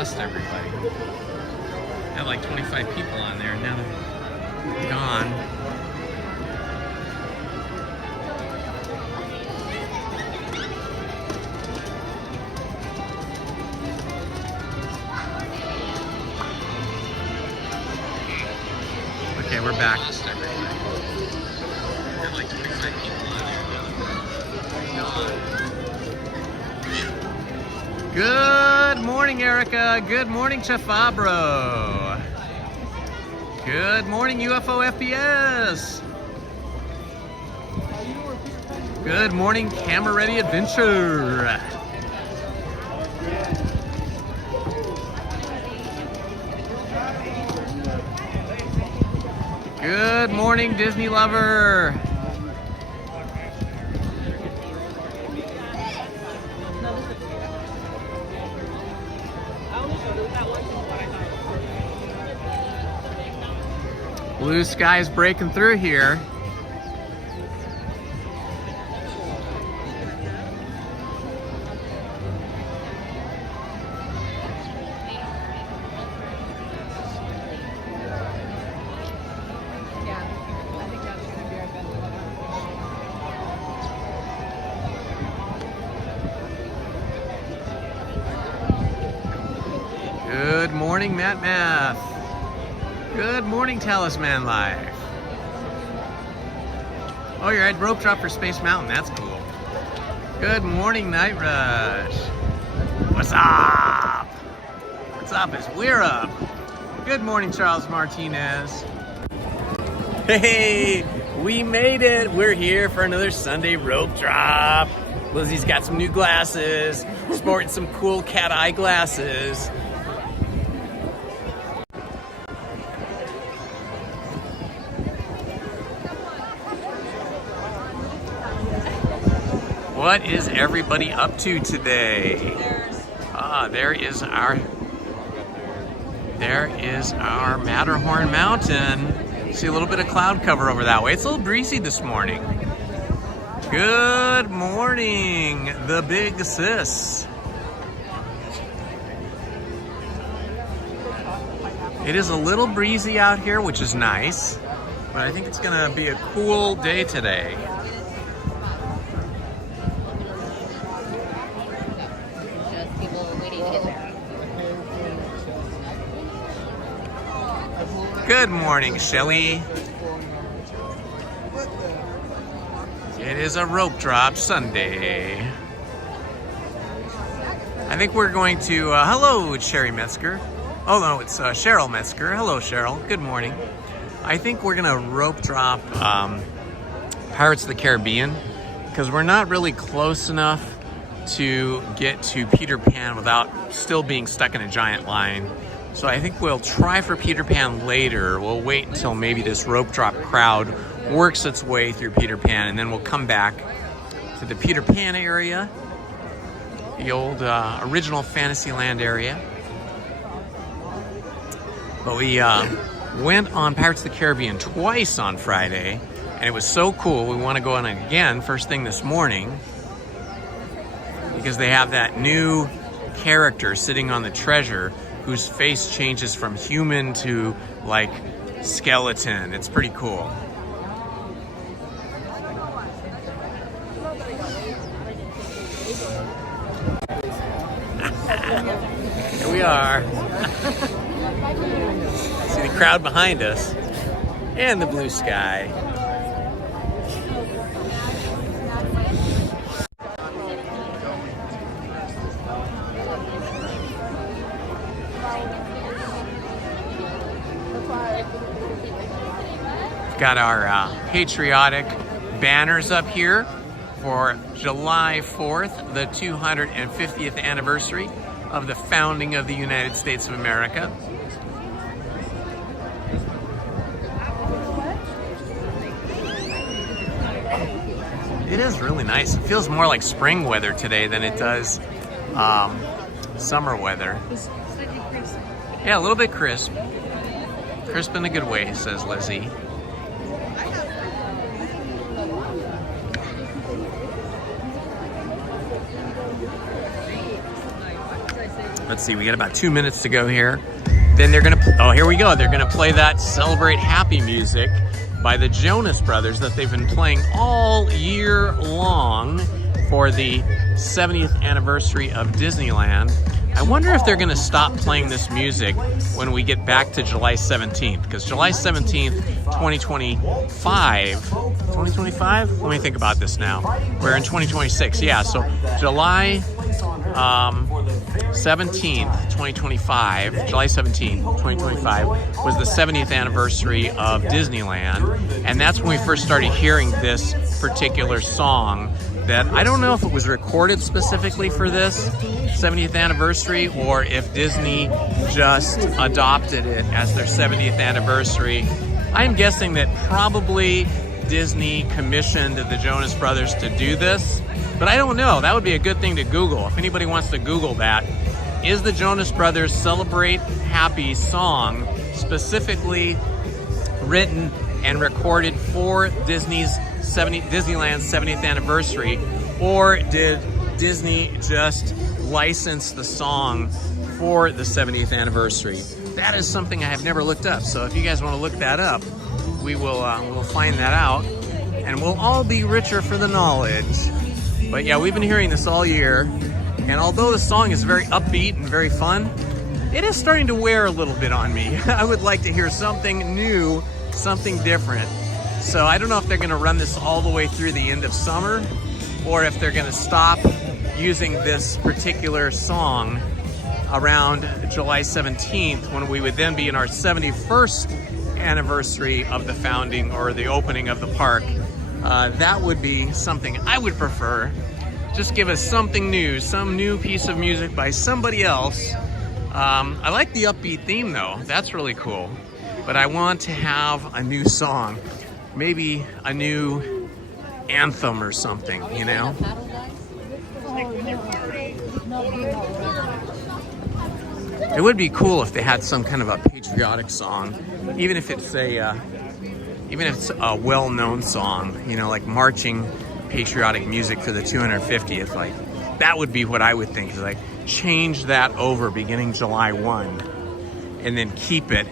Lost everybody. Had like 25 people on there, now they're gone. Okay, we're back. Lost everybody. Had like 25 people on there, now they're gone. Good morning, Erica. Good morning, Chefabro. Good morning, UFO FBS. Good morning, Camera Ready Adventure. Good morning, Disney Lover. Blue skies breaking through here. Good morning, Matt Math. Good morning, Talisman Life. Oh, you're at rope drop for Space Mountain. That's cool. Good morning, Night Rush. What's up? What's up is we're up. Good morning, Charles Martinez. Hey, we made it. We're here for another Sunday rope drop. Lizzie's got some new glasses, sporting some cool cat eye glasses. What is everybody up to today? There is our Matterhorn Mountain. See a little bit of cloud cover over that way. It's a little breezy this morning. Good morning, the big sis. It is a little breezy out here, which is nice, but I think it's gonna be a cool day today. Good morning, Shelly. It is a rope drop Sunday. I think we're going to, hello, Sherry Metzger. Oh no, it's Cheryl Metzger. Hello, Cheryl. Good morning. I think we're gonna rope drop Pirates of the Caribbean because we're not really close enough to get to Peter Pan without still being stuck in a giant line. So I think we'll try for Peter Pan later. We'll wait until maybe this rope drop crowd works its way through Peter Pan, and then we'll come back to the Peter Pan area, the old original Fantasyland area. But we went on Pirates of the Caribbean twice on Friday, and it was so cool. We want to go on again first thing this morning because they have that new character sitting on the treasure whose face changes from human to like skeleton. It's pretty cool. Here we are. See the crowd behind us and the blue sky. Got our patriotic banners up here for July 4th, the 250th anniversary of the founding of the United States of America. It is really nice. It feels more like spring weather today than it does summer weather. It's slightly crisp. Yeah, a little bit crisp. Crisp in a good way, says Lizzie. Let's see, we got about 2 minutes to go here. Then they're gonna, oh, here we go. They're gonna play that Celebrate Happy music by the Jonas Brothers that they've been playing all year long for the 70th anniversary of Disneyland. I wonder if they're gonna stop playing this music when we get back to July 17th, because July 17th, 2025, 2025? Let me think about this now. We're in 2026, yeah, so July 17th, 2025, July 17th, 2025 was the 70th anniversary of Disneyland, and that's when we first started hearing this particular song that I don't know if it was recorded specifically for this 70th anniversary or if Disney just adopted it as their 70th anniversary. I'm guessing that probably Disney commissioned the Jonas Brothers to do this, but I don't know. That would be a good thing to Google. If anybody wants to Google that, is the Jonas Brothers Celebrate Happy song specifically written and recorded for Disneyland's 70th anniversary, or did Disney just license the song for the 70th anniversary? That is something I have never looked up. So if you guys want to look that up, we will we'll find that out, and we'll all be richer for the knowledge. But yeah, we've been hearing this all year, and although the song is very upbeat and very fun, it is starting to wear a little bit on me. I would like to hear something new, something different. So I don't know if they're gonna run this all the way through the end of summer, or if they're gonna stop using this particular song around July 17th, when we would then be in our 71st anniversary of the founding or the opening of the park. That would be something I would prefer. Just give us something new, some new piece of music by somebody else. I like the upbeat theme though, that's really cool. But I want to have a new song, maybe a new anthem or something, you know? It would be cool if they had some kind of a patriotic song, even if it's a well-known song, you know, like marching patriotic music for the 250th. Like, that would be what I would think, is like change that over beginning July 1 and then keep it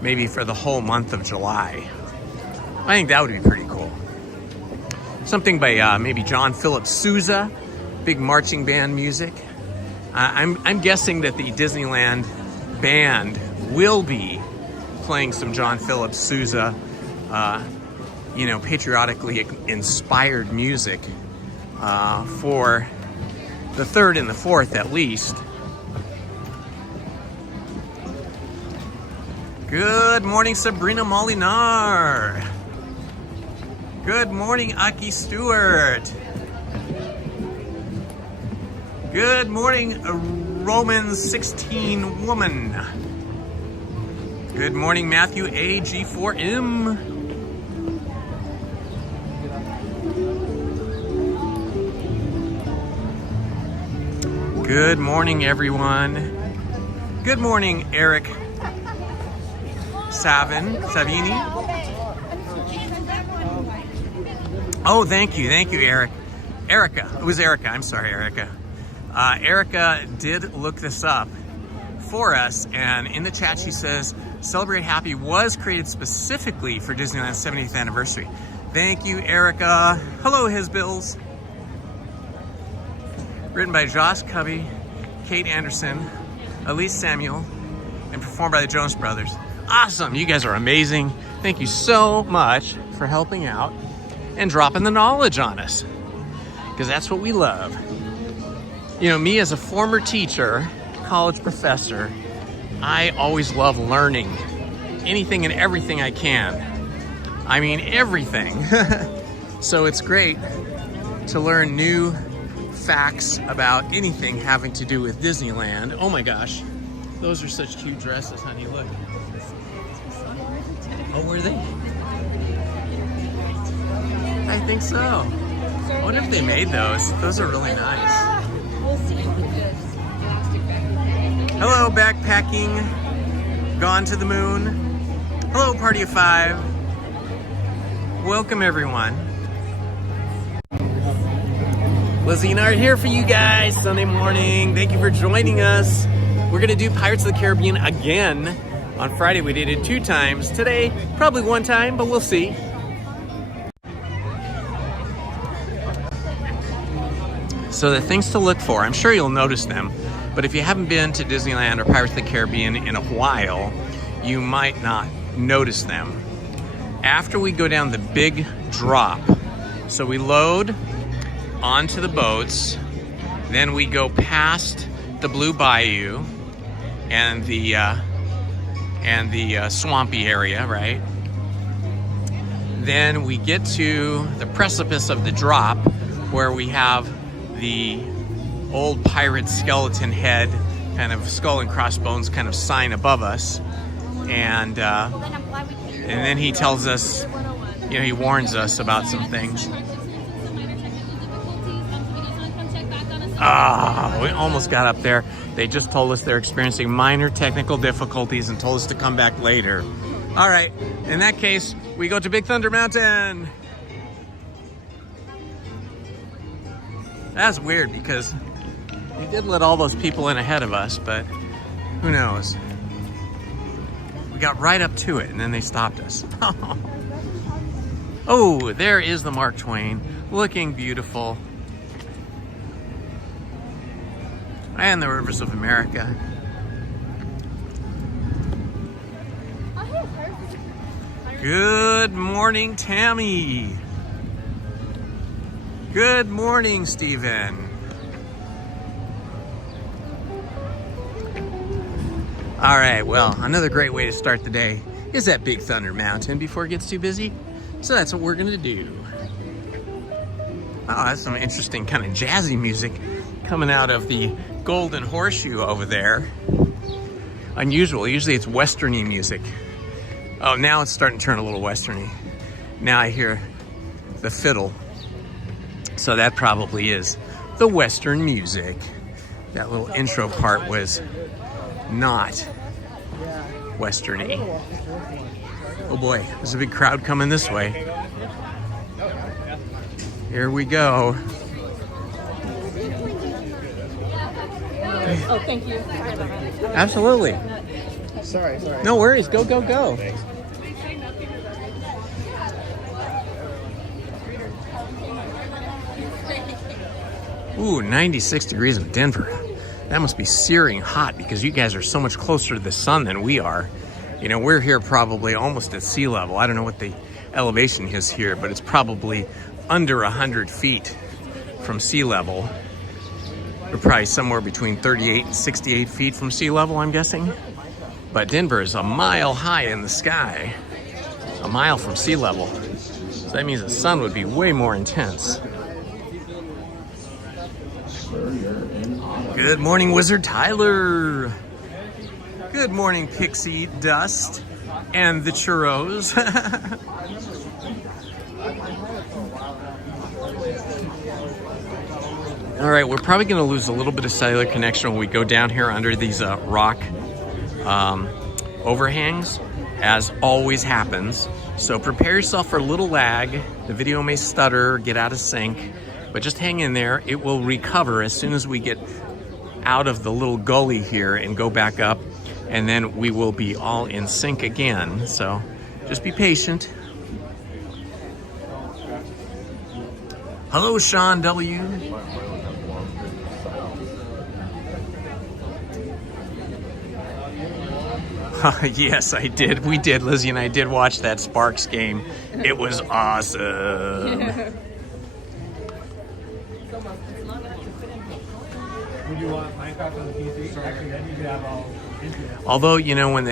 maybe for the whole month of July. I think that would be pretty cool. Something by maybe John Philip Sousa, big marching band music. I'm guessing that the Disneyland band will be playing some John Philip Sousa, you know, patriotically inspired music for the 3rd and the 4th at least. Good morning, Sabrina Molinar. Good morning, Aki Stewart. Good morning, Romans 16 woman. Good morning, Matthew AG4M. Good morning, everyone. Good morning, Eric Savini. Oh, thank you, Eric. Erica, it was Erica, I'm sorry, Erica. Erica did look this up for us, and in the chat she says, Celebrate Happy was created specifically for Disneyland's 70th anniversary. Thank you, Erica. Hello, Hizbills. Written by Josh Covey, Kate Anderson, Elise Samuel, and performed by the Jonas Brothers. Awesome, you guys are amazing. Thank you so much for helping out and dropping the knowledge on us, because that's what we love. You know, me as a former teacher, college professor, I always love learning anything and everything I can. I mean, everything. So it's great to learn new facts about anything having to do with Disneyland. Oh my gosh, those are such cute dresses, honey, look. Oh, were they? I think so. I wonder if they made those. Those are really nice. We'll see. Hello, backpacking, gone to the moon. Hello, party of 5. Welcome, everyone. Lizzy and I are here for you guys Sunday morning. Thank you for joining us. We're gonna do Pirates of the Caribbean again. On Friday we did it 2 times. Today, probably 1 time, but we'll see. So the things to look for, I'm sure you'll notice them, but if you haven't been to Disneyland or Pirates of the Caribbean in a while, you might not notice them. After we go down the big drop, so we load onto the boats, then we go past the Blue Bayou and the swampy area, right? Then we get to the precipice of the drop where we have the old pirate skeleton head, kind of skull and crossbones kind of sign above us. And then he tells us, you know, he warns us about some things. We almost got up there. They just told us they're experiencing minor technical difficulties and told us to come back later. All right, in that case, we go to Big Thunder Mountain. That's weird because we did let all those people in ahead of us, but who knows? We got right up to it and then they stopped us. Oh, there is the Mark Twain, looking beautiful. And the rivers of America. Good morning, Tammy. Good morning, Stephen. All right, well, another great way to start the day is at Big Thunder Mountain before it gets too busy. So that's what we're gonna do. Oh, that's some interesting kind of jazzy music coming out of the Golden Horseshoe over there. Unusual, usually it's westerny music. Oh, now it's starting to turn a little westerny. Now I hear the fiddle. So that probably is the Western music. That little intro part was not Westerny. Oh boy, there's a big crowd coming this way. Here we go. Oh, thank you. Absolutely. Sorry. No worries, go, go, go. Ooh, 96 degrees in Denver. That must be searing hot because you guys are so much closer to the sun than we are. You know, we're here probably almost at sea level. I don't know what the elevation is here, but it's probably under 100 feet from sea level. We're probably somewhere between 38 and 68 feet from sea level, I'm guessing. But Denver is a mile high in the sky, a mile from sea level. So that means the sun would be way more intense. Good morning, Wizard Tyler. Good morning, Pixie Dust and the churros. All right, we're probably going to lose a little bit of cellular connection when we go down here under these rock overhangs, as always happens. So prepare yourself for a little lag. The video may stutter, get out of sync, but just hang in there. It will recover as soon as we get out of the little gully here and go back up, and then we will be all in sync again. So just be patient. Hello, Sean W. Yes, I did. We did. Lizzy and I did watch that Sparks game. It was awesome. Would you want Minecraft on the PC? Actually, then you could have all. Although, you know, when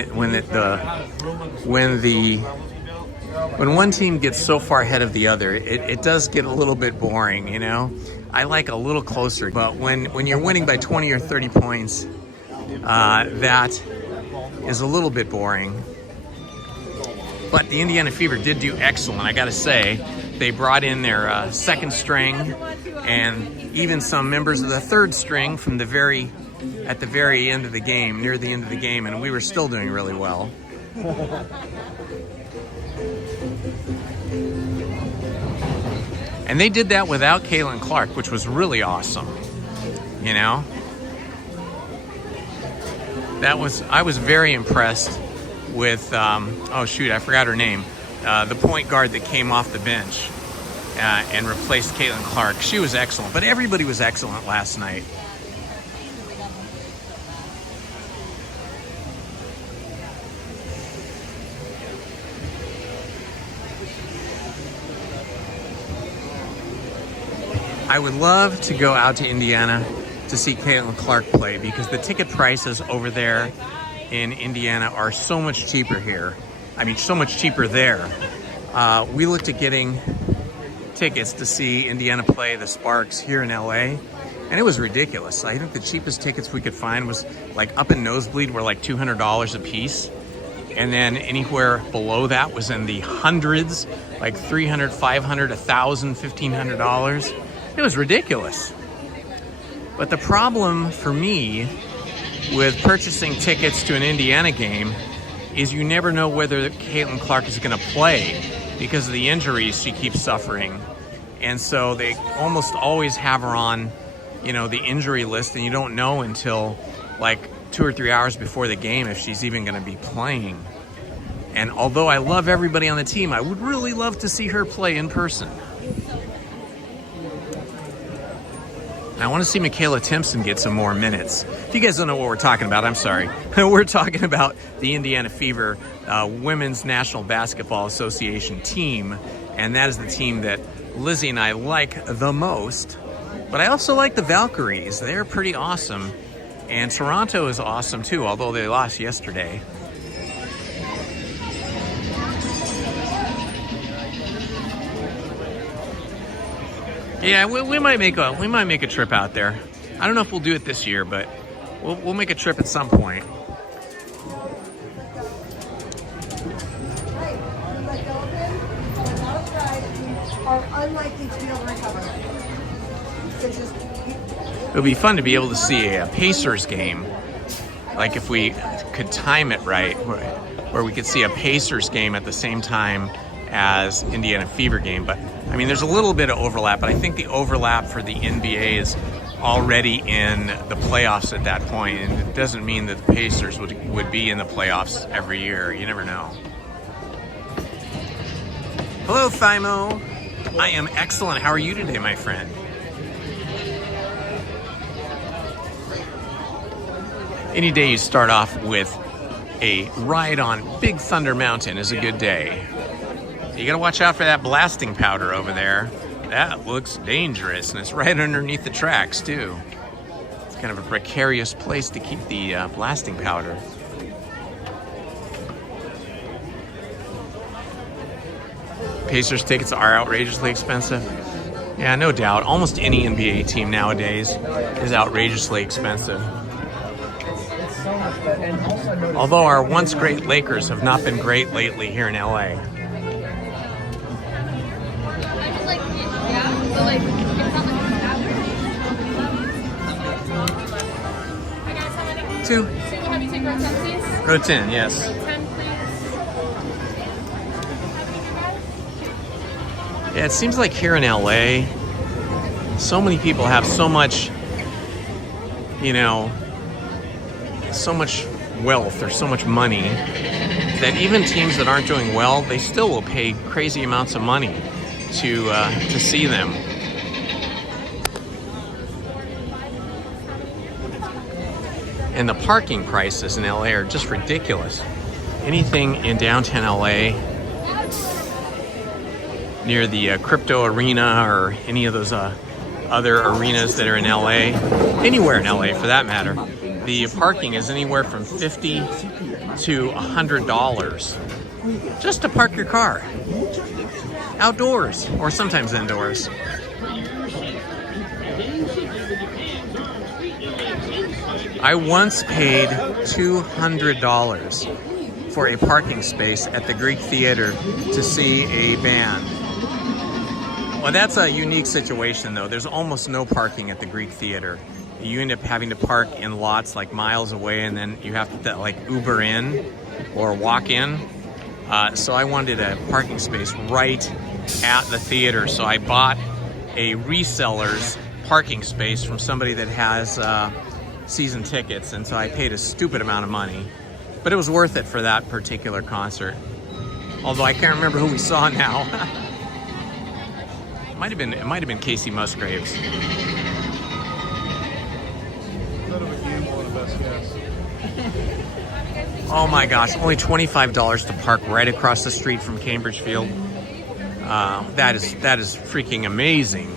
one team gets so far ahead of the other, it does get a little bit boring, you know? I like a little closer, but when you're winning by 20 or 30 points, that is a little bit boring. But the Indiana Fever did do excellent, I gotta say. They brought in their second string and even some members of the third string from the very at the very end of the game, near the end of the game, and we were still doing really well. And they did that without Caitlin Clark, which was really awesome. You know? I was very impressed with, oh shoot, I forgot her name. The point guard that came off the bench and replaced Caitlin Clark. She was excellent, but everybody was excellent last night. I would love to go out to Indiana to see Caitlin Clark play because the ticket prices over there in Indiana are so much cheaper here. I mean, so much cheaper there. We looked at getting tickets to see Indiana play the Sparks here in LA, and it was ridiculous. I think the cheapest tickets we could find was like up in nosebleed were like $200 a piece. And then anywhere below that was in the hundreds, like $300, $500, $1,000, $1,500. It was ridiculous. But the problem for me with purchasing tickets to an Indiana game is you never know whether Caitlin Clark is going to play because of the injuries she keeps suffering. And so they almost always have her on, you know, the injury list, and you don't know until like 2 or 3 hours before the game if she's even going to be playing. And although I love everybody on the team, I would really love to see her play in person. I want to see Michaela Timpson get some more minutes. If you guys don't know what we're talking about, I'm sorry. We're talking about the Indiana Fever Women's National Basketball Association team, and that is the team that Lizzie and I like the most. But I also like the Valkyries. They're pretty awesome. And Toronto is awesome too, although they lost yesterday. Yeah, we might make a trip out there. I don't know if we'll do it this year, but we'll make a trip at some point. It would be fun to be able to see a Pacers game, like if we could time it right, where we could see a Pacers game at the same time as Indiana Fever game. But I mean, there's a little bit of overlap, but I think the overlap for the NBA is already in the playoffs at that point, and it doesn't mean that the Pacers would be in the playoffs every year. You never know. Hello, Thymo. I am excellent. How are you today, my friend? Any day you start off with a ride on Big Thunder Mountain is a good day. You gotta watch out for that blasting powder over there. That looks dangerous, and it's right underneath the tracks too. It's kind of a precarious place to keep the blasting powder. Pacers tickets are outrageously expensive. Yeah, no doubt. Almost any NBA team nowadays is outrageously expensive. Although our once great Lakers have not been great lately here in LA. Two. Have you taken row 10, please? Row 10, yes. 10, please. Yeah, it seems like here in LA, so many people have so much, you know, so much wealth or so much money that even teams that aren't doing well, they still will pay crazy amounts of money to see them. And the parking prices in LA are just ridiculous. Anything in downtown LA, near the crypto arena or any of those other arenas that are in LA, anywhere in LA for that matter, the parking is anywhere from $50 to $100 just to park your car outdoors or sometimes indoors. I once paid $200 for a parking space at the Greek Theater to see a band. Well, that's a unique situation, though. There's almost no parking at the Greek Theater. you end up having to park in lots like miles away, and then you have to like Uber in or walk in. So I wanted a parking space right at the theater, so I bought a reseller's parking space from somebody that has season tickets, and so I paid a stupid amount of money, but it was worth it for that particular concert. Although I can't remember who we saw now. It might have been Casey Musgraves. Bit of a gamble and a best guess. Oh my gosh, only $25 to park right across the street from Cambridge Field. That is freaking amazing.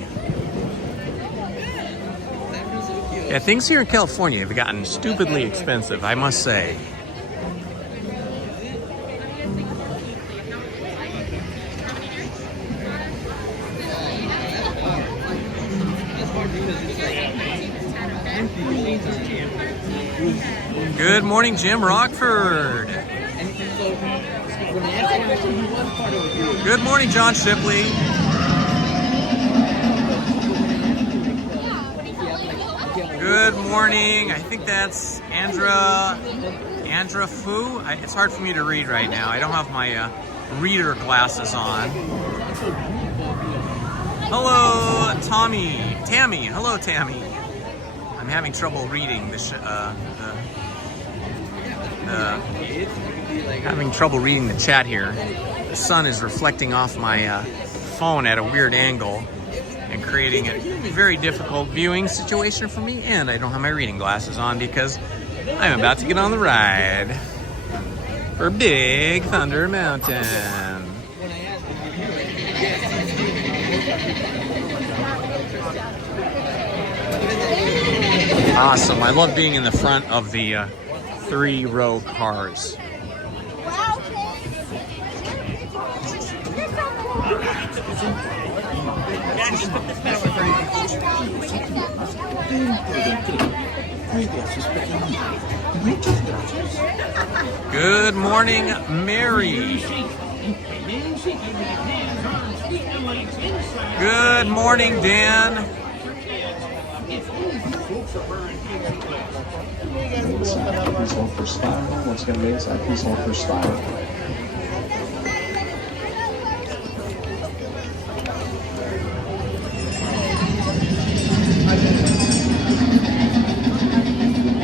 Yeah, things here in California have gotten stupidly expensive, I must say. Good morning, Jim Rockford. Good morning, John Shipley. Good morning. I think that's Andra Fu. It's hard for me to read right now. I don't have my reader glasses on. Hello, Tammy. Hello, Tammy. I'm having trouble reading the chat here. The sun is reflecting off my phone at a weird angle and creating a very difficult viewing situation for me, and I don't have my reading glasses on because I'm about to get on the ride for Big Thunder Mountain. Awesome. I love being in the front of the 3-row cars. Good morning, Mary. Good morning, Dan. Piece hold for spiral. Once again, legs side piece hold for spiral.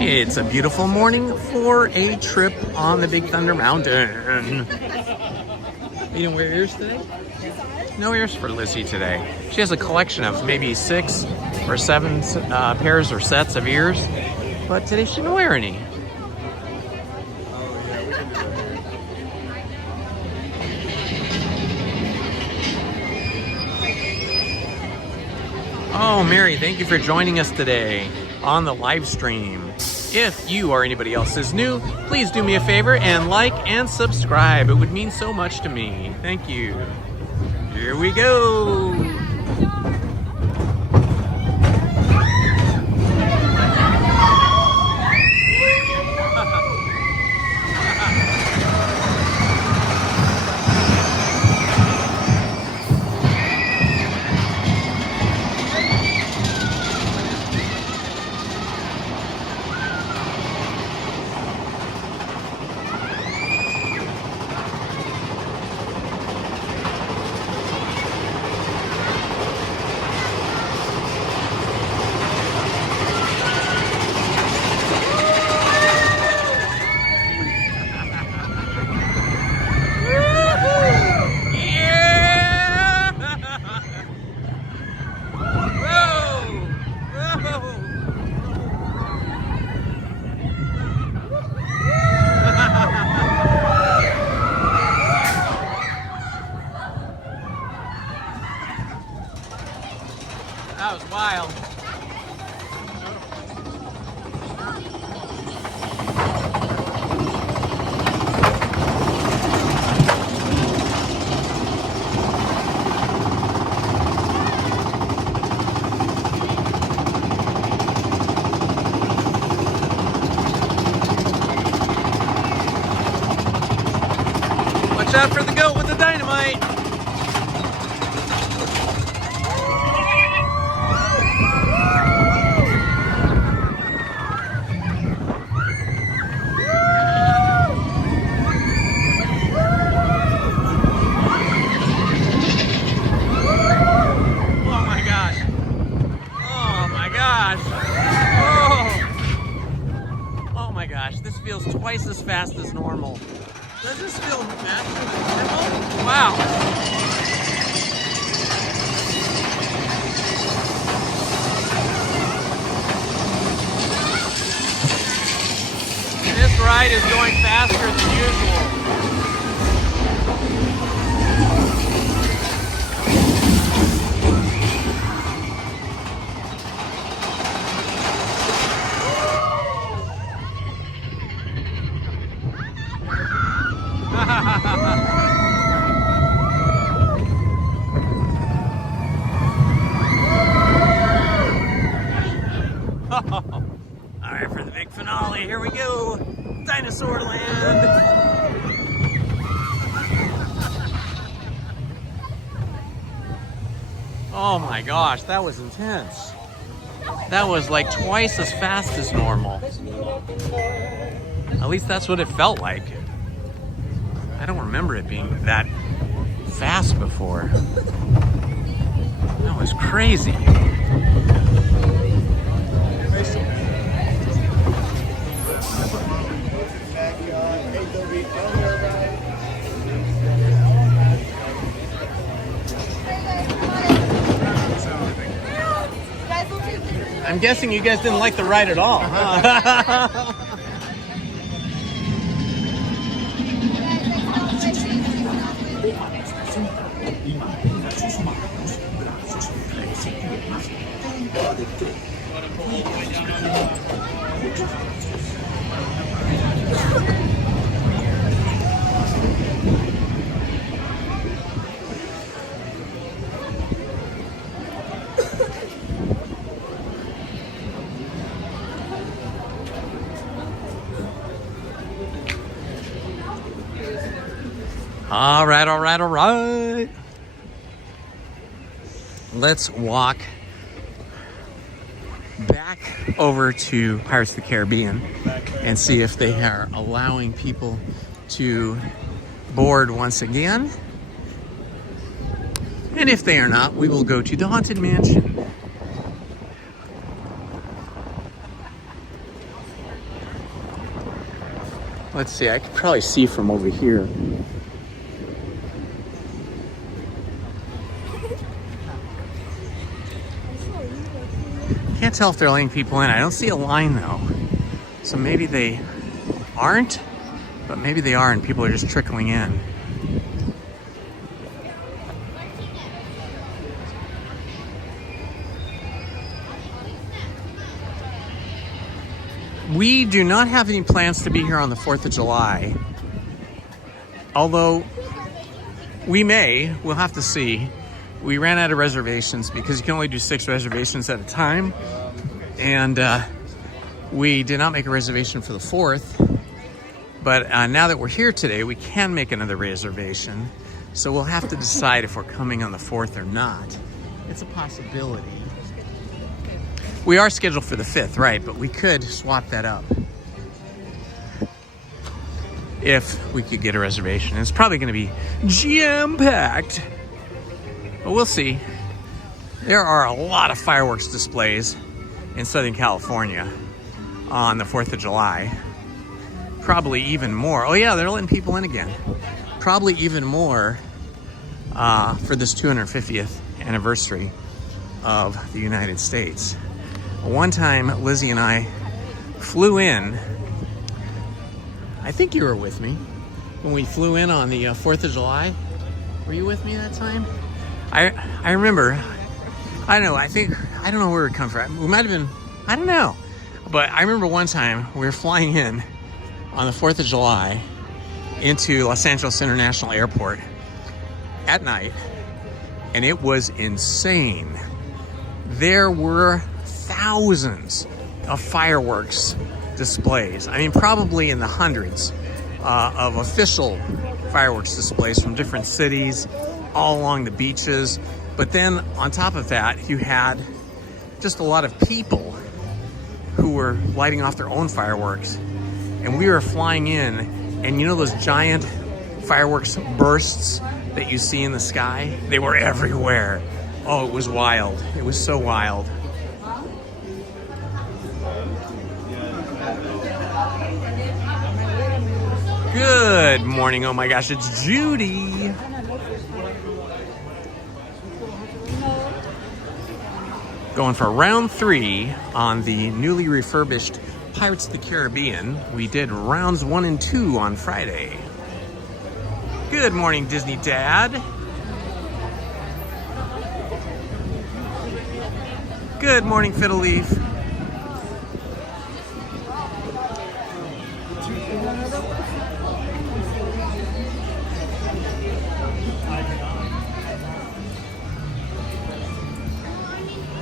It's a beautiful morning for a trip on the Big Thunder Mountain. You didn't wear ears today? No ears for Lizzy today. She has a collection of maybe 6 or 7 pairs or sets of ears, but today she didn't wear any. Oh, Mary, thank you for joining us today on the live stream. If you or anybody else is new, please do me a favor and like and subscribe. It would mean so much to me. Thank you. Here we go. That was wild. Watch out for the goat with the dynamite. fast as normal. Does this feel faster than normal? Wow. This ride is going faster than usual. All right, for the big finale, here we go. Dinosaur Land. Oh my gosh, that was intense. That was like twice as fast as normal. At least that's what it felt like. I don't remember it being that fast before. That was crazy. I'm guessing you guys didn't like the ride at all, huh? All right. Let's walk back over to Pirates of the Caribbean and see if they are allowing people to board once again. And if they are not, we will go to the Haunted Mansion. Let's see, I could probably see from over here. Can't tell if they're letting people in. I don't see a line though. So maybe they aren't, but maybe they are and people are just trickling in. We do not have any plans to be here on the 4th of July. Although we may, we'll have to see. We ran out of reservations because you can only do 6 reservations at a time. And we did not make a reservation for the 4th. But now that we're here today, we can make another reservation. So we'll have to decide if we're coming on the 4th or not. It's a possibility. We are scheduled for the 5th, right? But we could swap that up if we could get a reservation. It's probably going to be jam-packed. But we'll see. There are a lot of fireworks displays in Southern California on the 4th of July. Probably even more. Oh yeah, they're letting people in again. Probably even more for this 250th anniversary of the United States. One time, Lizzie and I flew in. I think you were with me when we flew in on the 4th of July. Were you with me that time? I remember, I don't know, I don't know where we come from. We might have been, I don't know. But I remember one time we were flying in on the 4th of July into Los Angeles International Airport at night, and it was insane. There were thousands of fireworks displays. I mean, probably in the hundreds of official fireworks displays from different cities, all along the beaches. But then on top of that, you had just a lot of people who were lighting off their own fireworks. And we were flying in, and you know those giant fireworks bursts that you see in the sky? They were everywhere. Oh, it was wild. It was so wild. Good morning. Oh my gosh, it's Judy. Going for round 3 on the newly refurbished Pirates of the Caribbean. We did rounds 1 and 2 on Friday. Good morning, Disney Dad. Good morning, Fiddle Leaf.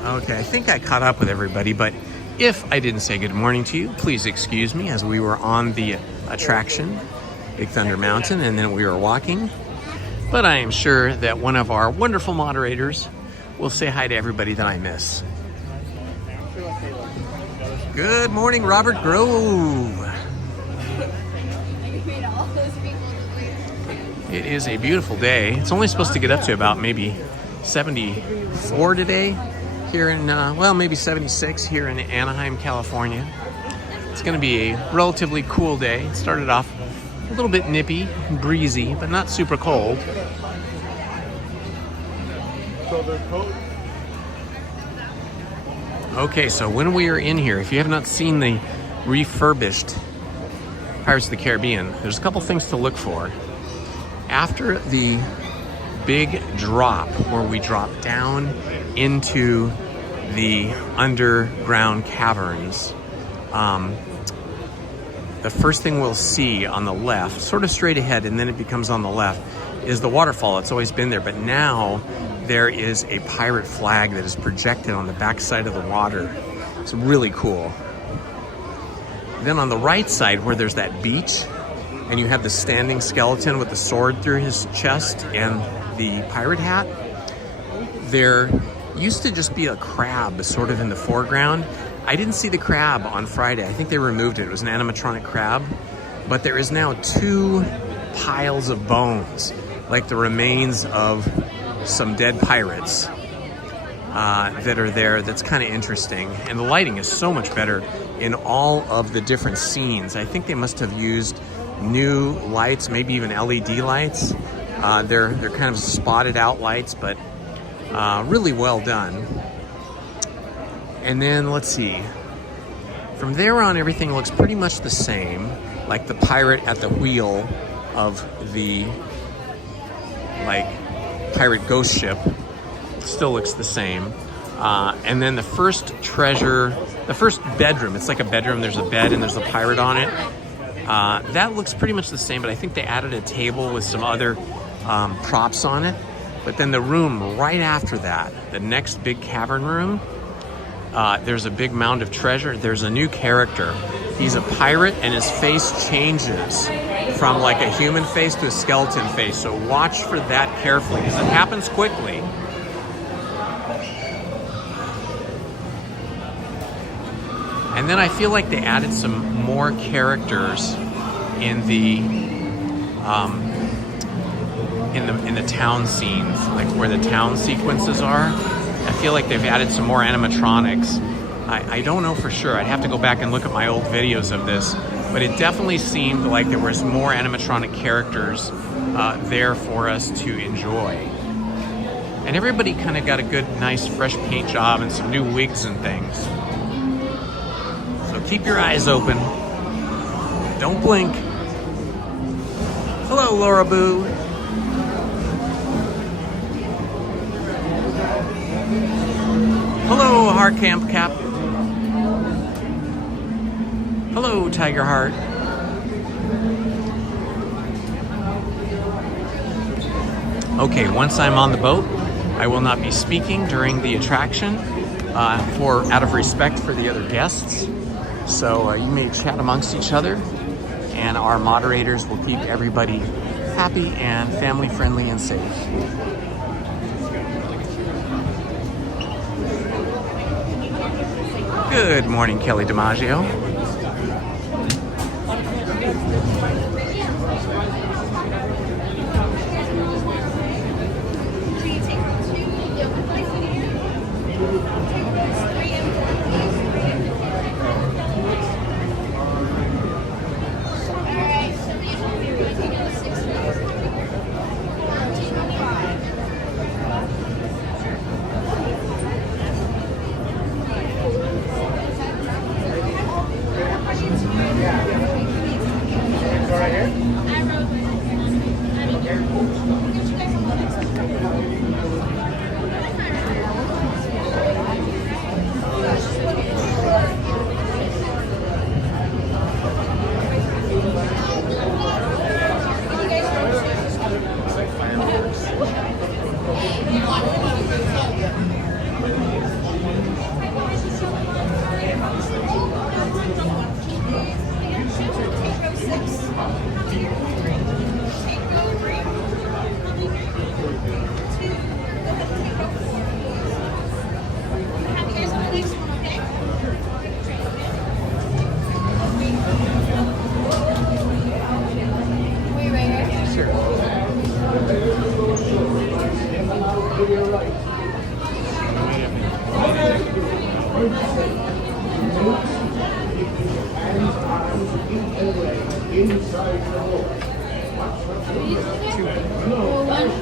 Okay, I think I caught up with everybody, but if I didn't say good morning to you, please excuse me, as we were on the attraction, Big Thunder Mountain, and then we were walking. But I am sure that one of our wonderful moderators will say hi to everybody that I miss. Good morning, Robert Grove. It is a beautiful day. It's only supposed to get up to about maybe 74 today here in, well, maybe 76 here in Anaheim, California. It's going to be a relatively cool day. It started off a little bit nippy, breezy, but not super cold. Okay, so when we are in here, if you have not seen the refurbished Pirates of the Caribbean, there's a couple things to look for. After the big drop, where we drop down into the underground caverns, the first thing we'll see on the left, sort of straight ahead, and then it becomes on the left, is the waterfall. It's always been there, but now there is a pirate flag that is projected on the backside of the water. It's really cool. Then on the right side, where there's that beach, and you have the standing skeleton with the sword through his chest and the pirate hat, there used to just be a crab sort of in the foreground. I didn't see the crab on Friday. I think they removed it. It was an animatronic crab. But there is now 2 piles of bones, like the remains of some dead pirates that are there. That's kind of interesting. And the lighting is so much better in all of the different scenes. I think they must have used new lights, maybe even LED lights. They're kind of spotted out lights, but really well done. And then let's see. From there on, everything looks pretty much the same, like the pirate at the wheel of the pirate ghost ship still looks the same. And then the first treasure, the first bedroom, it's like a bedroom, there's a bed and there's a pirate on it. That looks pretty much the same, but I think they added a table with some other props on it. But then the room right after that, the next big cavern room, there's a big mound of treasure. There's a new character. He's a pirate and his face changes from like a human face to a skeleton face. So watch for that carefully because it happens quickly. And then I feel like they added some more characters in the town scenes, like where the town sequences are. I feel like they've added some more animatronics. I don't know for sure. I'd have to go back and look at my old videos of this, but it definitely seemed like there was more animatronic characters there for us to enjoy. And everybody kind of got a good, nice, fresh paint job and some new wigs and things. So keep your eyes open. Don't blink. Hello, Laura Boo. Hello, Heart Camp Cap. Hello, Tiger Heart. Okay, once I'm on the boat, I will not be speaking during the attraction out of respect for the other guests. So you may chat amongst each other, and our moderators will keep everybody happy and family friendly and safe. Good morning, Kelly DiMaggio.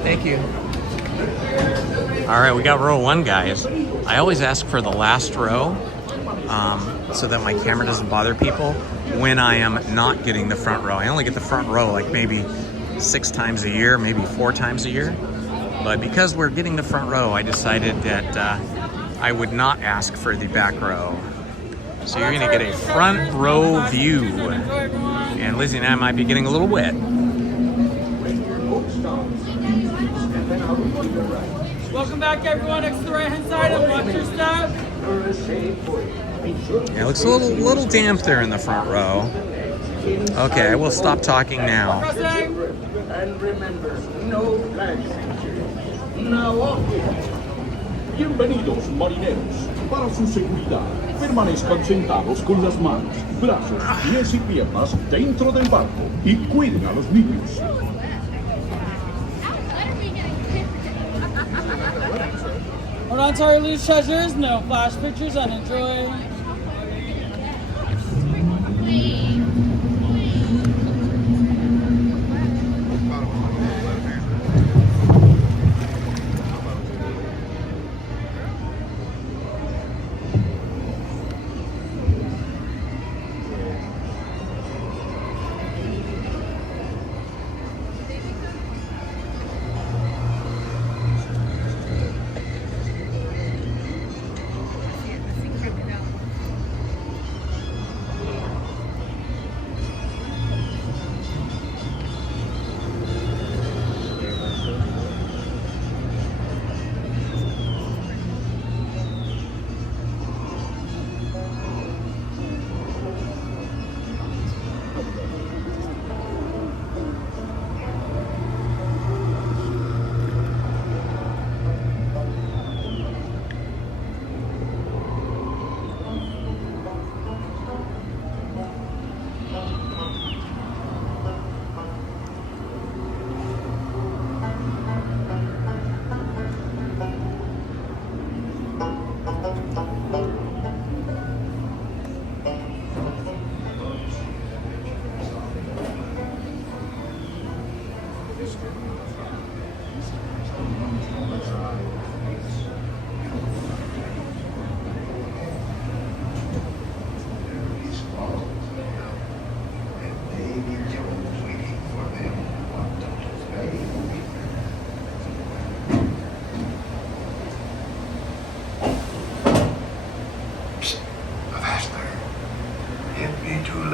Thank you. All right, we got row 1, guys. I always ask for the last row so that my camera doesn't bother people when I am not getting the front row. I only get the front row like maybe 6 times a year, maybe 4 times a year. But because we're getting the front row, I decided that I would not ask for the back row. So you're gonna get a front row view. And Lizzie and I might be getting a little wet. Welcome back, everyone. Next to the right-hand side and watch your step. Yeah, it looks a little damp there in the front row. Okay, I will stop talking now. And remember, no flags. Now off. Bienvenidos, marineros. Para su seguridad, permanezcan sentados con las manos, brazos, pies y piernas dentro del barco y cuiden a los niños. Hold on to our loose treasures, no flash pictures, and enjoy.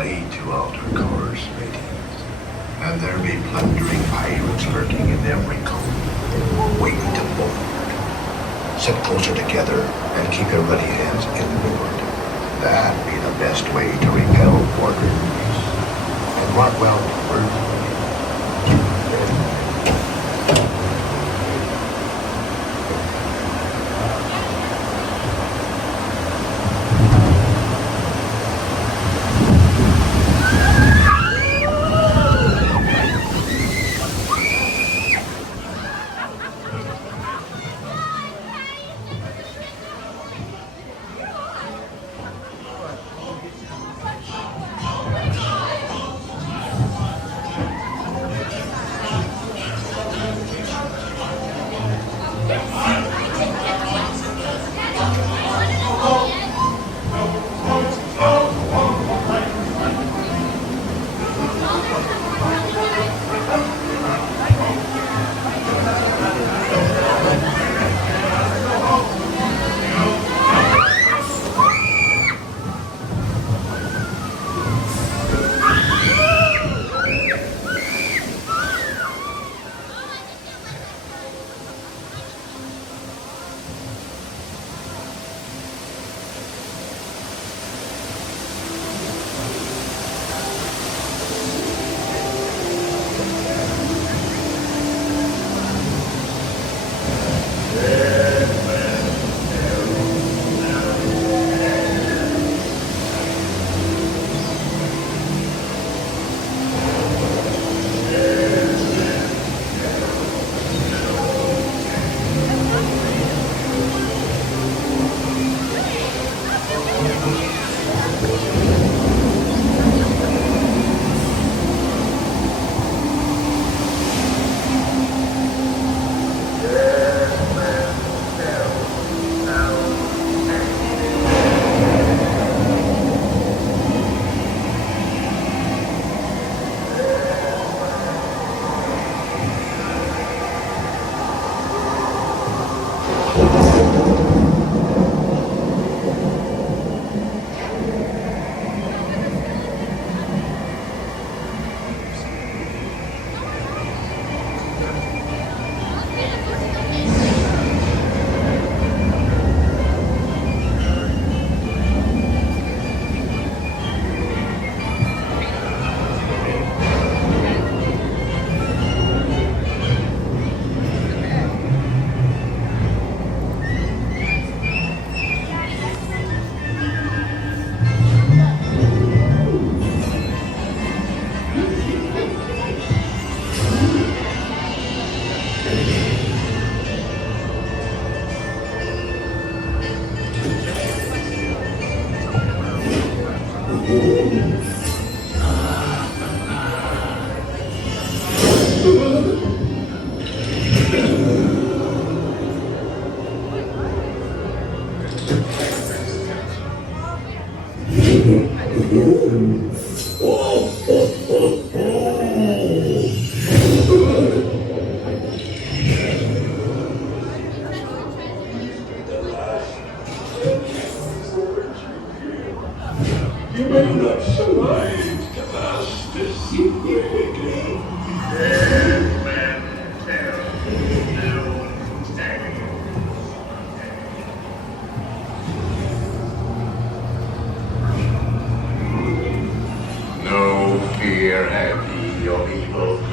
To alter course ratings, and there be plundering pirates lurking in every cove, waiting to board. Sit closer together and keep your ready hands inboard. That be the best way to repel boarders. And mark well, words.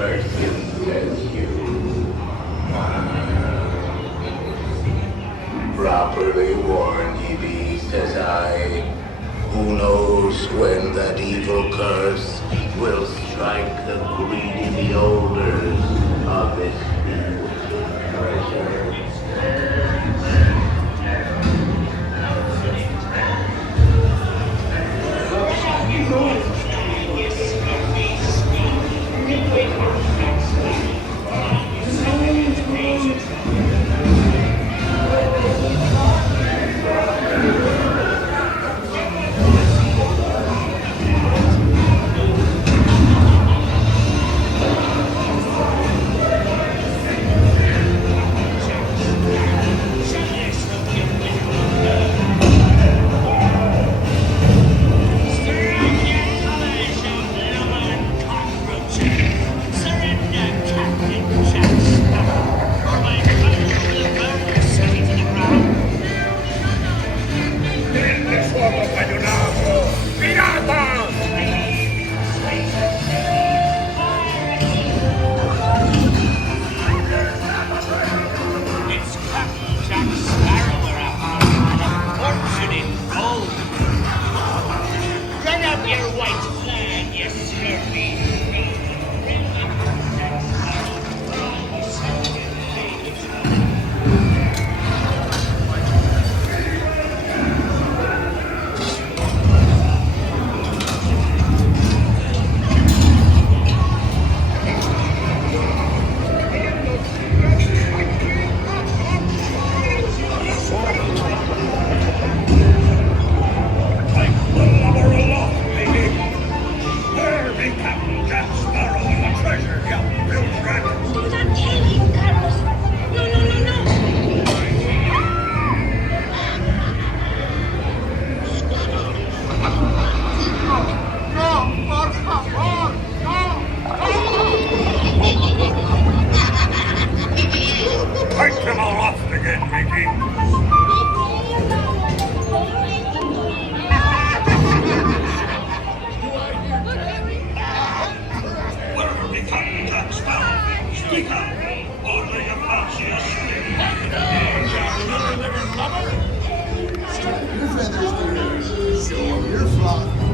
person as you. Properly warned ye be, says I. Who knows when that evil curse will strike the greedy beholders of this treasure.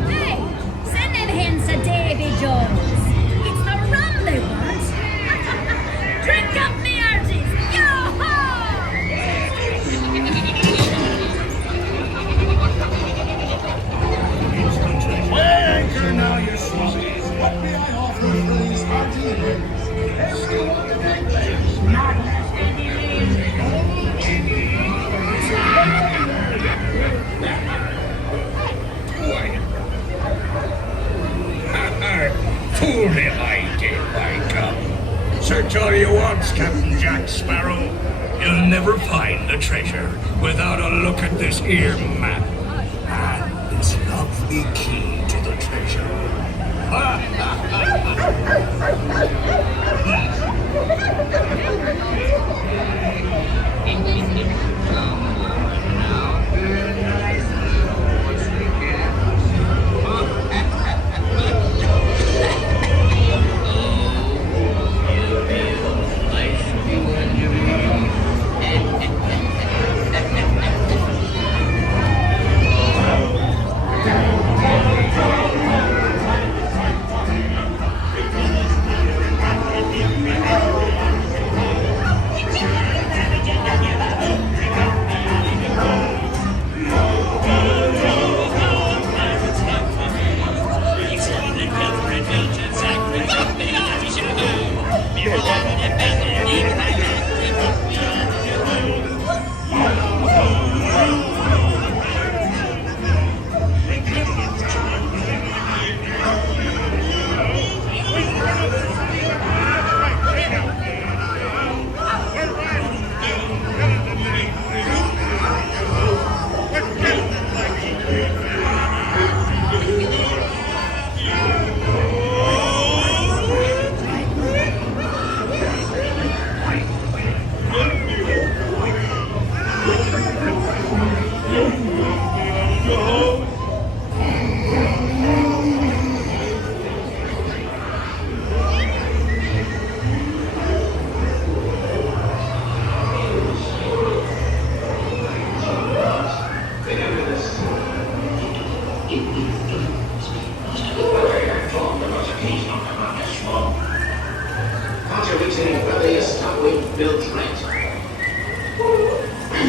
Hey, send them hens to Davy Jones. It's the rum they want. Drink up, me hearties. Yo-ho! Anchor now, you swabbies. What may I offer for these hearty heads? Everyone in their place. Fool me I did, by God. Search all you want, Captain Jack Sparrow. You'll never find the treasure without a look at this here map. And this lovely key to the treasure. maintain a base stockly built right.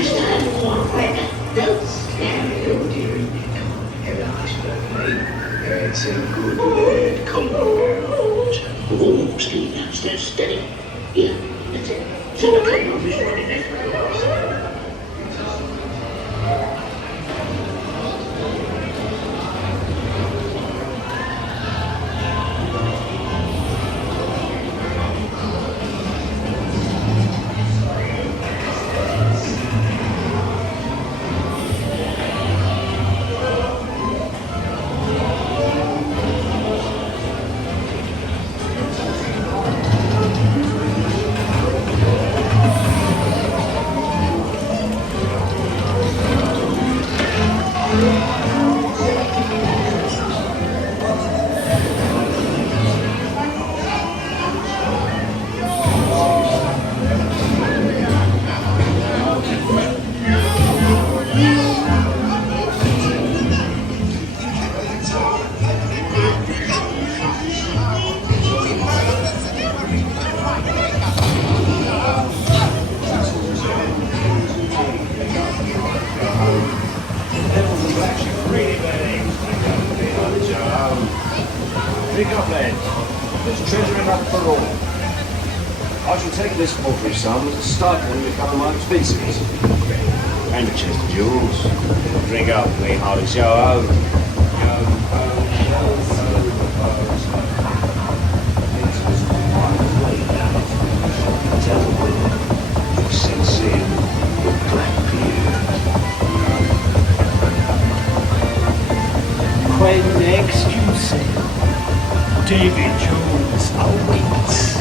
Stand for red. Don't stand there, dear. It's a good word. Come on. Oh, stand steady. Yeah, that's it. Set up your movies running next to yours. Pick up, lads. There's treasure enough for all. I shall take this paltry sum as a stipend to cover my expenses. And a chest of jewels. Drink up, me hearty show. Sincere with black beard. When next you say Davy Jones awaits.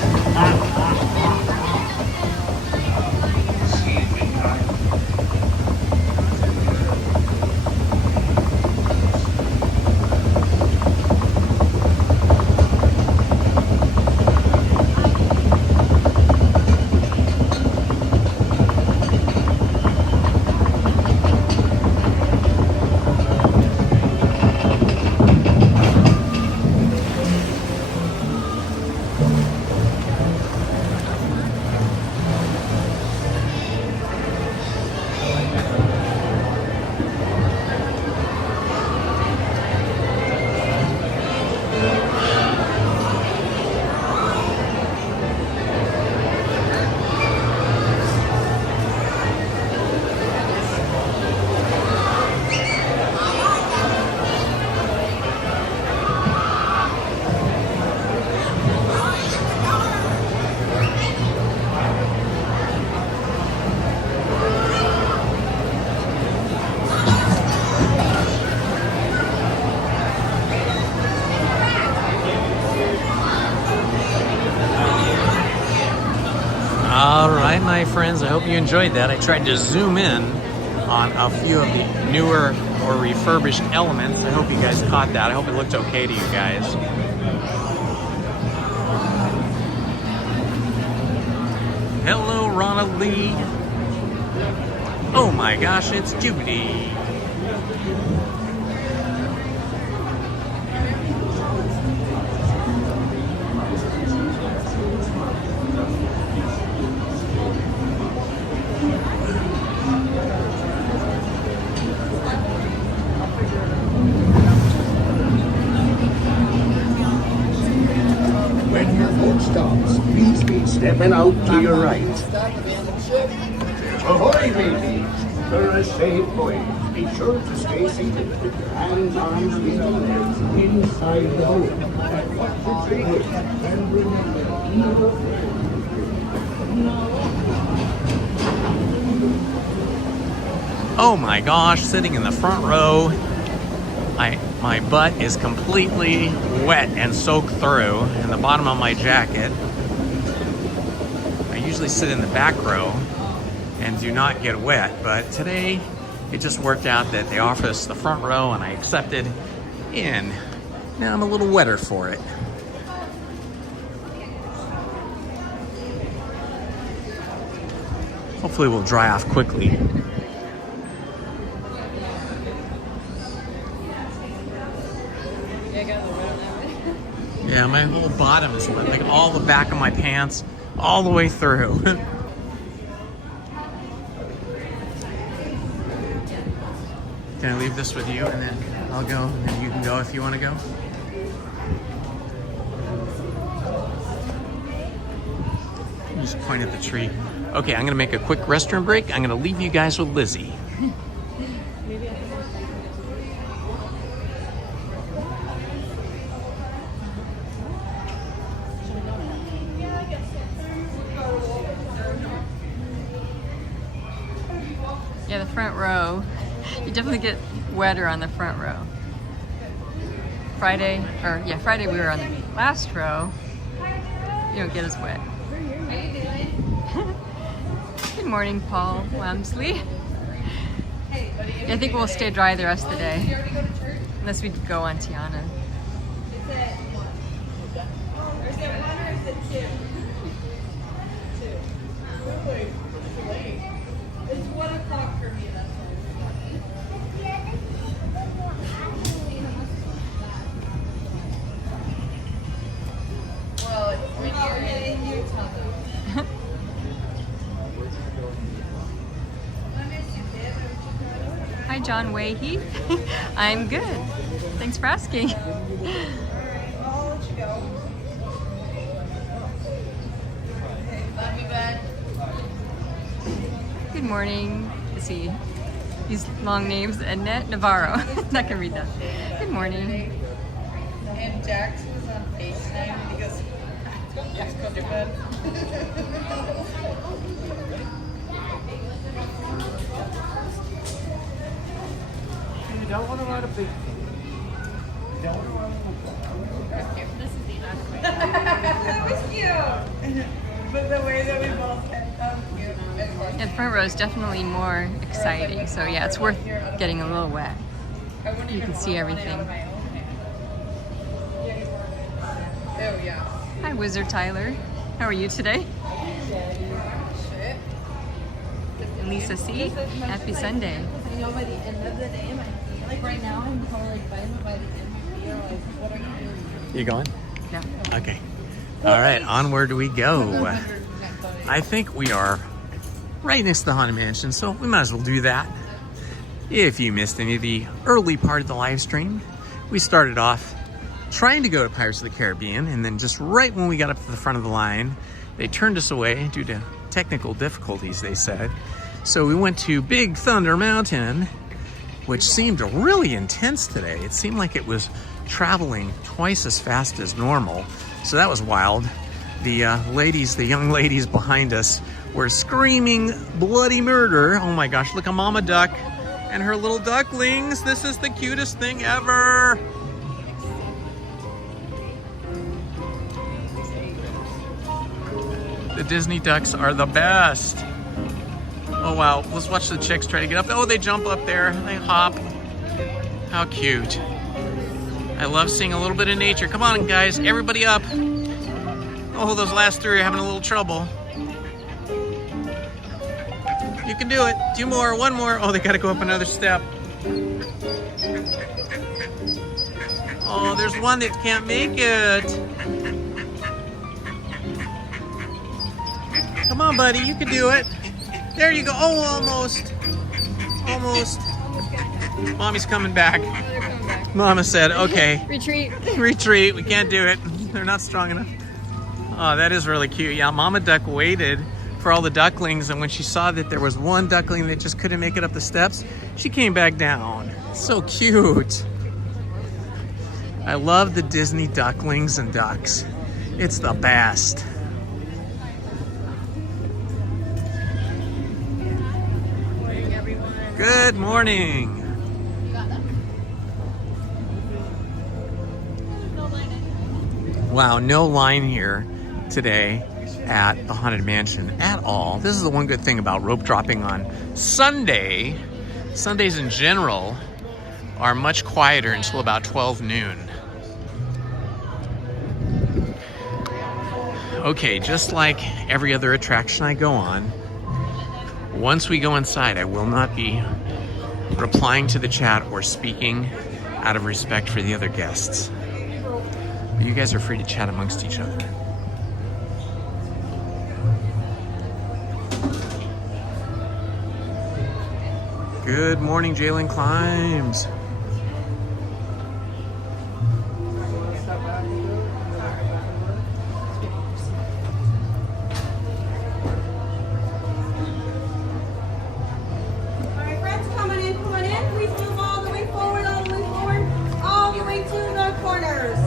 All right, my friends, I hope you enjoyed that. I tried to zoom in on a few of the newer or refurbished elements. I hope you guys caught that. I hope it looked okay to you guys. Hello, Ronald Lee. Oh my gosh, it's Judy. When your boat stops, please be stepping out to your right. Ahoy, mateys! For a safe voyage, be sure to stay seated with your hands, arms, feet, and legs inside the boat. And watch your tray. And remember, never Oh my gosh, sitting in the front row, my butt is completely wet and soaked through in the bottom of my jacket. I usually sit in the back row and do not get wet, but today it just worked out that they offered us the front row and I accepted in. Now I'm a little wetter for it. Hopefully we'll dry off quickly. Yeah, my whole bottom is wet. Like all the back of my pants, all the way through. Can I leave this with you and then I'll go and then you can go if you want to go? You just point at the tree. Okay, I'm gonna make a quick restroom break. I'm gonna leave you guys with Lizzie. Yeah, the front row. You definitely get wetter on the front row. Friday we were on the last row. You don't get as wet. Good morning, Paul Wamsley. Yeah, I think we'll stay dry the rest of the day. Unless we go on Tiana. It's 1 o'clock for me, that's why. Well, when you're in Utah, though. Hi, John Wayhe. I'm good. Thanks for asking. I'll let you go. Love you, bud. Good morning. Let's see. These long names. Annette Navarro. Not gonna read that. Good morning. And Jax was on FaceTime and he goes, yes, go to bed. You don't want to ride a big thing. You don't want to ride a big thing. This is the last way. That was cute. But the way that we both kept that was cute. Yeah, the front row is definitely more exciting. So yeah, it's worth getting a little wet. You can see everything. Oh, yeah. Hi, Wizard Tyler. How are you today? And Lisa C. Happy Sunday. You know, by the end of the day, my feet, like right now, I'm totally fine, but by the end, my feet are like, what are you doing? You going? Yeah. Okay. All right, onward we go. I think we are right next to the Haunted Mansion, so we might as well do that. If you missed any of the early part of the live stream, we started off trying to go to Pirates of the Caribbean, and then just right when we got up to the front of the line, they turned us away due to technical difficulties, they said. So we went to Big Thunder Mountain, which seemed really intense today. It seemed like it was traveling twice as fast as normal. So that was wild. The young ladies behind us were screaming bloody murder. Oh my gosh, look at Mama Duck and her little ducklings. This is the cutest thing ever. The Disney ducks are the best. Oh wow, let's watch the chicks try to get up. Oh, they jump up there, they hop. How cute. I love seeing a little bit of nature. Come on guys, everybody up. Oh, those last three are having a little trouble. You can do it. 2 more, 1 more. Oh, they gotta go up another step. Oh, there's one that can't make it. Come on, buddy, you can do it. There you go. Oh, almost. Almost. Mommy's coming back. Mama said, okay. Retreat. Retreat. We can't do it. They're not strong enough. Oh, that is really cute. Yeah, Mama Duck waited for all the ducklings, and when she saw that there was one duckling that just couldn't make it up the steps, she came back down. So cute. I love the Disney ducklings and ducks. It's the best. Good morning. Wow, no line here today at the Haunted Mansion at all. This is the one good thing about rope dropping on Sunday. Sundays in general are much quieter until about 12 noon. Okay, just like every other attraction I go on, once we go inside, I will not be replying to the chat or speaking out of respect for the other guests. But you guys are free to chat amongst each other. Good morning, Jalen Climbs. Alright, friends, coming in. Please move all the way forward, all the way forward, all the way to the corners.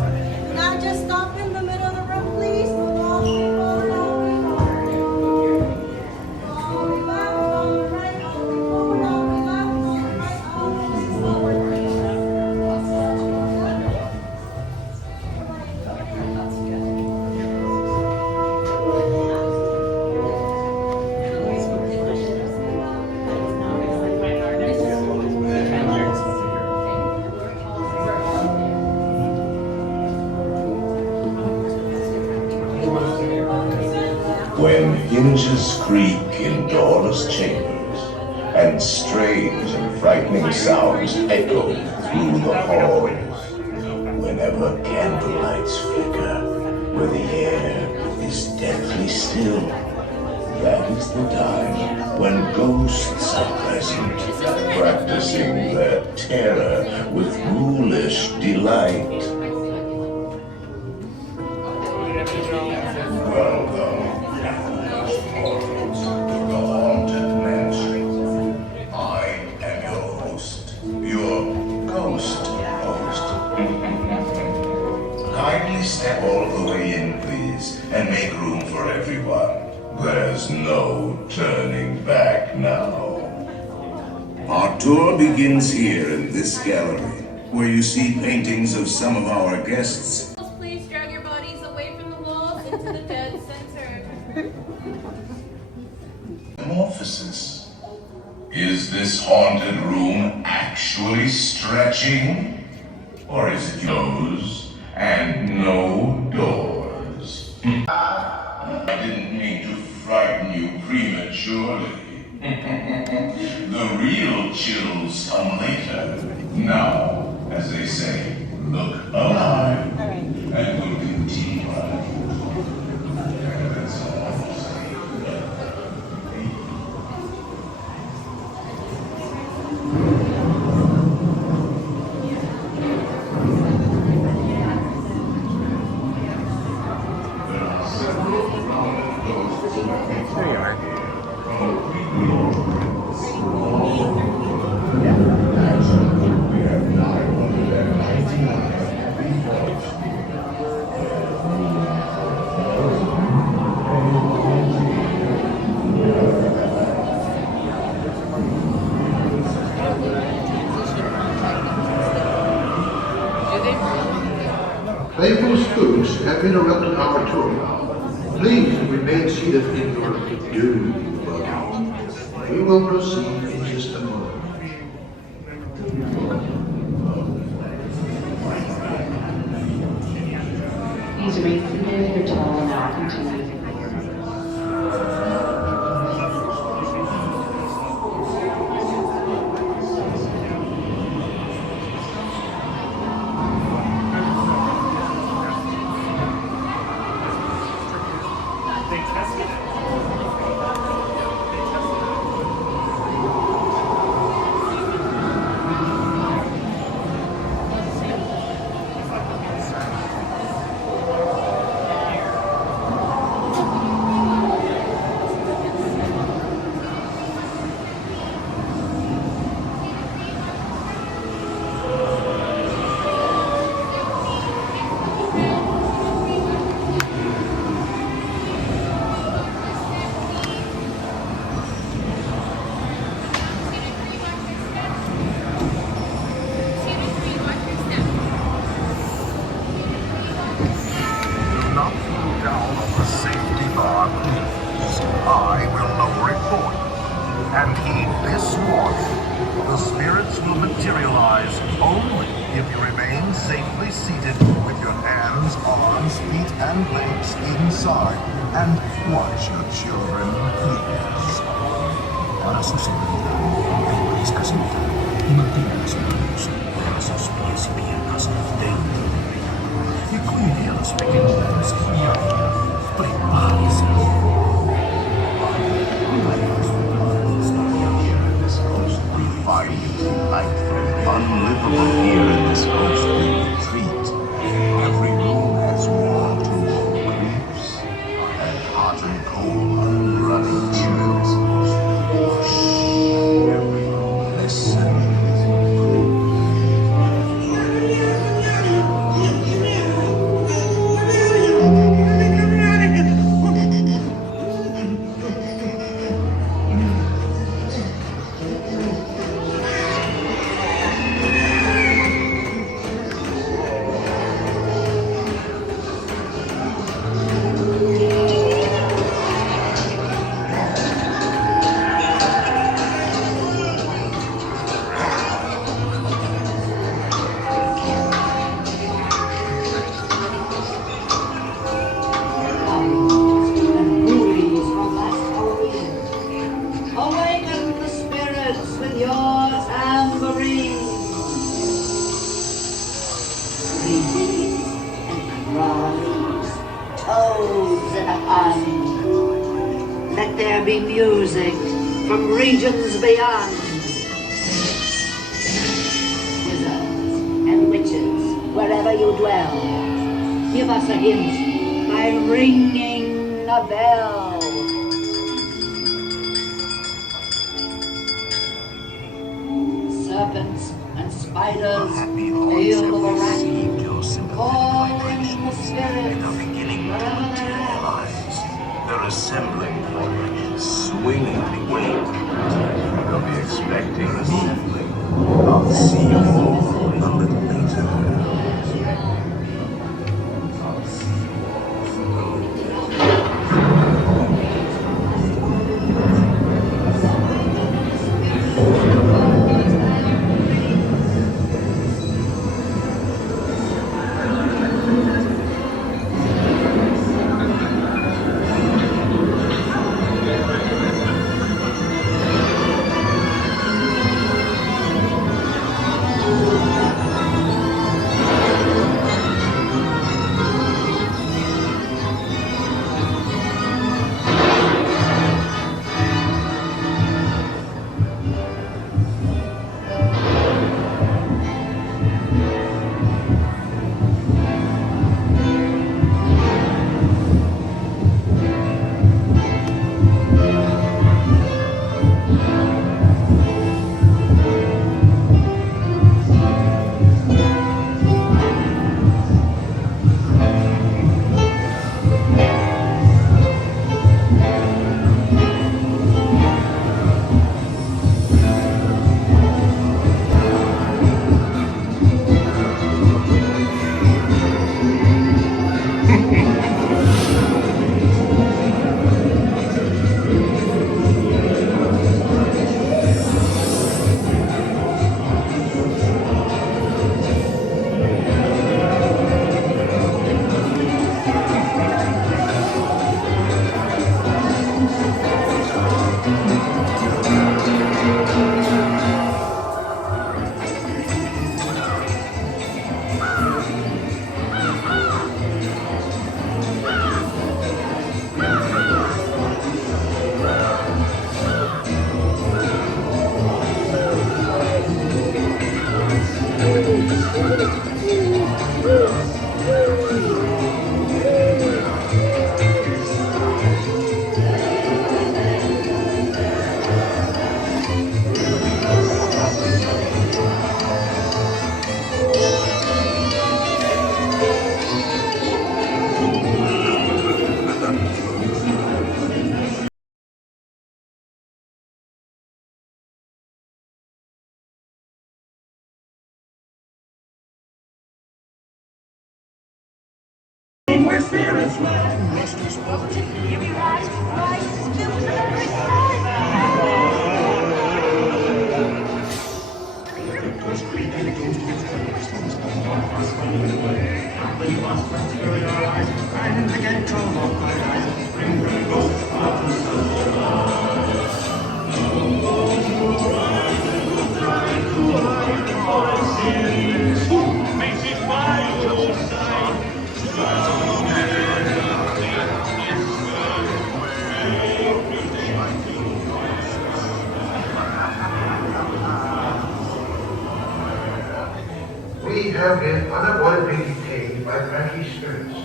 Do not just stop in the middle of the room, please. Move all the way forward, all the way forward. All the way left, all the right, all the way forward, all the way left, all the right, all the way forward. When hinges creak in doorless chambers, and strange and frightening sounds echo through the halls, whenever candlelights flicker, where the air is deathly still, that is the time when ghosts are present, practicing their terror with ghoulish delight. Welcome, mortals, to the haunted mansion. I am your host, your ghost host. Kindly step all the way in, please, and make room for everyone. There's no turning back now. Our tour begins here in this gallery, where you see paintings of some of our guests. Please drag your bodies away from the walls into the dead center. Metamorphosis. Is this haunted room actually stretching? Or is it closed and no doors? I didn't mean to frighten you prematurely. The real chills come later. Now, as they say, look alive, and we'll continue. That's all I'll say. There you are. Playful spooks have interrupted our tour. Please remain seated in your due welcome. We will proceed in just a moment. Please remain seated. Your tour will now continue. I will lower it for you. And heed this warning. The spirits will materialize only if you remain safely seated with your hands, arms, feet, and legs inside. And watch your children, please. Para sucederla, hombres casita y mantengan sus manos, brazos, pies y piernas dentro de ella. Y cuide a los pequeños y a ella. Prepárese. hot and cold, running tears. Listen. Awaken the spirits with your tambourine. Reeds and cries, toads in a hand. Let there be music from regions beyond. Wizards and witches, wherever you dwell, give us a hint by ringing a bell. Serpents and spiders, hail the rat, call in the spirits wherever they're at. They're assembling for a swinging wing. They'll be expecting us. I'll see you all a little later. Where spirits lie, mysteries welcome, give me rise, rise, fill the every We have been unavoidably detained by crafty spirits.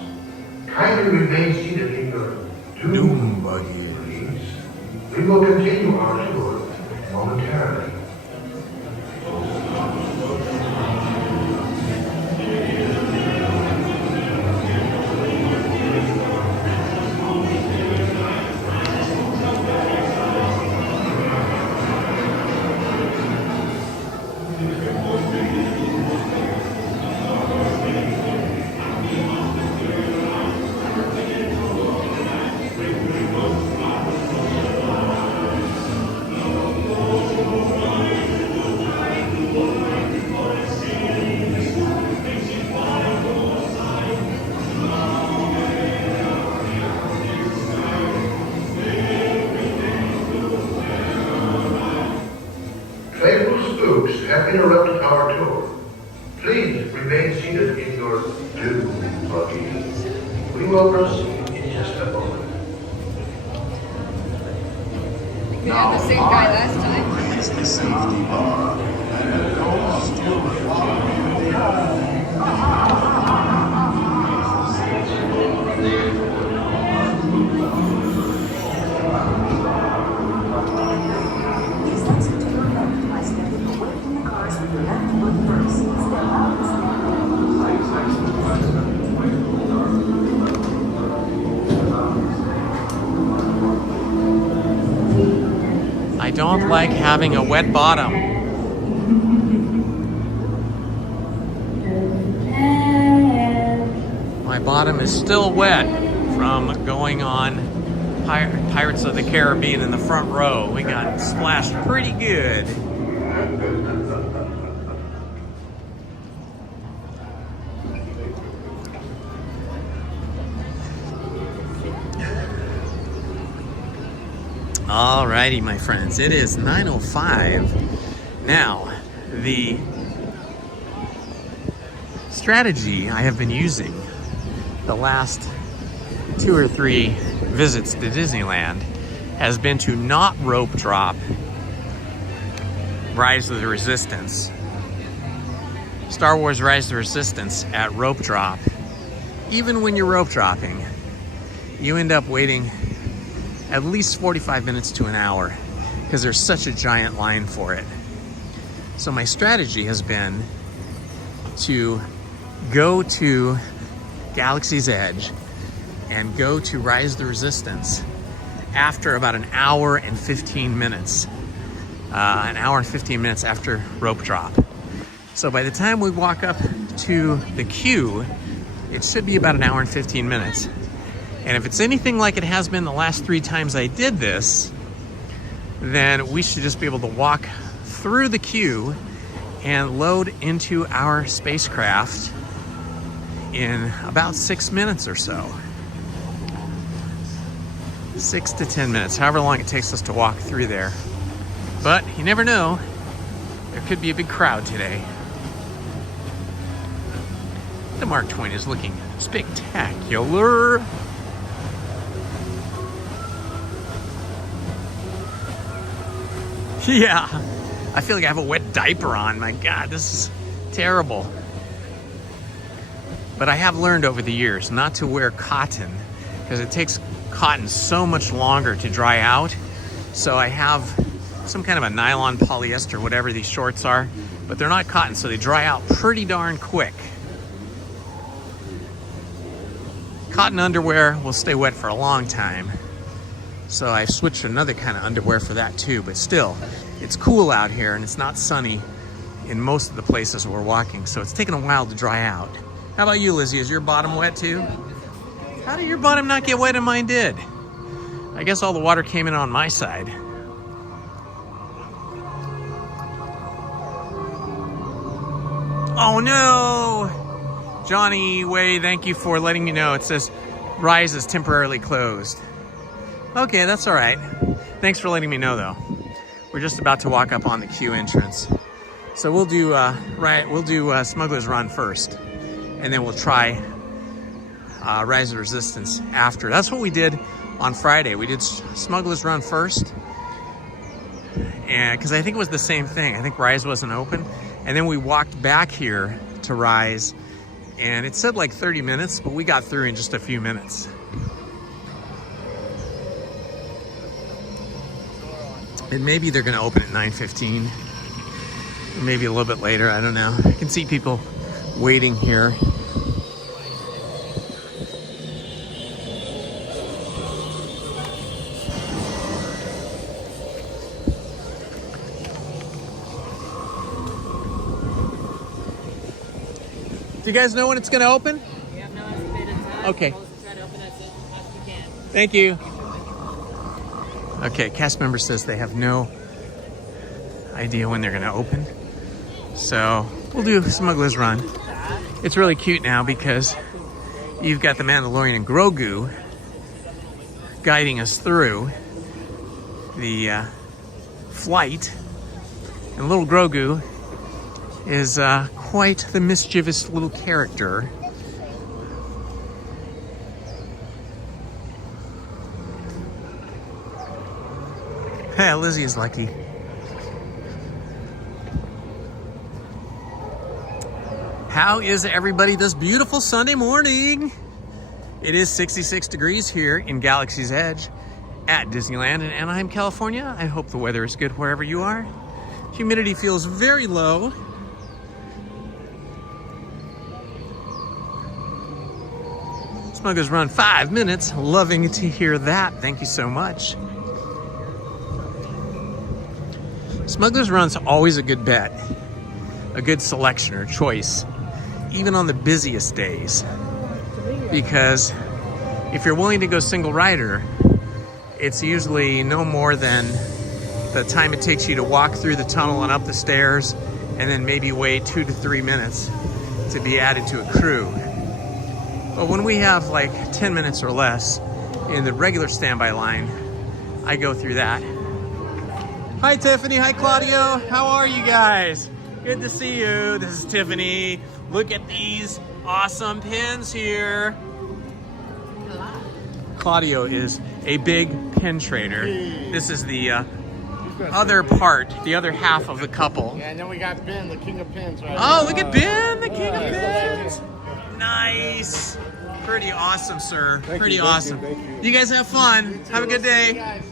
Kindly remain seated in your Doom buggies. We will continue our tour momentarily. Playful spooks have interrupted our tour. Please remain seated in your doom buggies. We will proceed in just a moment. We had the same guy last time. Release the safety bar and go still. I don't like having a wet bottom. My bottom is still wet from going on Pirates of the Caribbean in the front row. We got splashed pretty good. Alrighty, my friends, it is 9:05. Now, the strategy I have been using the last 2 or 3 visits to Disneyland has been to not rope drop Rise of the Resistance. Star Wars Rise of the Resistance at rope drop. Even when you're rope dropping, you end up waiting at least 45 minutes to an hour because there's such a giant line for it. So my strategy has been to go to Galaxy's Edge and go to Rise of the Resistance after about an hour and 15 minutes. An hour and 15 minutes after rope drop. So by the time we walk up to the queue, it should be about an hour and 15 minutes. And if it's anything like it has been the last 3 times I did this, then we should just be able to walk through the queue and load into our spacecraft in about 6 minutes or so. 6 to 10 minutes, however long it takes us to walk through there. But you never know, there could be a big crowd today. The Mark Twain is looking spectacular. Yeah, I feel like I have a wet diaper on. My God, this is terrible. But I have learned over the years not to wear cotton because it takes cotton so much longer to dry out. So I have some kind of a nylon, polyester, whatever these shorts are, but they're not cotton, so they dry out pretty darn quick. Cotton underwear will stay wet for a long time. So I've switched to another kind of underwear for that too, but still, it's cool out here and it's not sunny in most of the places we're walking, so it's taken a while to dry out. How about you, Lizzie? Is your bottom wet too? How did your bottom not get wet and mine did? I guess all the water came in on my side. Oh no! Johnny Way, thank you for letting me know. It says Rise is temporarily closed. Okay, that's all right. Thanks for letting me know, though. We're just about to walk up on the queue entrance, so we'll do Smuggler's Run first, and then we'll try Rise of the Resistance after. That's what we did on Friday. We did Smuggler's Run first, and because I think it was the same thing. I think Rise wasn't open, and then we walked back here to Rise, and it said like 30 minutes, but we got through in just a few minutes. And maybe they're going to open at 9:15. Maybe a little bit later. I don't know. I can see people waiting here. Do you guys know when it's going to open? We have no estimated time. Okay. We'll try to open as soon as we can. Thank you. Okay, cast member says they have no idea when they're going to open. So we'll do Smuggler's Run. It's really cute now because you've got the Mandalorian and Grogu guiding us through the flight. And little Grogu is quite the mischievous little character. Hey, Lizzie is lucky. How is everybody this beautiful Sunday morning? It is 66 degrees here in Galaxy's Edge at Disneyland in Anaheim, California. I hope the weather is good wherever you are. Humidity feels very low. Smuggler's Run 5 minutes. Loving to hear that. Thank you so much. Smuggler's Run's always a good bet, a good selection or choice, even on the busiest days. Because if you're willing to go single rider, it's usually no more than the time it takes you to walk through the tunnel and up the stairs, and then maybe wait 2 to 3 minutes to be added to a crew. But when we have like 10 minutes or less in the regular standby line, I go through that. Hi Tiffany, hi Claudio, how are you guys? Good to see you. This is Tiffany. Look at these awesome pins here. Claudio is a big pin trader. This is the other part, the other half of the couple. Yeah, and then we got Ben, the king of pins, right? Oh, look at Ben, the king of pins. Nice. Pretty awesome, sir. Pretty awesome. You guys have fun. Have a good day.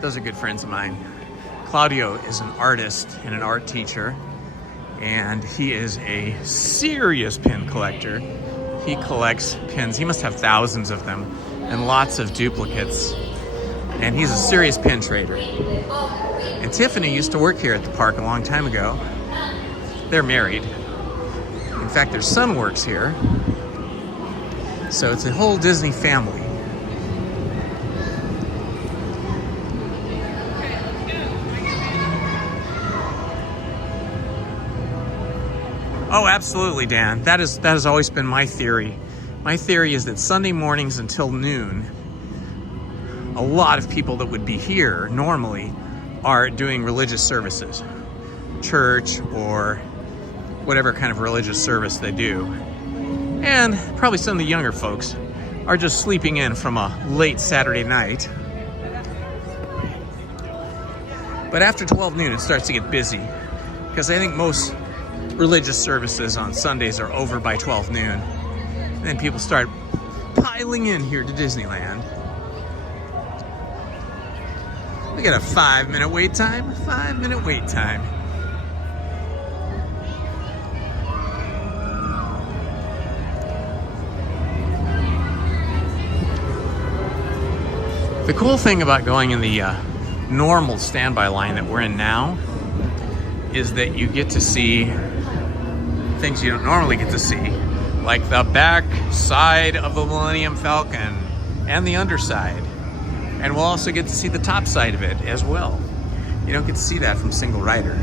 Those are good friends of mine. Claudio is an artist and an art teacher, and he is a serious pin collector. He collects pins. He must have thousands of them and lots of duplicates. And he's a serious pin trader. And Tiffany used to work here at the park a long time ago. They're married. In fact, their son works here. So it's a whole Disney family. Oh, absolutely, Dan. That has always been my theory. My theory is that Sunday mornings until noon, a lot of people that would be here normally are doing religious services, church or whatever kind of religious service they do. And probably some of the younger folks are just sleeping in from a late Saturday night. But after 12 noon, it starts to get busy because I think most religious services on Sundays are over by 12 noon. And then people start piling in here to Disneyland. We got a 5-minute wait time. 5-minute wait time. The cool thing about going in the normal standby line that we're in now is that you get to see things you don't normally get to see, like the back side of the Millennium Falcon and the underside. And we'll also get to see the top side of it as well. You don't get to see that from single rider.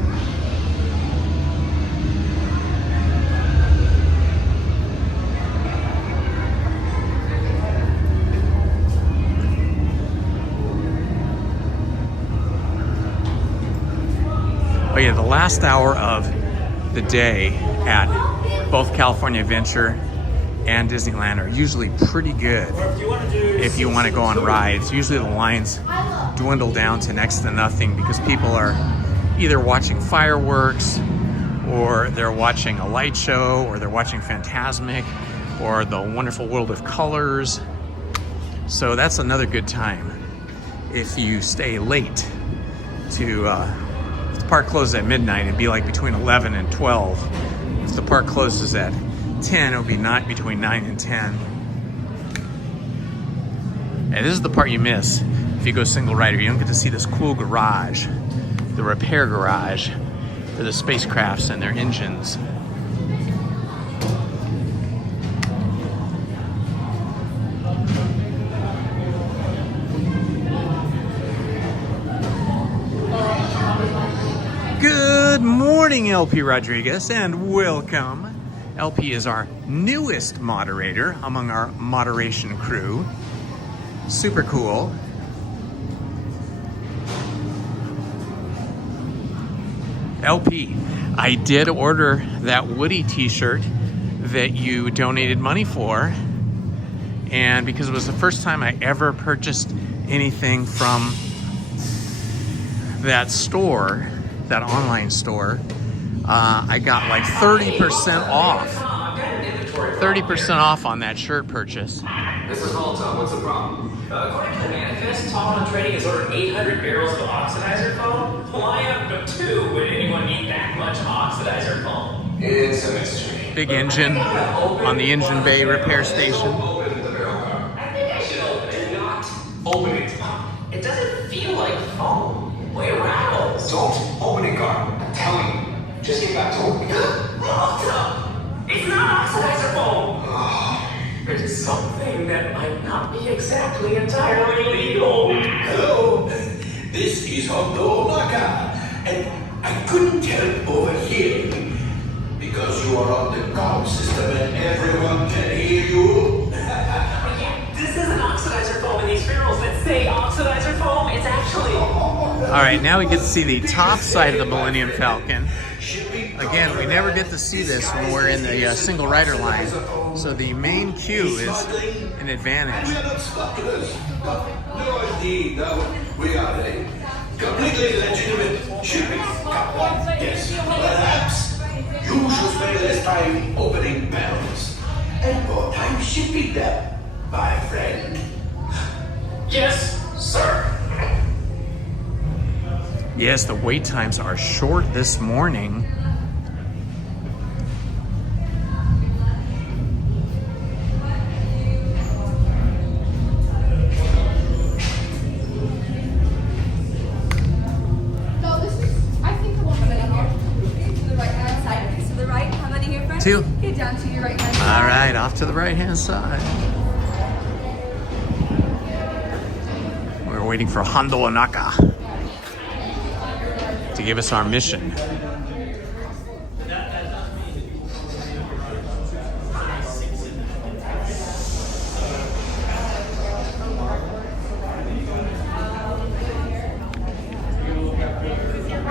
Oh yeah, the last hour of the day at both California Adventure and Disneyland are usually pretty good if you want to go on rides. Usually the lines dwindle down to next to nothing because people are either watching fireworks, or they're watching a light show, or they're watching Fantasmic, or the Wonderful World of Colors. So that's another good time. if you stay late to, if the park closes at midnight, it'd be like between 11 and 12. If the park closes at 10, it'll be not between 9 and 10. And this is the part you miss if you go single rider. You don't get to see this cool garage, the repair garage for the spacecrafts and their engines. Good morning, LP Rodriguez, and welcome. LP is our newest moderator among our moderation crew. Super cool. LP, I did order that Woody t-shirt that you donated money for, and because it was the first time I ever purchased anything from that store, that online store, I got like 30% off. 30% off on that shirt purchase. This is Malta. What's the problem? According to the manifest, Tom Trading has ordered 800 barrels of oxidizer foam. Well, I have but 2. Would anyone need that much oxidizer foam? It's a mystery. Big engine on the engine bay repair station. Open the barrel car. I think I should open it, not open it. It doesn't feel like foam. Well, it rattles. Don't open it, car. I'm telling you. Just get back to opening it. Malta! It's not oxidizer foam! There's something that might not be exactly entirely legal. Hello, this is Hondo Naka, and I couldn't help overhearing because you are on the comm system and everyone can hear you. Yeah, this isn't oxidizer foam in these barrels that say oxidizer foam. It's actually... All right, now we get to see the top side of the Millennium Falcon. Again, we never get to see this when we're in the single rider line, so the main queue is an advantage. We are not smugglers. No, indeed. We are a completely legitimate shipping company. Yes, perhaps you should spend less time opening barrels and more time shipping them, my friend. Yes, sir. Yes, the wait times are short this morning. Two. Get down to your right hand side. All right, off to the right-hand side. We're waiting for Hondo Naka to give us our mission.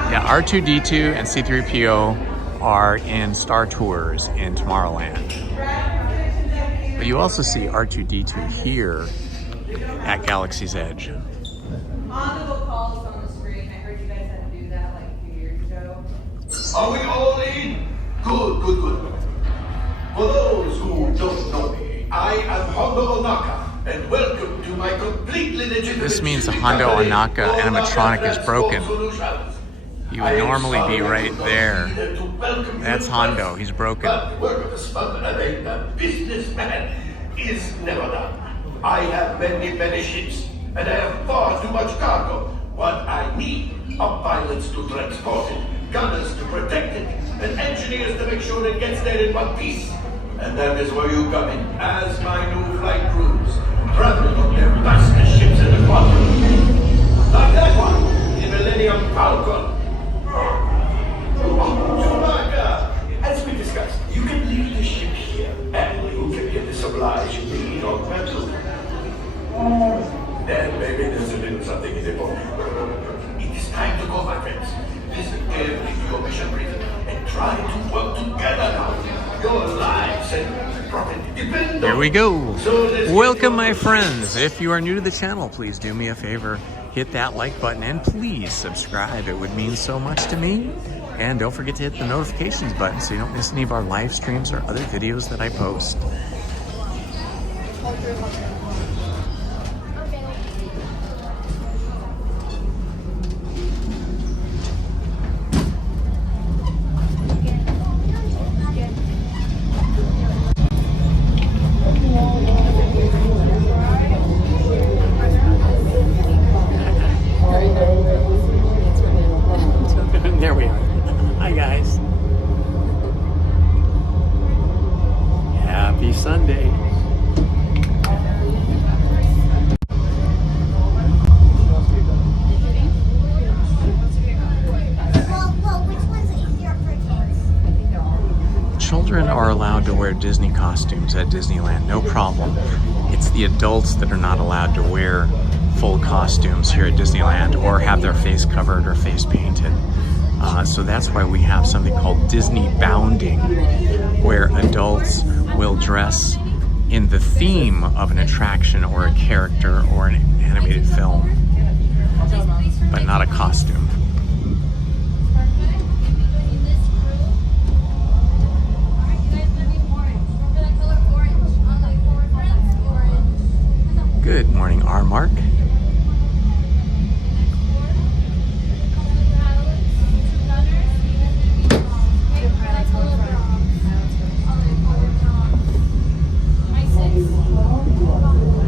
Yeah, R2-D2 and C-3PO are in Star Tours in Tomorrowland. But you also see R2-D2 here at Galaxy's Edge. Audible calls on the screen. I heard you guys had to do that like a few years ago. Are we all in? Good, good, good. For those who don't know me, I am Hondo Naka, and welcome to my completely legitimate... This means the Hondo Onaka animatronic is broken. You would normally be right there. That's Hondo, he's broken. But the work of a smuggler and a businessman is never done. I have many, many ships, and I have far too much cargo. What I need are pilots to transport it, gunners to protect it, and engineers to make sure it gets there in one piece. And that is where you come in, as my new flight crews, traveling on their fastest ships in the quadrant. Like that one, the Millennium Falcon. As we discussed, you can leave the ship here, and you can get the supplies you need on Petal. Then maybe there's a little something in the boat. It is time to go, my friends. Listen carefully to your mission briefing and try to work together now. Your lives and property depend on... Here we go. Welcome, my friends. If you are new to the channel, please do me a favor. Hit that like button and please subscribe. It would mean so much to me. And don't forget to hit the notifications button so you don't miss any of our live streams or other videos that I post. Disney costumes at Disneyland, no problem. It's the adults that are not allowed to wear full costumes here at Disneyland or have their face covered or face painted. So that's why we have something called Disney Bounding, where adults will dress in the theme of an attraction or a character or an animated film, but not a costume. Good morning, R. Mark.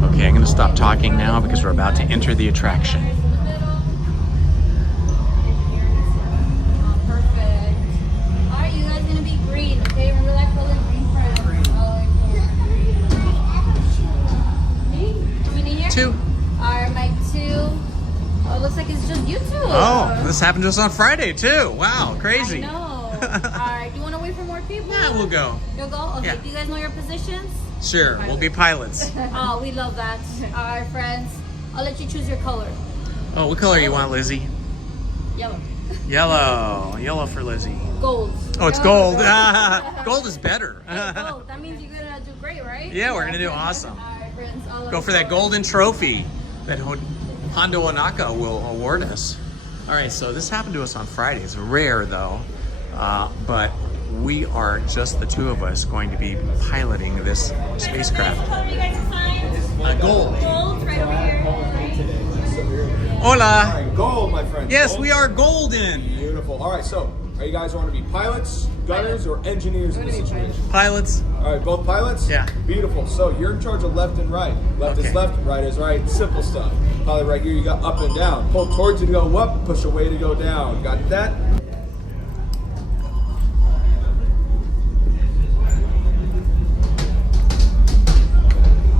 Okay, I'm going to stop talking now because we're about to enter the attraction. Perfect. Alright, you guys gonna be green, okay? Remember that color green for How many here? 2. Alright, Mike 2. Oh, it looks like it's just you two. Oh, this happened to us on Friday too. Wow, crazy. I know. Alright, do you want to wait for more people? Yeah, we'll go. You'll go? Okay, Yeah. do you guys know your positions? Sure, we'll be pilots. Oh, we love that. Alright, friends. I'll let you choose your color. Oh, what color you want, Lizzie? Yellow. Yellow. Yellow for Lizzie. Gold. Oh, it's gold. Gold is better. Hey, gold. That means you're gonna do great, right? Yeah, we're gonna do awesome. Alright, friends. I'll Go for that golden trophy that Hondo Onaka will award us. All right, so this happened to us on Friday. It's rare though, but we are just the two of us going to be piloting this spacecraft. Gold. Gold, right over here. Hola. All right, gold, my friend. Yes, Gold. we are golden. Beautiful. All right, so are you guys want to be pilots, gunners, or engineers in this situation? Pilots. All right, both pilots? Yeah. Beautiful. So you're in charge of left and right. Left is left, right is right. Simple stuff. Probably right here you got up and down. Pull towards you to go up, push away to go down. Got that?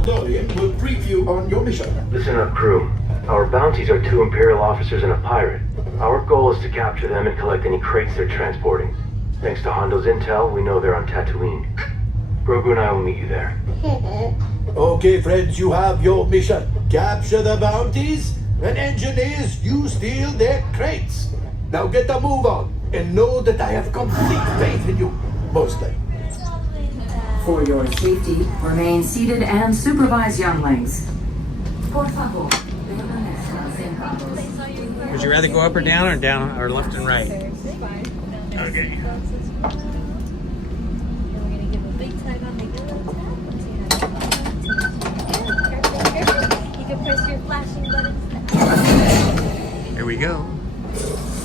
Dorian will brief you on your mission. Listen up, crew. Our bounties are 2 Imperial officers and a pirate. Our goal is to capture them and collect any crates they're transporting. Thanks to Hondo's intel, we know they're on Tatooine. Grogu and I will meet you there. Okay, friends, you have your mission. Capture the bounties, and engineers, you steal their crates. Now get a move on, and know that I have complete faith in you. Mostly. For your safety, remain seated and supervise younglings. Por favor. Would you rather go up or down or left and right? Okay. You can press your flashing buttons. Here we go.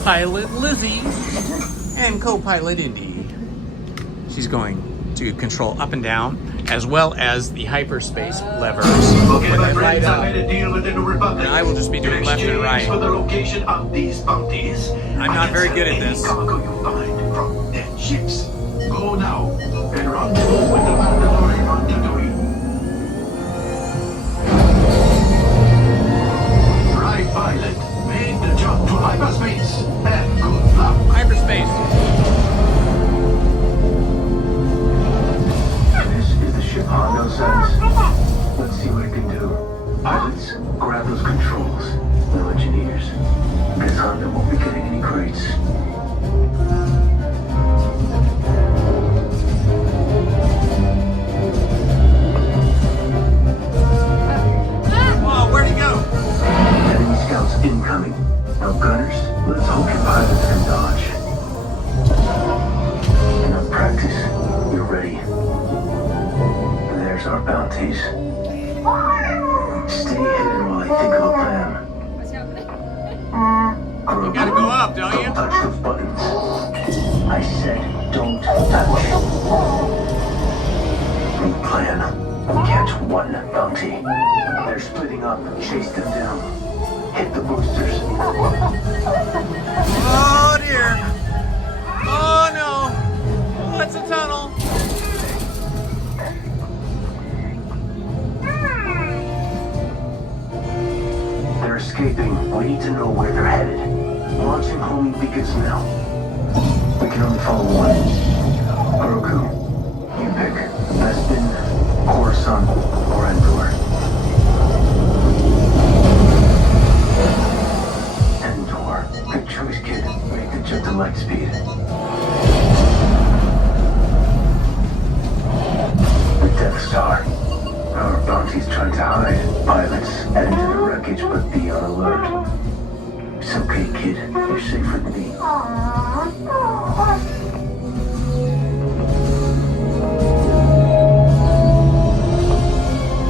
Pilot Lizzie and co-pilot Indy. She's going to control up and down, as well as the hyperspace levers. Okay, when my they light friends, I up. made a deal with the New Republic. And I will just be doing left and right. For the location of these bounties, I'm not very good at this. cargo you find from dead ships. Go now and rendezvous with the Mandalorian on Tatooine. Right pilot, make the jump to hyperspace, and good luck. Hyperspace. This is the ship Hondo sends. Let's see what it can do. Pilots, grab those controls. No engineers. Guess Hondo won't be getting any crates. Oh, where'd he go? Enemy scouts incoming. Now gunners, let's hope your pilots can dodge. Enough practice. You're ready. There's our bounties. Stay hidden while I think of a plan. You gotta go up, don't you? Don't touch those buttons. I said don't touch. New plan. Catch one bounty. They're splitting up. Chase them down. Hit the boosters. Oh dear. Oh no. Oh, it's a tunnel. They're escaping. We need to know where they're headed. Launching homing beacons now. We can only follow one. Grogu, you pick. Bespin, Coruscant, or Endor. Endor. Good choice, kid. Make the jump to light speed. The Death Star. Our bounty's trying to hide. Pilots, head into the wreckage, but be on alert. It's okay, kid. You're safe with me.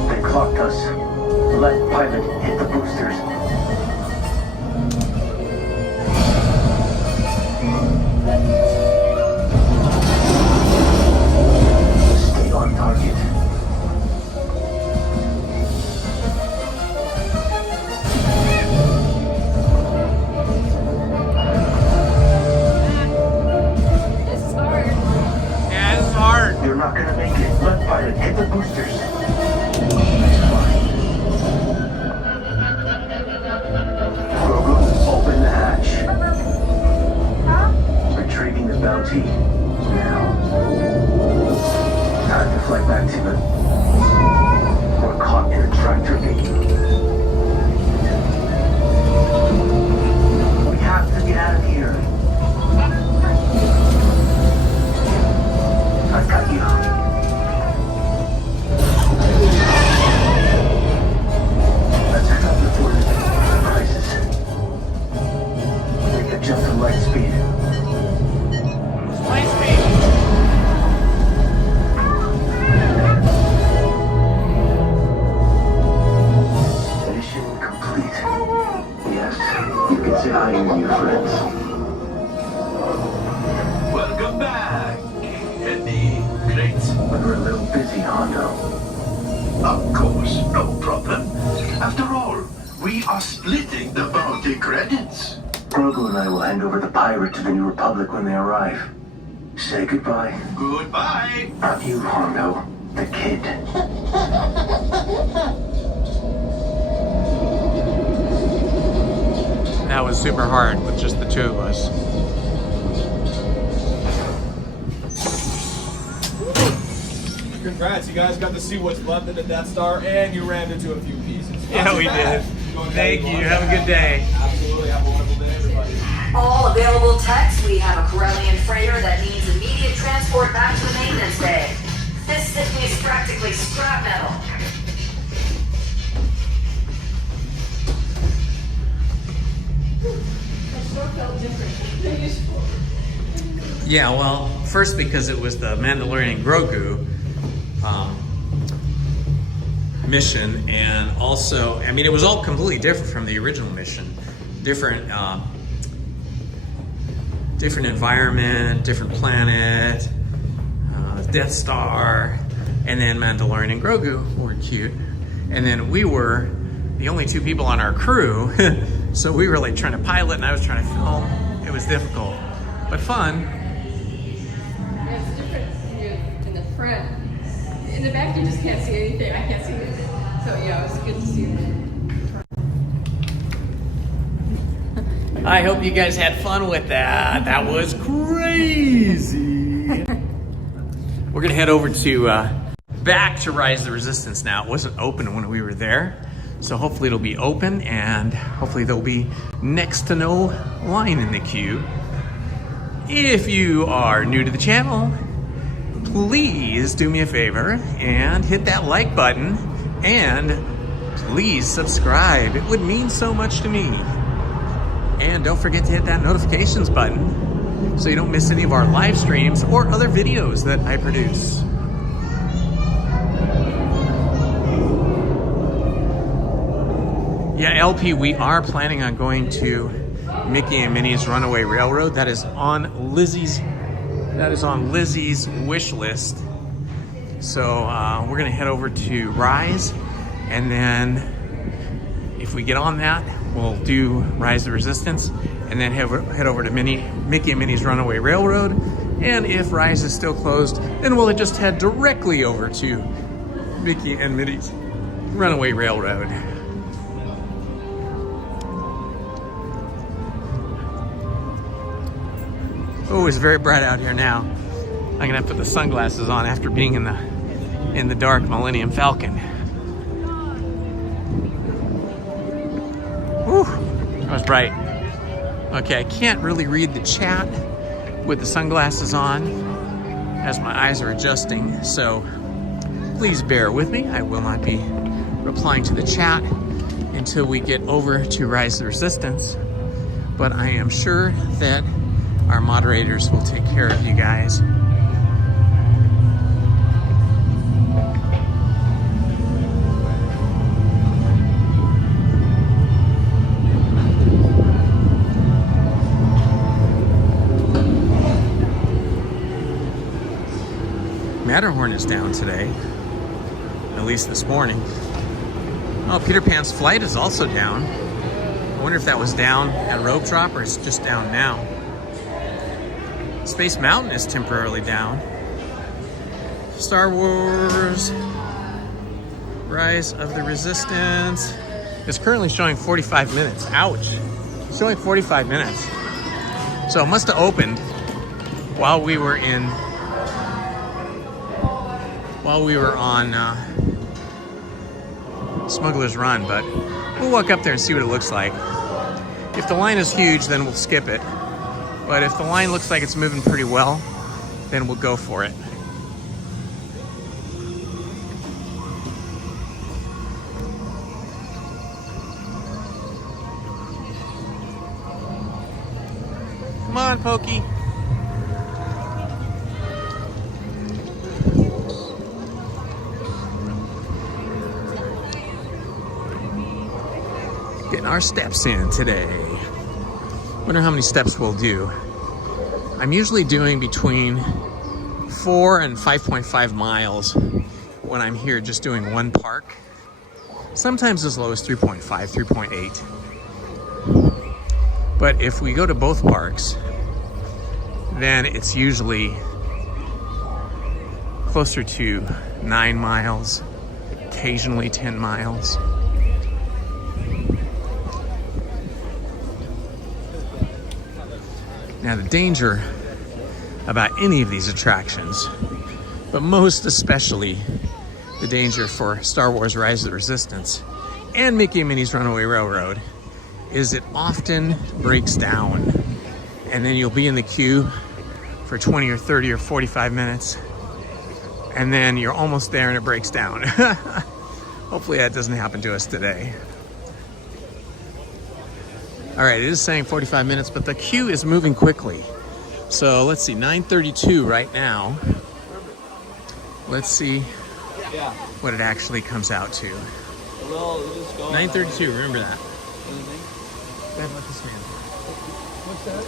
They clocked us. Let pilot hit the boosters. Stay on target. You're not gonna make it. Let pilot hit the boosters. Grogu, open the hatch. Retrieving the bounty. Now. Time to fly back to the... We're caught in a tractor beam. We have to get out of here. I got you. Let's head up before the crisis. Make the jump to light speed. Light speed. Mission complete. Yes, you can say hi to your new friends. Welcome back. Any crates? We're a little busy, Hondo. Of course, no problem. After all, we are splitting the bounty credits. Grogu and I will hand over the pirate to the New Republic when they arrive. Say goodbye. Goodbye. Not you, Hondo. The kid. That was super hard with just the two of us. Congrats, you guys got to see what's left of the Death Star, and you rammed into a few pieces. Yeah, we did. Thank you. Have a good day. Absolutely. Have a wonderful day, everybody. All available techs, we have a Corellian freighter that needs immediate transport back to the maintenance bay. This thing is practically scrap metal. Yeah, well, first because it was the Mandalorian Grogu mission, and also, I mean, it was all completely different from the original mission. Different environment, different planet, Death Star, and then Mandalorian and Grogu were cute. And then we were the only two people on our crew, so we were like trying to pilot and I was trying to film. It was difficult, but fun. Yeah, it's different in the front. In the back, you just can't see anything. I can't see anything. So yeah, it was good to see them. I hope you guys had fun with that. That was crazy. We're gonna head over to back to Rise of the Resistance now. It wasn't open when we were there, so hopefully it'll be open, and hopefully there'll be next to no line in the queue. If you are new to the channel, please do me a favor and hit that like button, and please subscribe. It would mean so much to me. And don't forget to hit that notifications button so you don't miss any of our live streams or other videos that I produce. Yeah, LP, we are planning on going to Mickey and Minnie's Runaway Railroad. That is on Lizzie's wish list. So we're gonna head over to Rise, and then if we get on that, we'll do Rise of the Resistance, and then head over to Mickey and Minnie's Runaway Railroad. And if Rise is still closed, then we'll just head directly over to Mickey and Minnie's Runaway Railroad. Oh, it's very bright out here now. I'm gonna have to put the sunglasses on after being in the in the dark Millennium Falcon. Whew, that was bright. Okay, I can't really read the chat with the sunglasses on as my eyes are adjusting, so please bear with me. I will not be replying to the chat until we get over to Rise of the Resistance, but I am sure that our moderators will take care of you guys. Matterhorn is down today, at least this morning. Oh, Peter Pan's Flight is also down. I wonder if that was down at Rope Drop or it's just down now. Space Mountain is temporarily down. Star Wars Rise of the Resistance is currently showing 45 minutes. Ouch. It's showing 45 minutes. So it must have opened while we were on Smuggler's Run, but we'll walk up there and see what it looks like. If the line is huge, then we'll skip it. But if the line looks like it's moving pretty well, then we'll go for it. Come on, Pokey. Getting our steps in today. Wonder how many steps we'll do. I'm usually doing between 4 and 5.5 miles when I'm here just doing one park. Sometimes as low as 3.5, 3.8. But if we go to both parks, then it's usually closer to 9 miles, occasionally 10 miles. Now, the danger about any of these attractions, but most especially the danger for Star Wars Rise of the Resistance and Mickey and Minnie's Runaway Railroad, is it often breaks down. And then you'll be in the queue for 20 or 30 or 45 minutes, and then you're almost there and it breaks down. Hopefully that doesn't happen to us today. All right, it is saying 45 minutes, but the queue is moving quickly. So let's see, 9:32 right now. Let's see what it actually comes out to. 9:32, remember that. Let this man. What's that?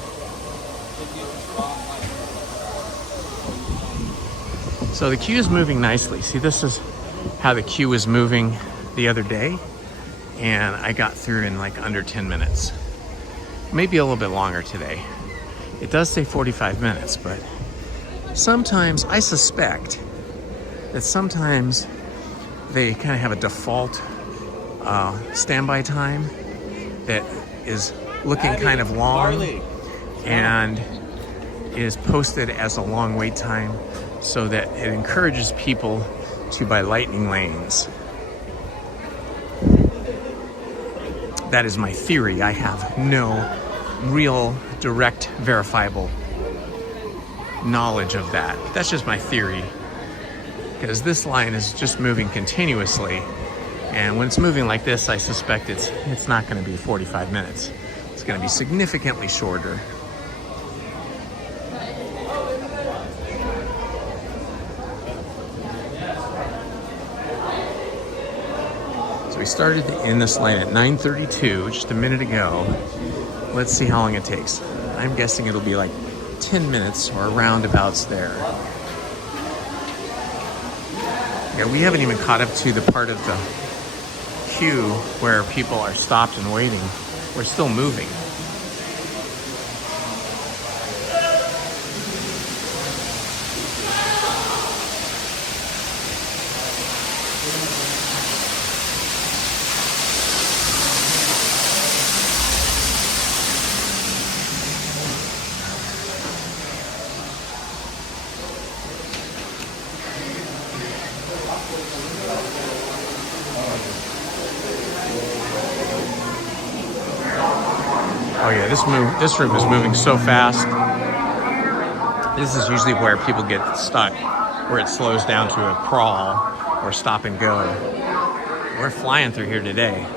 So the queue is moving nicely. See, this is how the queue was moving the other day, and I got through in like under 10 minutes. Maybe a little bit longer today. It does say 45 minutes, but sometimes I suspect that sometimes they kind of have a default standby time that is looking kind of long and is posted as a long wait time so that it encourages people to buy lightning lanes. That is my theory. I have no real direct verifiable knowledge of that. That's just my theory, because this line is just moving continuously, and when it's moving like this, I suspect it's not going to be 45 minutes. It's going to be significantly shorter. So we started in this line at 9:32 just a minute ago. Let's see how long it takes. I'm guessing it'll be like 10 minutes or roundabouts there. Yeah, we haven't even caught up to the part of the queue where people are stopped and waiting. We're still moving. Oh yeah, this room is moving so fast. This is usually where people get stuck, where it slows down to a crawl or stop and go. We're flying through here today.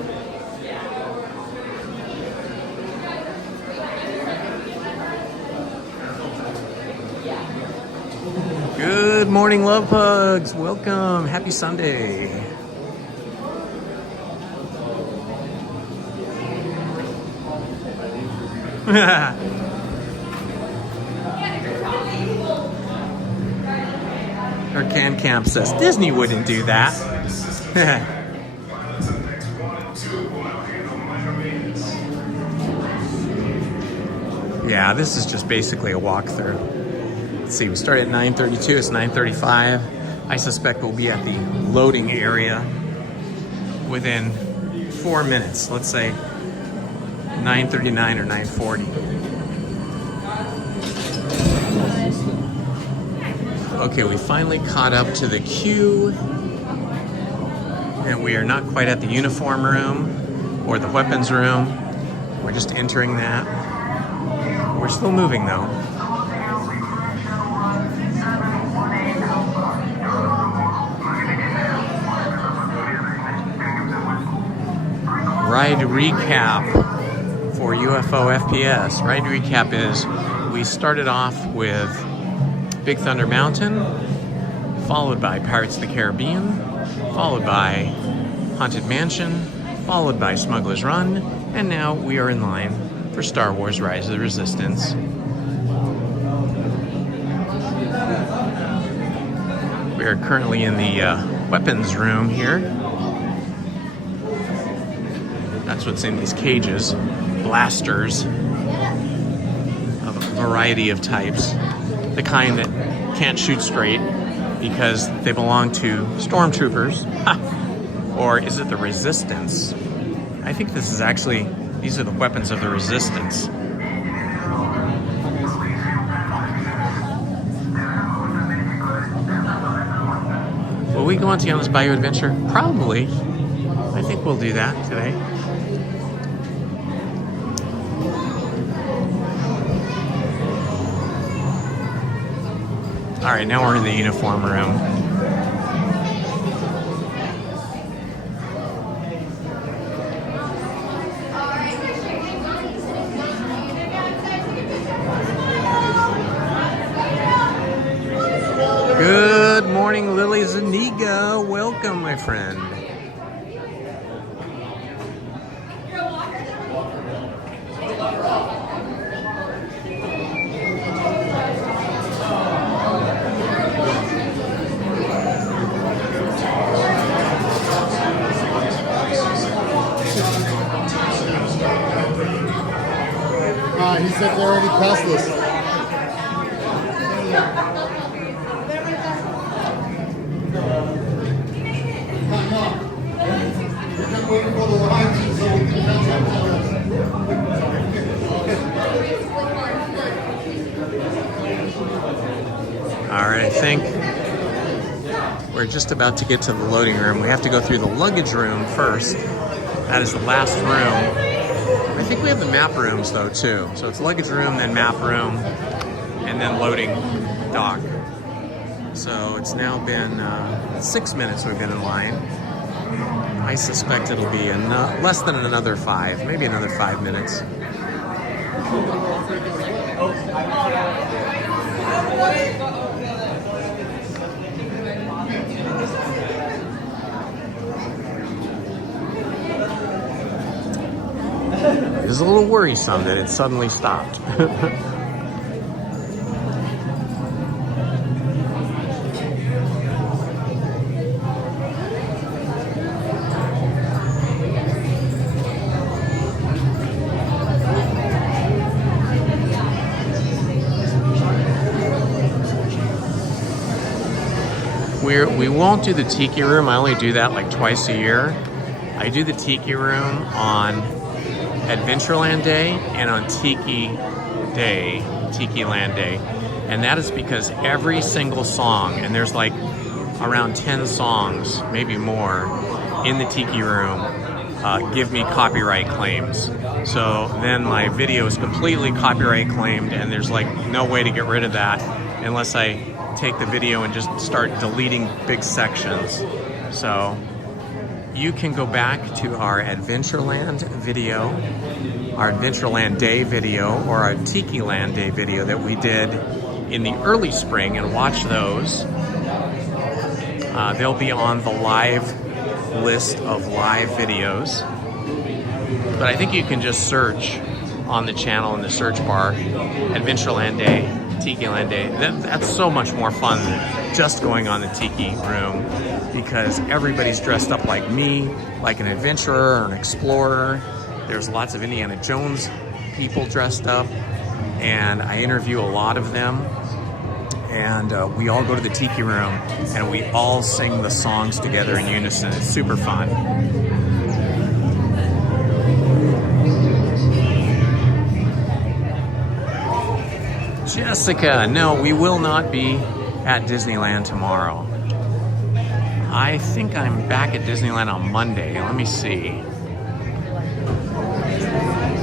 Good morning, love pugs. Welcome. Happy Sunday. Her can camp says Disney wouldn't do that. Yeah, this is just basically a walkthrough. Let's see, we start at 9:32, it's 9:35. I suspect we'll be at the loading area within 4 minutes. Let's say 9:39 or 9:40. Okay, we finally caught up to the queue. And we are not quite at the uniform room or the weapons room. We're just entering that. We're still moving though. Ride recap for UFO FPS. Ride recap is we started off with Big Thunder Mountain, followed by Pirates of the Caribbean, followed by Haunted Mansion, followed by Smuggler's Run, and now we are in line for Star Wars Rise of the Resistance. We are currently in the weapons room here. That's what's in these cages. Blasters of a variety of types. The kind that can't shoot straight because they belong to stormtroopers. Or is it the Resistance? I think this is actually, these are the weapons of the Resistance. Will we go on to this Bayou Adventure? Probably. I think we'll do that today. All right, now we're in the uniform room. Good morning, Lily Zuniga. Welcome, my friend. He said they already passed this. All right, I think we're just about to get to the loading room. We have to go through the luggage room first. That is the last room. I think we have the map rooms though too. So it's luggage room, then map room, and then loading dock. So it's now been 6 minutes we've been in line. I suspect it'll be less than another 5, maybe another 5 minutes. It is a little worrisome that it suddenly stopped. We won't do the Tiki Room. I only do that like twice a year. I do the Tiki Room on Adventureland Day and on Tiki Land Day. And that is because every single song, and there's like around 10 songs, maybe more, in the Tiki Room, give me copyright claims. So then my video is completely copyright claimed, and there's like no way to get rid of that unless I take the video and just start deleting big sections. So you can go back to our Adventureland video, our Adventureland Day video, or our Tiki Land Day video that we did in the early spring and watch those. They'll be on the live list of live videos. But I think you can just search on the channel in the search bar, Adventureland Day, Tiki Land Day. That's so much more fun than just going on the Tiki Room, because everybody's dressed up like me, like an adventurer or an explorer. There's lots of Indiana Jones people dressed up, and I interview a lot of them. And we all go to the Tiki Room and we all sing the songs together in unison. It's super fun. Jessica, no, we will not be at Disneyland tomorrow. I think I'm back at Disneyland on Monday. Let me see.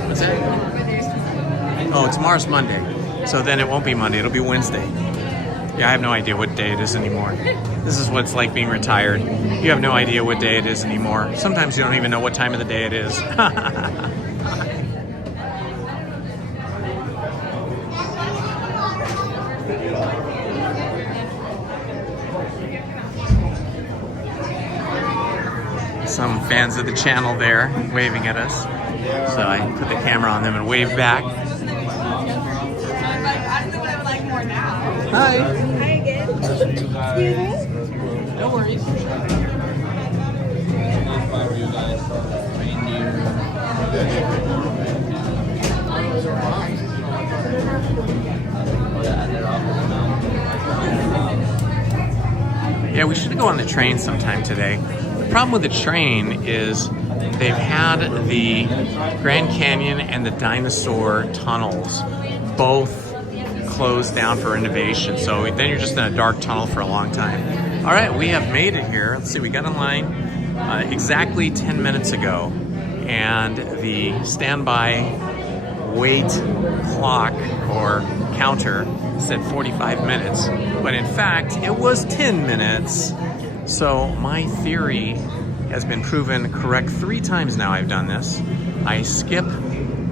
What's that? Oh, tomorrow's Monday. So then it won't be Monday, it'll be Wednesday. Yeah, I have no idea what day it is anymore. This is what it's like being retired. You have no idea what day it is anymore. Sometimes you don't even know what time of the day it is. Some fans of the channel there waving at us. So I put the camera on them and wave back. Hi. Hi again. Excuse me? No worries. Yeah, we should go on the train sometime today. The problem with the train is they've had the Grand Canyon and the dinosaur tunnels both closed down for renovation, so then you're just in a dark tunnel for a long time. All right, we have made it here. Let's see, we got in line exactly 10 minutes ago, and the standby wait clock or counter said 45 minutes, but in fact it was 10 minutes. So my theory has been proven correct 3 times now. I've done this. I skip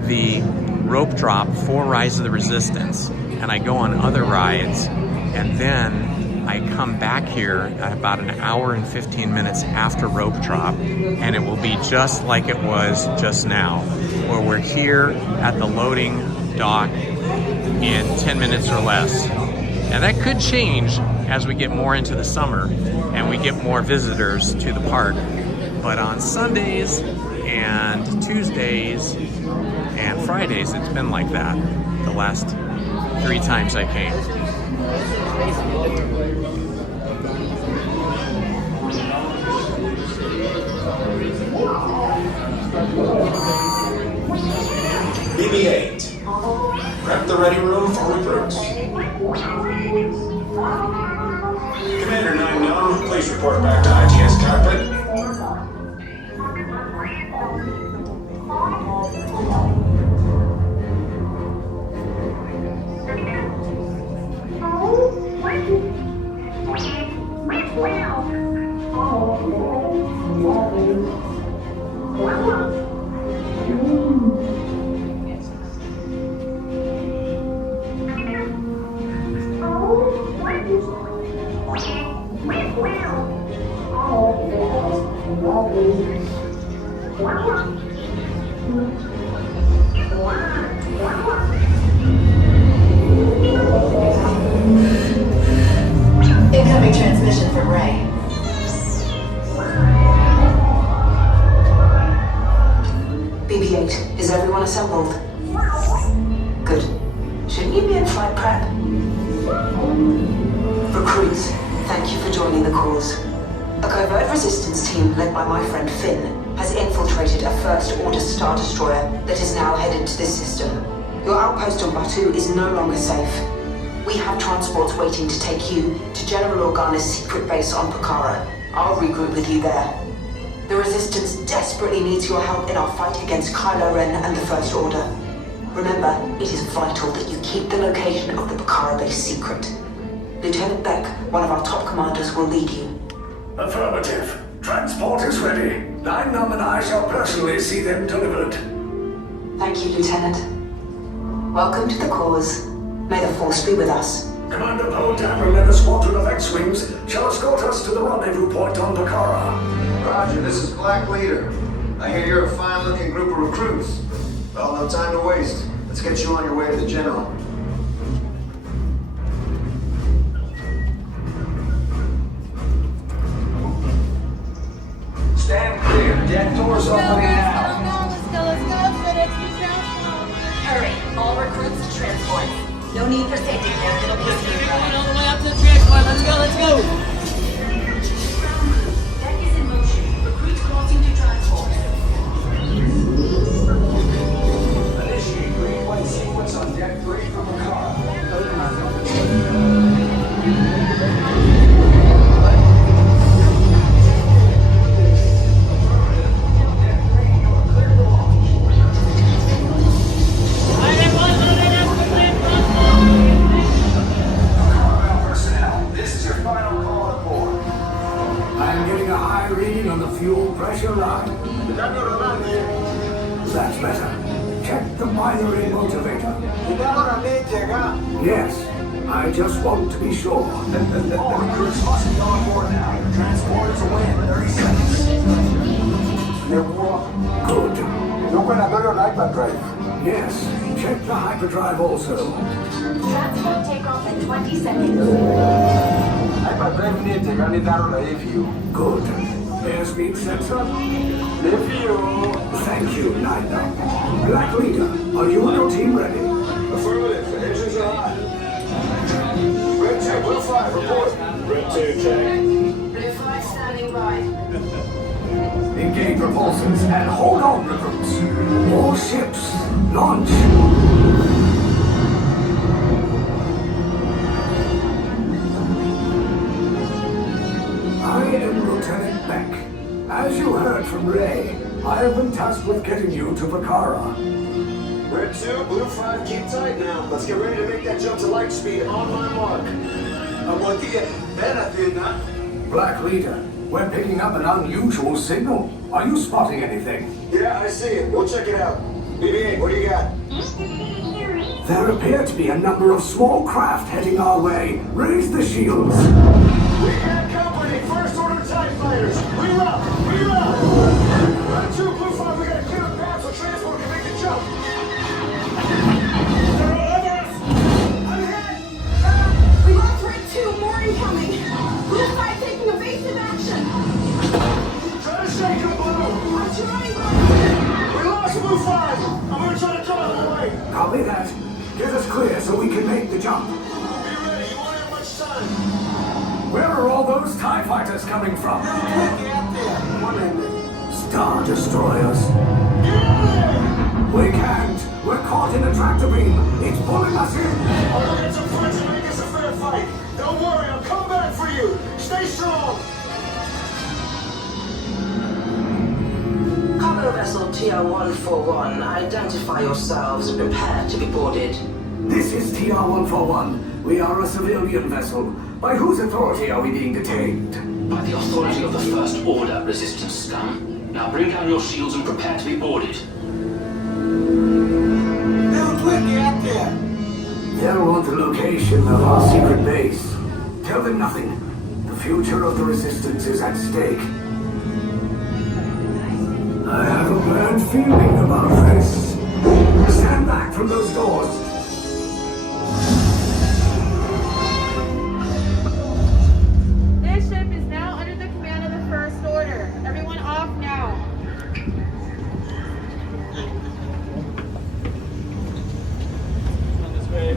the rope drop for Rise of the Resistance, and I go on other rides, and then I come back here at about an hour and 15 minutes after rope drop, and it will be just like it was just now, where we're here at the loading dock in 10 minutes or less. Now that could change as we get more into the summer and we get more visitors to the park, but on Sundays and Tuesdays and Fridays it's been like that the last 3 times I came. BB-8. Prep the ready room for recruits. Commander 9-9, please report back to ITS cockpit. Incoming transmission from Ray. BB-8, is everyone assembled? Good. Shouldn't you be in flight prep? Recruits, thank you for joining the cause. A covert resistance team led by my friend Finn has infiltrated a First-Order Star Destroyer that is now headed to this system. Your outpost on Batu is no longer safe. We have transports waiting to take you to General Organa's secret base on Pucara. I'll regroup with you there. The Resistance desperately needs your help in our fight against Kylo Ren and the First Order. Remember, it is vital that you keep the location of the Bakara base secret. Lieutenant Beck, one of our top commanders, will lead you. Affirmative. Transport is ready. Line Numb and I shall personally see them delivered. Thank you, Lieutenant. Welcome to the cause. May the Force be with us. Commander Poe Dameron and a squadron of X-Wings shall escort us to the rendezvous point on Bakara. Roger, this is Black Leader. I hear you're a fine-looking group of recruits. Well, no time to waste. Let's get you on your way to the General. Stand clear. Deck doors opening now. Let's go. FedEx be transport. Hurry, all recruits to transport. No need for safety cams. It'll be smooth ride. All the way up to the transport. Let's go. Deck is in motion. Recruits crossing to transport. Initiate green light sequence on deck 3 from Bakara. On the fuel pressure line. That's better. Check the binary motivator. Yes, I just want to be sure. All recruits must be on board now. Transport is away in 30 seconds. Good. You're going to go to hyperdrive. Yes, check the hyperdrive also. Transport takeoff in 20 seconds. Hyperdrive need to run it out of you. Good. Airspeed sensor? Thank you, Nina. Black Leader, are you and your team ready? Affirmative. The engines are hot. Red 2, Blue 5, report. Red 2, check. Blue 5 standing by. Engage propulsors and hold on, recruits. All ships, launch. I am Lieutenant Beck. As you heard from Ray, I have been tasked with getting you to Bakara. Red 2, Blue 5, keep tight now. Let's get ready to make that jump to light speed on my mark. Black Leader, we're picking up an unusual signal. Are you spotting anything? Yeah, I see it. We'll check it out. BB-8, what do you got? There appear to be a number of small craft heading our way. Raise the shields. We got company. First Order TIE fighters. Reroute. Red 2, Blue 5, we got a clear path so transport can make the jump. They're all over us. I'm hit. We lost Red 2, more incoming. Blue 5 taking evasive action. Try to shake him, Blue. I'm trying, Blue. We lost Blue 5. I'm going to try to draw them away. Copy that. Get us clear so we can make the jump. Be ready. You won't have much time. Where are all those TIE fighters coming from? Star Destroyers. We can't. We're caught in a tractor beam. It's pulling us in. I'll get some friends and make this a fair fight. Don't worry, I'll come back for you. Stay strong. Cargo vessel TR-141, identify yourselves and prepare to be boarded. This is TR-141. We are a civilian vessel. By whose authority are we being detained? By the authority of the First Order, Resistance scum. Now bring down your shields and prepare to be boarded. They'll want the location of our secret base. Tell them nothing. The future of the Resistance is at stake. I have a bad feeling about this. Stand back from those doors. This ship is now under the command of the First Order. Everyone off now. On this way.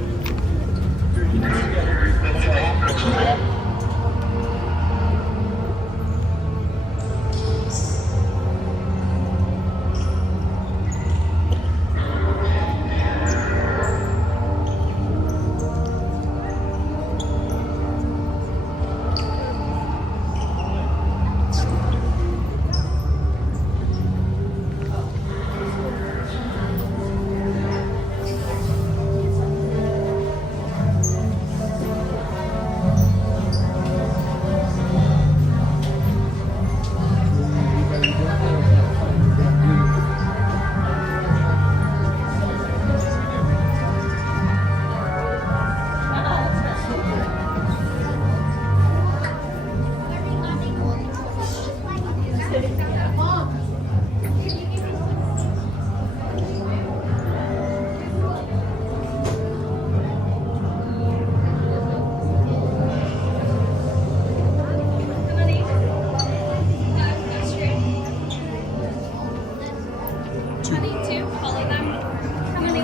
honey, too? All of them? How many?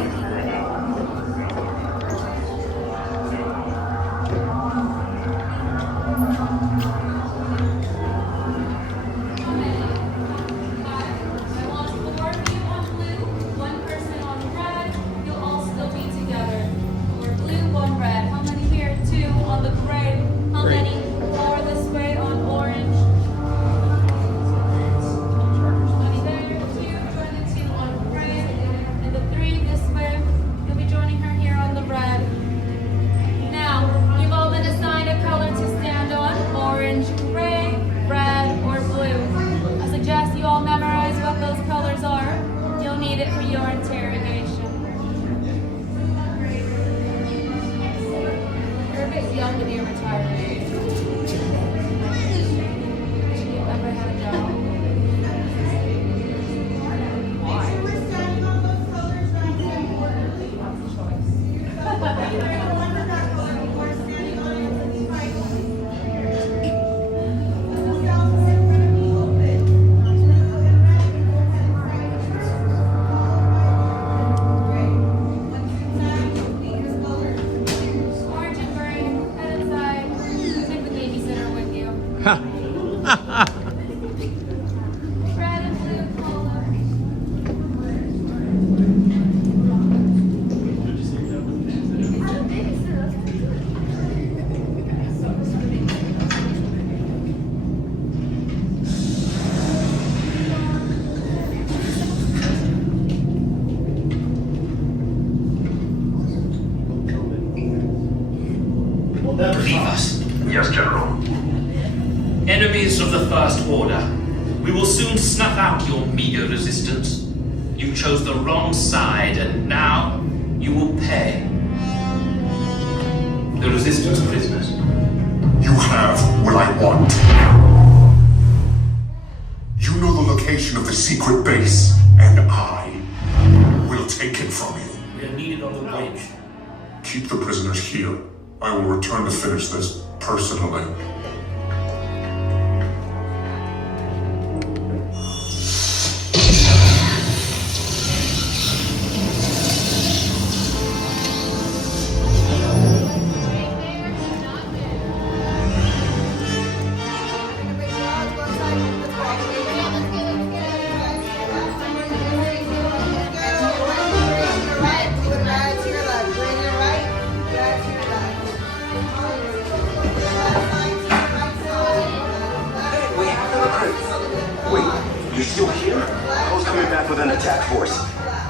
Leave us. Yes, General. Enemies of the First Order. We will soon snuff out your meager resistance. You chose the wrong side, and now you will pay. The Resistance prisoners. You have what I want. You know the location of the secret base, and I will take it from you. We are needed on the bridge. Keep the prisoners here. I will return to finish this personally. You're still here? I was coming back with an attack force.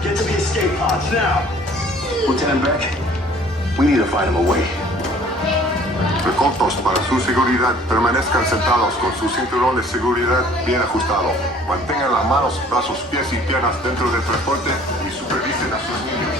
Get to the escape pods now! Lieutenant Beck, we need to find him a way. Recotos, para su seguridad, permanezcan sentados con su cinturón de seguridad bien ajustado. Mantengan las manos, brazos, pies y piernas dentro del transporte y supervisen a sus niños.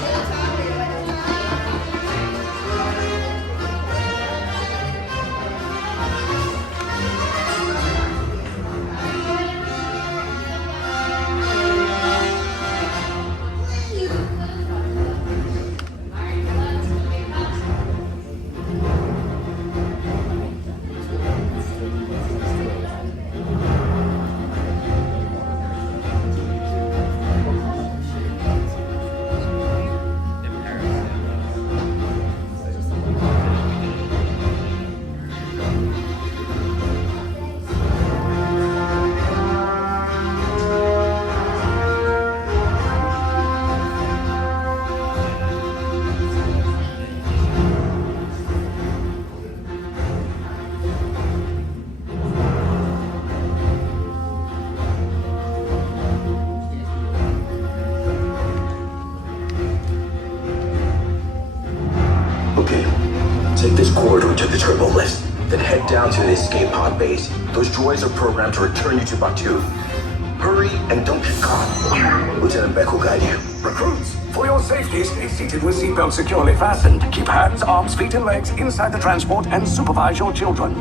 Take this corridor to the turbo lift, then head down to the escape pod base. Those droids are programmed to return you to Batu. Hurry and don't get caught. Lieutenant Beck will guide you. Recruits, for your safety, stay seated with seatbelts securely fastened. Keep hands, arms, feet, and legs inside the transport and supervise your children.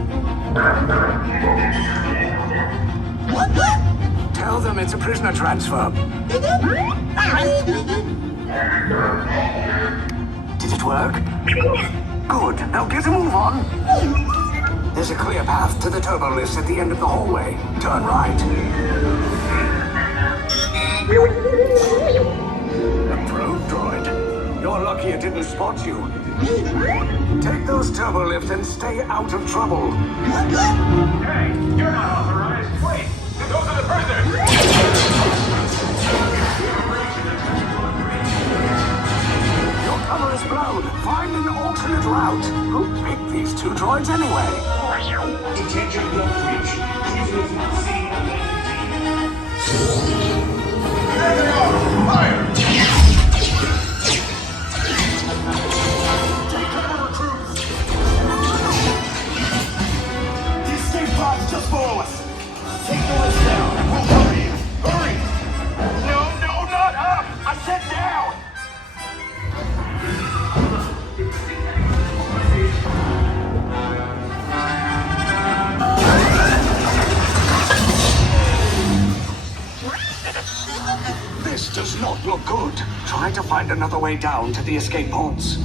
Tell them it's a prisoner transfer. Did it work? Good. Now get a move on. There's a clear path to the turbo lifts at the end of the hallway. Turn right. probe droid. You're lucky it didn't spot you. Take those turbo lifts and stay out of trouble. Hey, you're not authorized. Wait, those are the prisoners. Your cover is blown. Find an alternate route. Who picked these two droids anyway? Detention block breach. Prisoners not seen on There they are! Fire! Take cover, recruits! The escape pod's just below us. Take the list down and we'll cover you. Hurry! No, not up! I said down! This does not look good. Try to find another way down to the escape pods.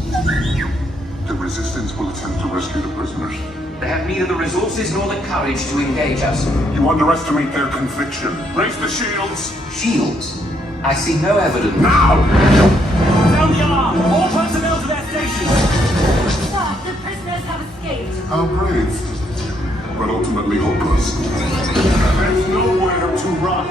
The Resistance will attempt to rescue the prisoners. They have neither the resources nor the courage to engage us. You underestimate their conviction. Raise the shields! Shields? I see no evidence. Now! Sound the alarm! All personnel to their stations! Sir, the prisoners have escaped. How brave, but ultimately hopeless. There's nowhere to run.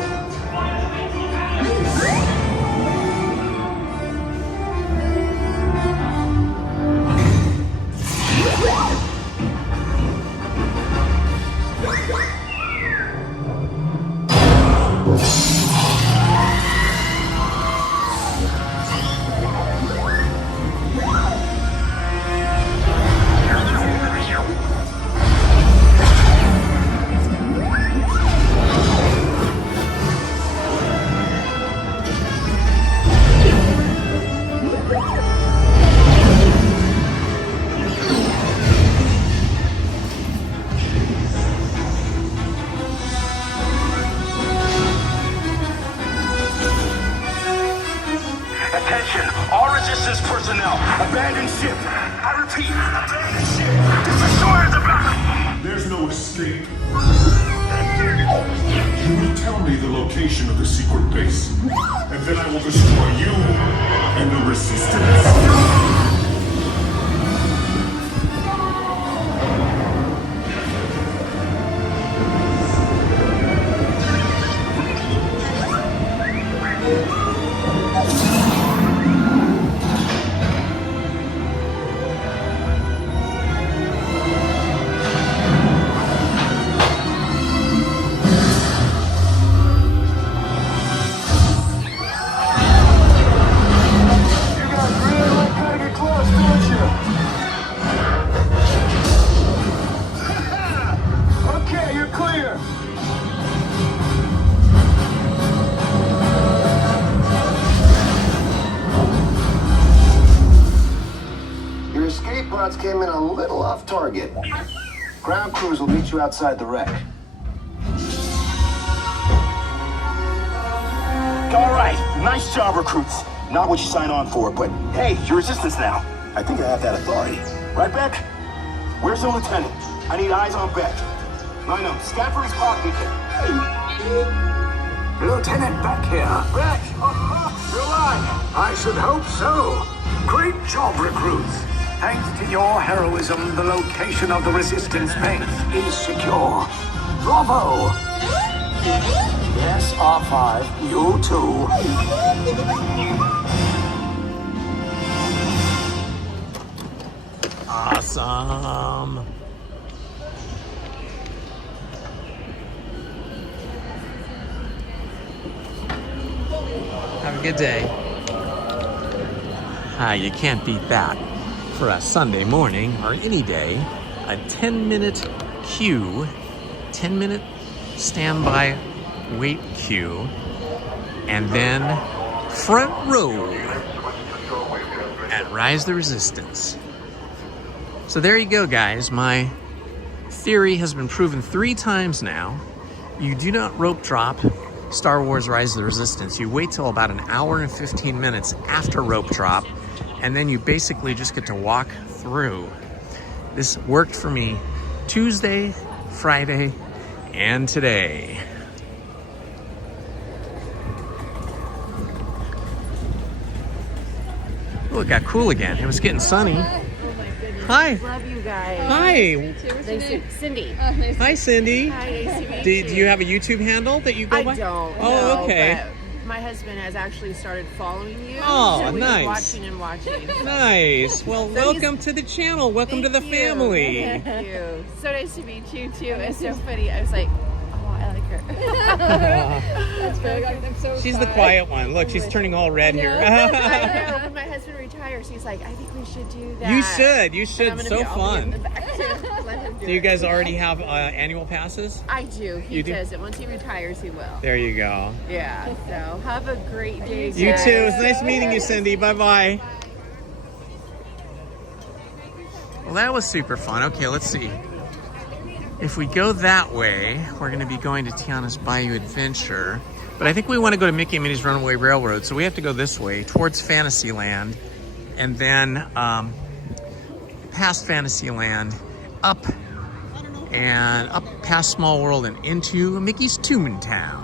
Attention, all Resistance personnel. Abandon ship. I repeat, abandon ship. This destroyer's about. There's no escape. You will tell me the location of the secret base, and then I will destroy you and the Resistance. Pods came in a little off target. Ground crews will meet you outside the wreck. All right, nice job, recruits. Not what you signed on for, but hey, you're Resistance now. I think I have that authority. Right, Beck? Where's the lieutenant? I need eyes on Beck. Lino, scan for his pod beacon. Lieutenant Beck here. Beck! You're alive! I should hope so. Great job, recruits. Thanks to your heroism, the location of the Resistance base is secure. Bravo! Yes, R5, you too. Awesome. Have a good day. You can't beat that. For a Sunday morning, or any day, a 10-minute queue, 10-minute standby wait queue, and then front row at Rise the Resistance. So there you go, guys. My theory has been proven 3 times now. You do not rope drop Star Wars Rise of the Resistance. You wait till about an hour and 15 minutes after rope drop, and then you basically just get to walk through. This worked for me Tuesday, Friday, and today. Oh, it got cool again. It was getting sunny. Hi. Love you guys. Hi. Nice to Cindy. Hi, Cindy. Hi, nice to meet Do you have a YouTube handle that you go I by? don't. Oh, no, okay. But my husband has actually started following you. Oh, so we've nice. been watching and watching. Nice. Well, So welcome to the channel. Welcome to the Thank you. family. Thank you. So nice to meet you too. It's so funny. I was like, oh, I like her. That's very good. I'm so She's the shy. quiet one. Look, she's turning all red here. I know. When my husband retires, he's like, I think we should do that. You should. You should. And I'm So gonna I'll be in fun. the back too. Let him do Do you it. guys already have annual passes? I do. He You do? does it. Once he retires, he will. There you go. Yeah. So have a great day. You guys. too. It's nice meeting you, Cindy. Bye-bye. Well, that was super fun. Okay, let's see. If we go that way, we're going to be going to Tiana's Bayou Adventure. But I think we want to go to Mickey and Minnie's Runaway Railroad, so we have to go this way towards Fantasyland, and then past Fantasyland, up and up past Small World and into Mickey's Toontown.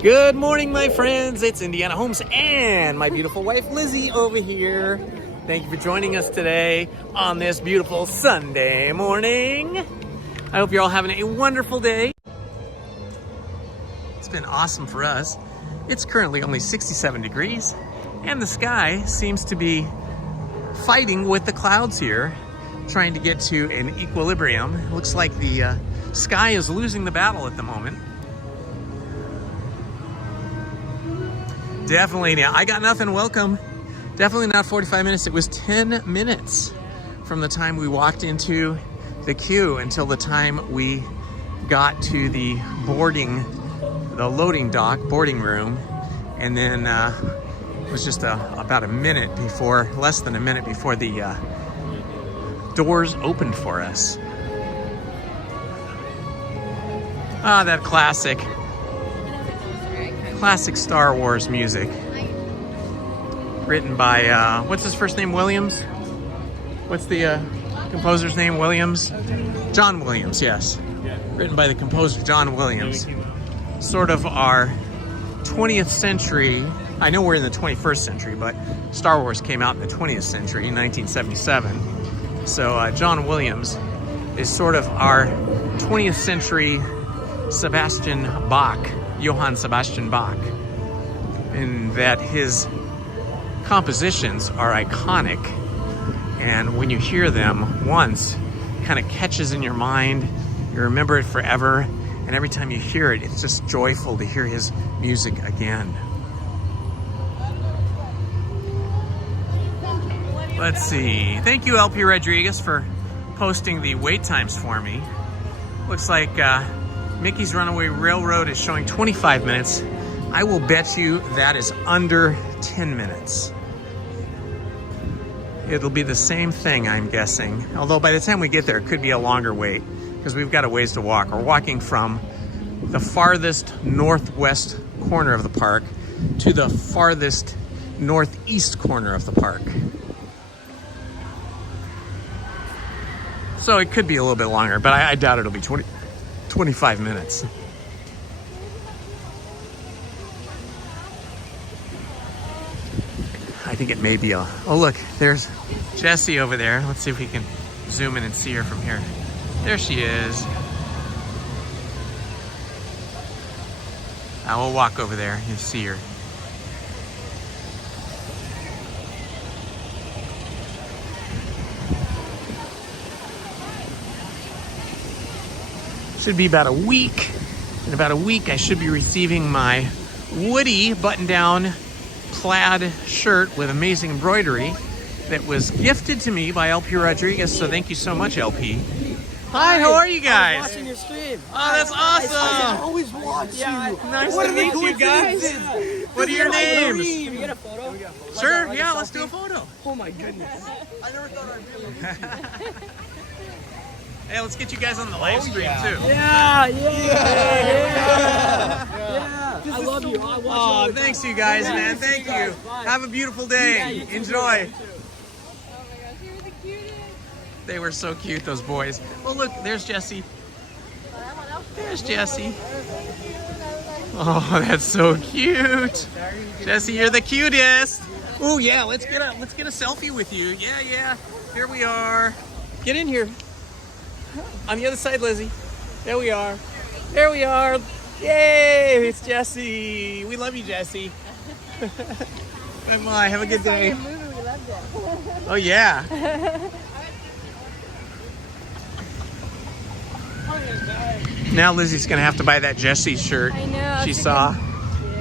Good morning, my friends. It's Indiana Holmes and my beautiful wife, Lizzie, over here. Thank you for joining us today on this beautiful Sunday morning. I hope you're all having a wonderful day. It's been awesome for us. It's currently only 67 degrees, and the sky seems to be fighting with the clouds here, trying to get to an equilibrium. It looks like the sky is losing the battle at the moment. Definitely, I got nothing. Welcome. Definitely not 45 minutes. It was 10 minutes from the time we walked into the queue until the time we got to the loading dock, boarding room. And then it was just about a minute before, less than a minute before the doors opened for us. Ah, that classic Star Wars music. Written by, what's his first name, Williams? What's the composer's name, Williams? John Williams, yes. Written by the composer John Williams. Sort of our 20th century, I know we're in the 21st century, but Star Wars came out in the 20th century, in 1977. So John Williams is sort of our 20th century Johann Sebastian Bach, in that his compositions are iconic, and when you hear them once, it kind of catches in your mind, you remember it forever, and every time you hear it, it's just joyful to hear his music again. Let's see. Thank you, LP Rodriguez, for posting the wait times for me. Looks like Mickey's Runaway Railroad is showing 25 minutes. I will bet you that is under 10 minutes. It'll be the same thing, I'm guessing. Although by the time we get there, it could be a longer wait because we've got a ways to walk. We're walking from the farthest northwest corner of the park to the farthest northeast corner of the park. So it could be a little bit longer, but I doubt it'll be 25 minutes. I think it may be oh look, there's Jessie over there. Let's see if we can zoom in and see her from here. There she is. I will walk over there, you'll see her. Should be about a week. In about a week, I should be receiving my Woody button-down plaid shirt with amazing embroidery that was gifted to me by LP Rodriguez. So thank you so much, LP. Hi, how are you guys? I was watching your stream. Oh, that's awesome. I always watch you. Nice to meet you guys. What are your names? Can we get a photo? Sure, yeah, let's do a photo. Oh my goodness. I never thought I'd be able to. Hey, let's get you guys on the live stream too. Yeah. I love you. I watch you all Oh, the thanks time. you guys, Yeah, man. see Thank guys. you. Bye. Have a beautiful Yeah, day. you too. Enjoy. You too. Oh my gosh, you were the cutest. They were so cute, those boys. Oh, look, there's Jesse. There's Jesse. Oh, that's so cute. Jesse, you're the cutest. Oh yeah, let's get a selfie with you. Yeah. Here we are. Get in here. On the other side, Lizzie. There we are. There we are. Yay! It's Jesse. We love you, Jesse. Bye-bye. Have a good day. Oh yeah. Now Lizzie's gonna have to buy that Jesse shirt. I know. She saw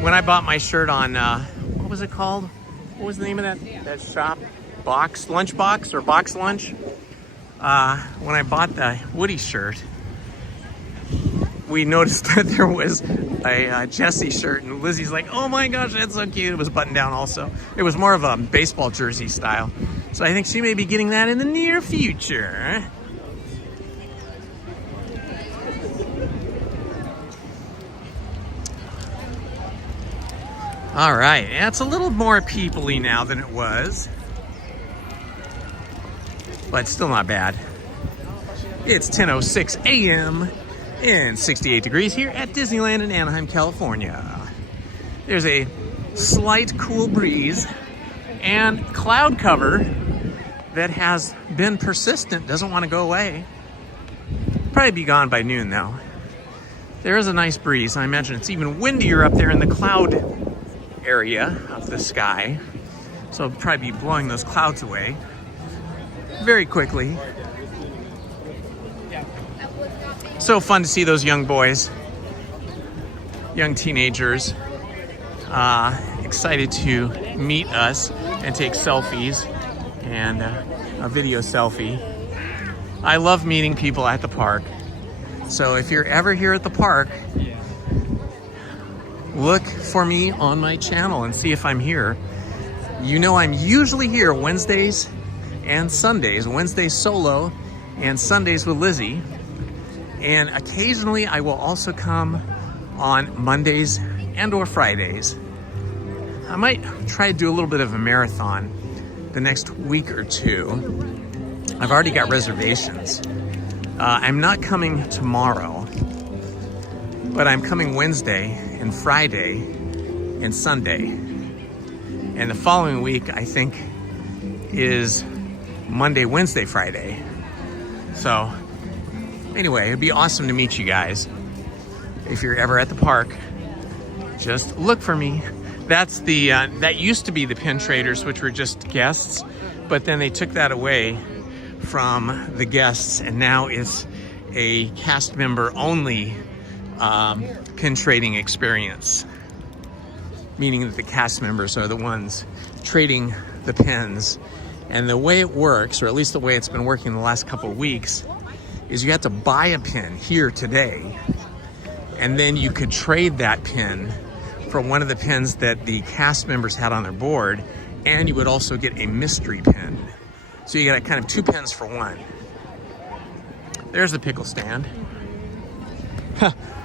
when I bought my shirt on. What was it called? What was the name of that shop? Lunchbox or Box Lunch? When I bought the Woody shirt, we noticed that there was a Jesse shirt, and Lizzie's like, "Oh my gosh, that's so cute!" It was buttoned down also. It was more of a baseball jersey style, so I think she may be getting that in the near future. All right, yeah, it's a little more people-y now than it was, but still not bad. It's 10:06 a.m. and 68 degrees here at Disneyland in Anaheim, California. There's a slight cool breeze and cloud cover that has been persistent, doesn't want to go away. Probably be gone by noon though. There is a nice breeze. I imagine it's even windier up there in the cloud area of the sky, so it'll probably be blowing those clouds away very quickly. So fun to see those young boys, young teenagers, excited to meet us and take selfies and a video selfie. I love meeting people at the park, so if you're ever here at the park, look for me on my channel and see if I'm here. You know I'm usually here Wednesdays and Sundays. Wednesdays solo and Sundays with Lizzie. And occasionally I will also come on Mondays and or Fridays. I might try to do a little bit of a marathon the next week or two. I've already got reservations. I'm not coming tomorrow, but I'm coming Wednesday and Friday and Sunday. And the following week, I think, is Monday, Wednesday, Friday. So anyway, it'd be awesome to meet you guys. If you're ever at the park, just look for me. That's the, that used to be the Pin Traders, which were just guests, but then they took that away from the guests, and now it's a cast member only pin trading experience, meaning that the cast members are the ones trading the pins. And the way it works, or at least the way it's been working the last couple of weeks, is you have to buy a pin here today, and then you could trade that pin for one of the pins that the cast members had on their board, and you would also get a mystery pin. So you got kind of two pins for one. There's the pickle stand.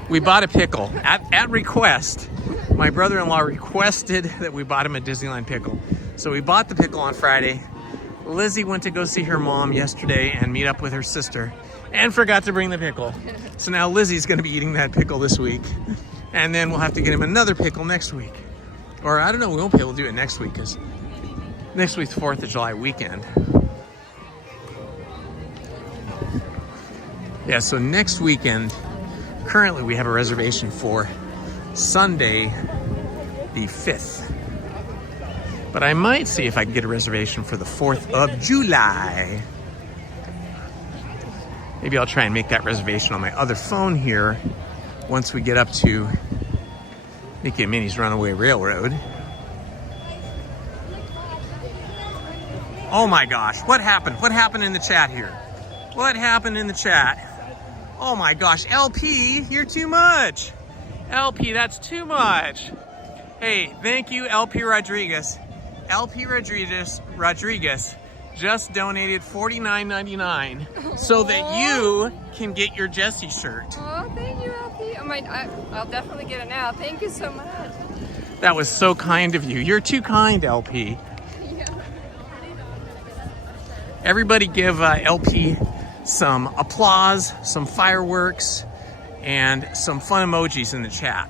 We bought a pickle at request. My brother-in-law requested that we bought him a Disneyland pickle. So we bought the pickle on Friday. Lizzie went to go see her mom yesterday and meet up with her sister and forgot to bring the pickle. So now Lizzie's gonna be eating that pickle this week. And then we'll have to get him another pickle next week. Or I don't know, we won't be able to do it next week because next week's 4th of July weekend. Yeah, so next weekend, currently we have a reservation for Sunday the 5th. But I might see if I can get a reservation for the 4th of July. Maybe I'll try and make that reservation on my other phone here once we get up to Mickey and Minnie's Runaway Railroad. Oh my gosh, what happened? What happened in the chat here? What happened in the chat? Oh my gosh, LP, you're too much. LP, that's too much. Hey, thank you, LP Rodriguez. LP Rodriguez just donated $49.99 so that you can get your Jessie shirt. Oh, thank you, LP. I'll definitely get it now. Thank you so much. That was so kind of you. You're too kind, LP. Yeah. Everybody give LP some applause, some fireworks, and some fun emojis in the chat.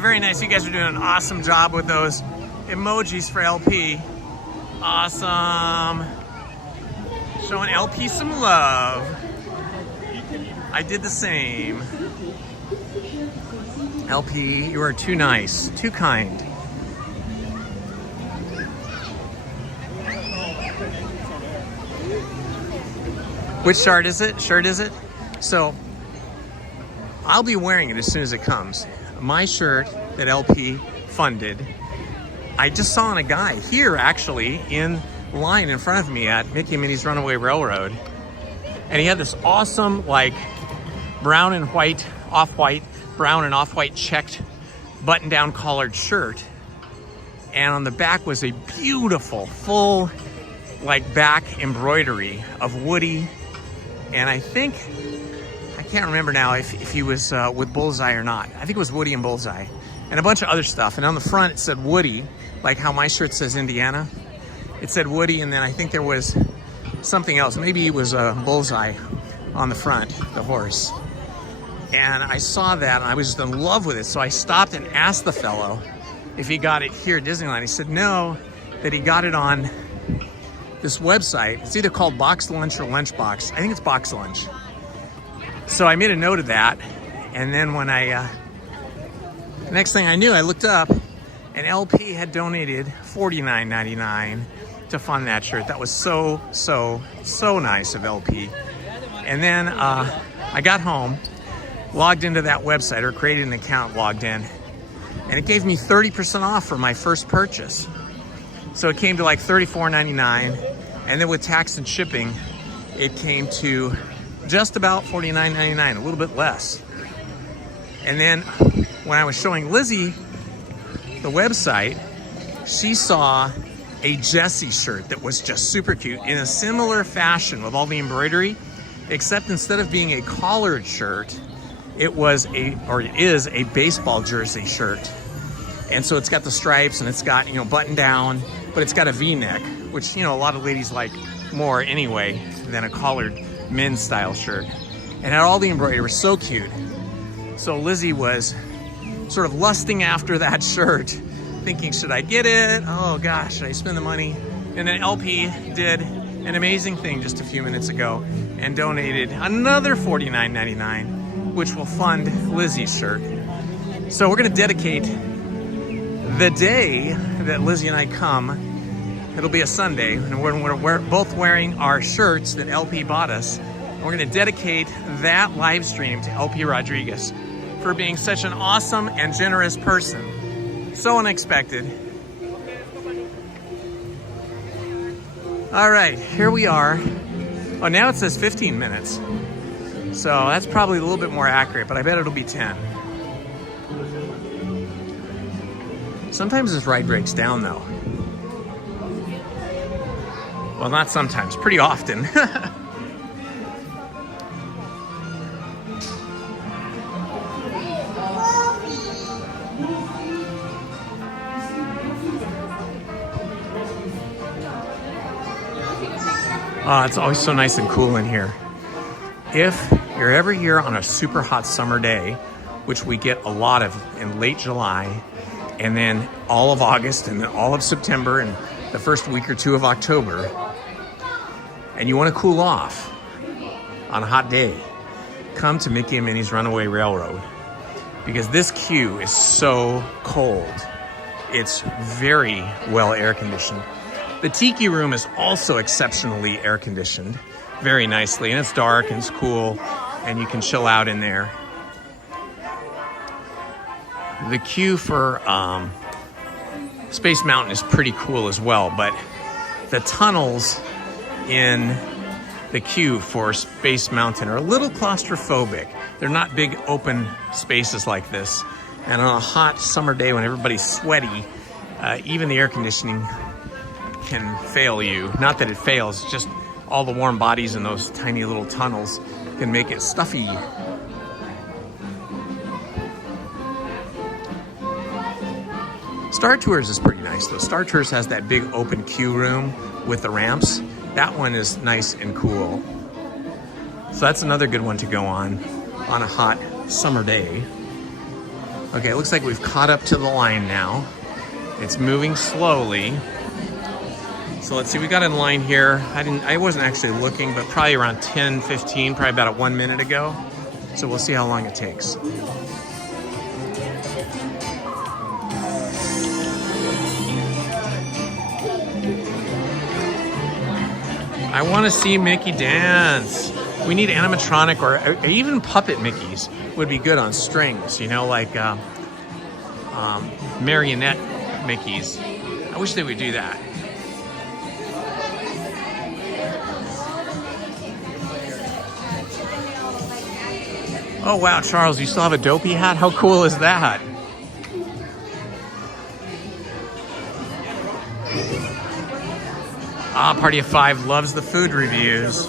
Very nice. You guys are doing an awesome job with those emojis for LP. Awesome. Showing LP some love. I did the same. LP, you are too nice, too kind. Which shirt is it? So, I'll be wearing it as soon as it comes. My shirt that LP funded, I just saw on a guy here actually in line in front of me at Mickey and Minnie's Runaway Railroad. And he had this awesome like brown and white, brown and off-white checked button-down collared shirt. And on the back was a beautiful full like back embroidery of Woody. And I can't remember now if he was with Bullseye or not. I think it was Woody and Bullseye. And a bunch of other stuff. And on the front it said Woody, like how my shirt says Indiana. It said Woody, and then I think there was something else. Maybe it was Bullseye on the front, the horse. And I saw that and I was just in love with it. So I stopped and asked the fellow if he got it here at Disneyland. He said no, that he got it on this website. It's either called Box Lunch or Lunchbox. I think it's Box Lunch. So I made a note of that, and then when the next thing I knew, I looked up, and LP had donated $49.99 to fund that shirt. That was so nice of LP. And then I got home, logged into that website, or created an account, logged in, and it gave me 30% off for my first purchase. So it came to like $34.99, and then with tax and shipping, it came to just about $49.99, a little bit less. And then when I was showing Lizzie the website, she saw a Jessie shirt that was just super cute in a similar fashion with all the embroidery, except instead of being a collared shirt, it is a baseball jersey shirt. And so it's got the stripes and it's got, button down, but it's got a V-neck, which, a lot of ladies like more anyway than a collared men's style shirt. And had all the embroidery. It was so cute. So Lizzie was sort of lusting after that shirt, thinking, should I get it? Oh gosh, should I spend the money? And then LP did an amazing thing just a few minutes ago and donated another $49.99, which will fund Lizzie's shirt. So we're gonna dedicate the day that Lizzie and I come. It'll be a Sunday, and we're both wearing our shirts that LP bought us. And we're gonna dedicate that live stream to LP Rodriguez for being such an awesome and generous person. So unexpected. All right, here we are. Oh, now it says 15 minutes. So that's probably a little bit more accurate, but I bet it'll be 10. Sometimes this ride breaks down though. Well, not sometimes, pretty often. It's always so nice and cool in here. If you're ever here on a super hot summer day, which we get a lot of in late July, and then all of August, and then all of September, and the first week or two of October, and you want to cool off on a hot day, come to Mickey and Minnie's Runaway Railroad. because this queue is so cold. It's very well air conditioned. The Tiki Room is also exceptionally air conditioned, very nicely, and it's dark and it's cool, and you can chill out in there. The queue for Space Mountain is pretty cool as well, but the tunnels in the queue for Space Mountain are a little claustrophobic. They're not big open spaces like this. And on a hot summer day when everybody's sweaty, even the air conditioning can fail you. Not that it fails, just all the warm bodies in those tiny little tunnels can make it stuffy. Star Tours is pretty nice though. Star Tours has that big open queue room with the ramps. That one is nice and cool. So that's another good one to go on a hot summer day. Okay, it looks like we've caught up to the line now. It's moving slowly. So let's see, we got in line here. I wasn't actually looking, but probably around 10:15, probably about 1 minute ago. So we'll see how long it takes. I want to see Mickey dance. We need animatronic or even puppet Mickeys would be good on strings, you know, like marionette Mickeys. I wish they would do that. Oh wow, Charles, you still have a dopey hat? How cool is that? Party of Five loves the food reviews.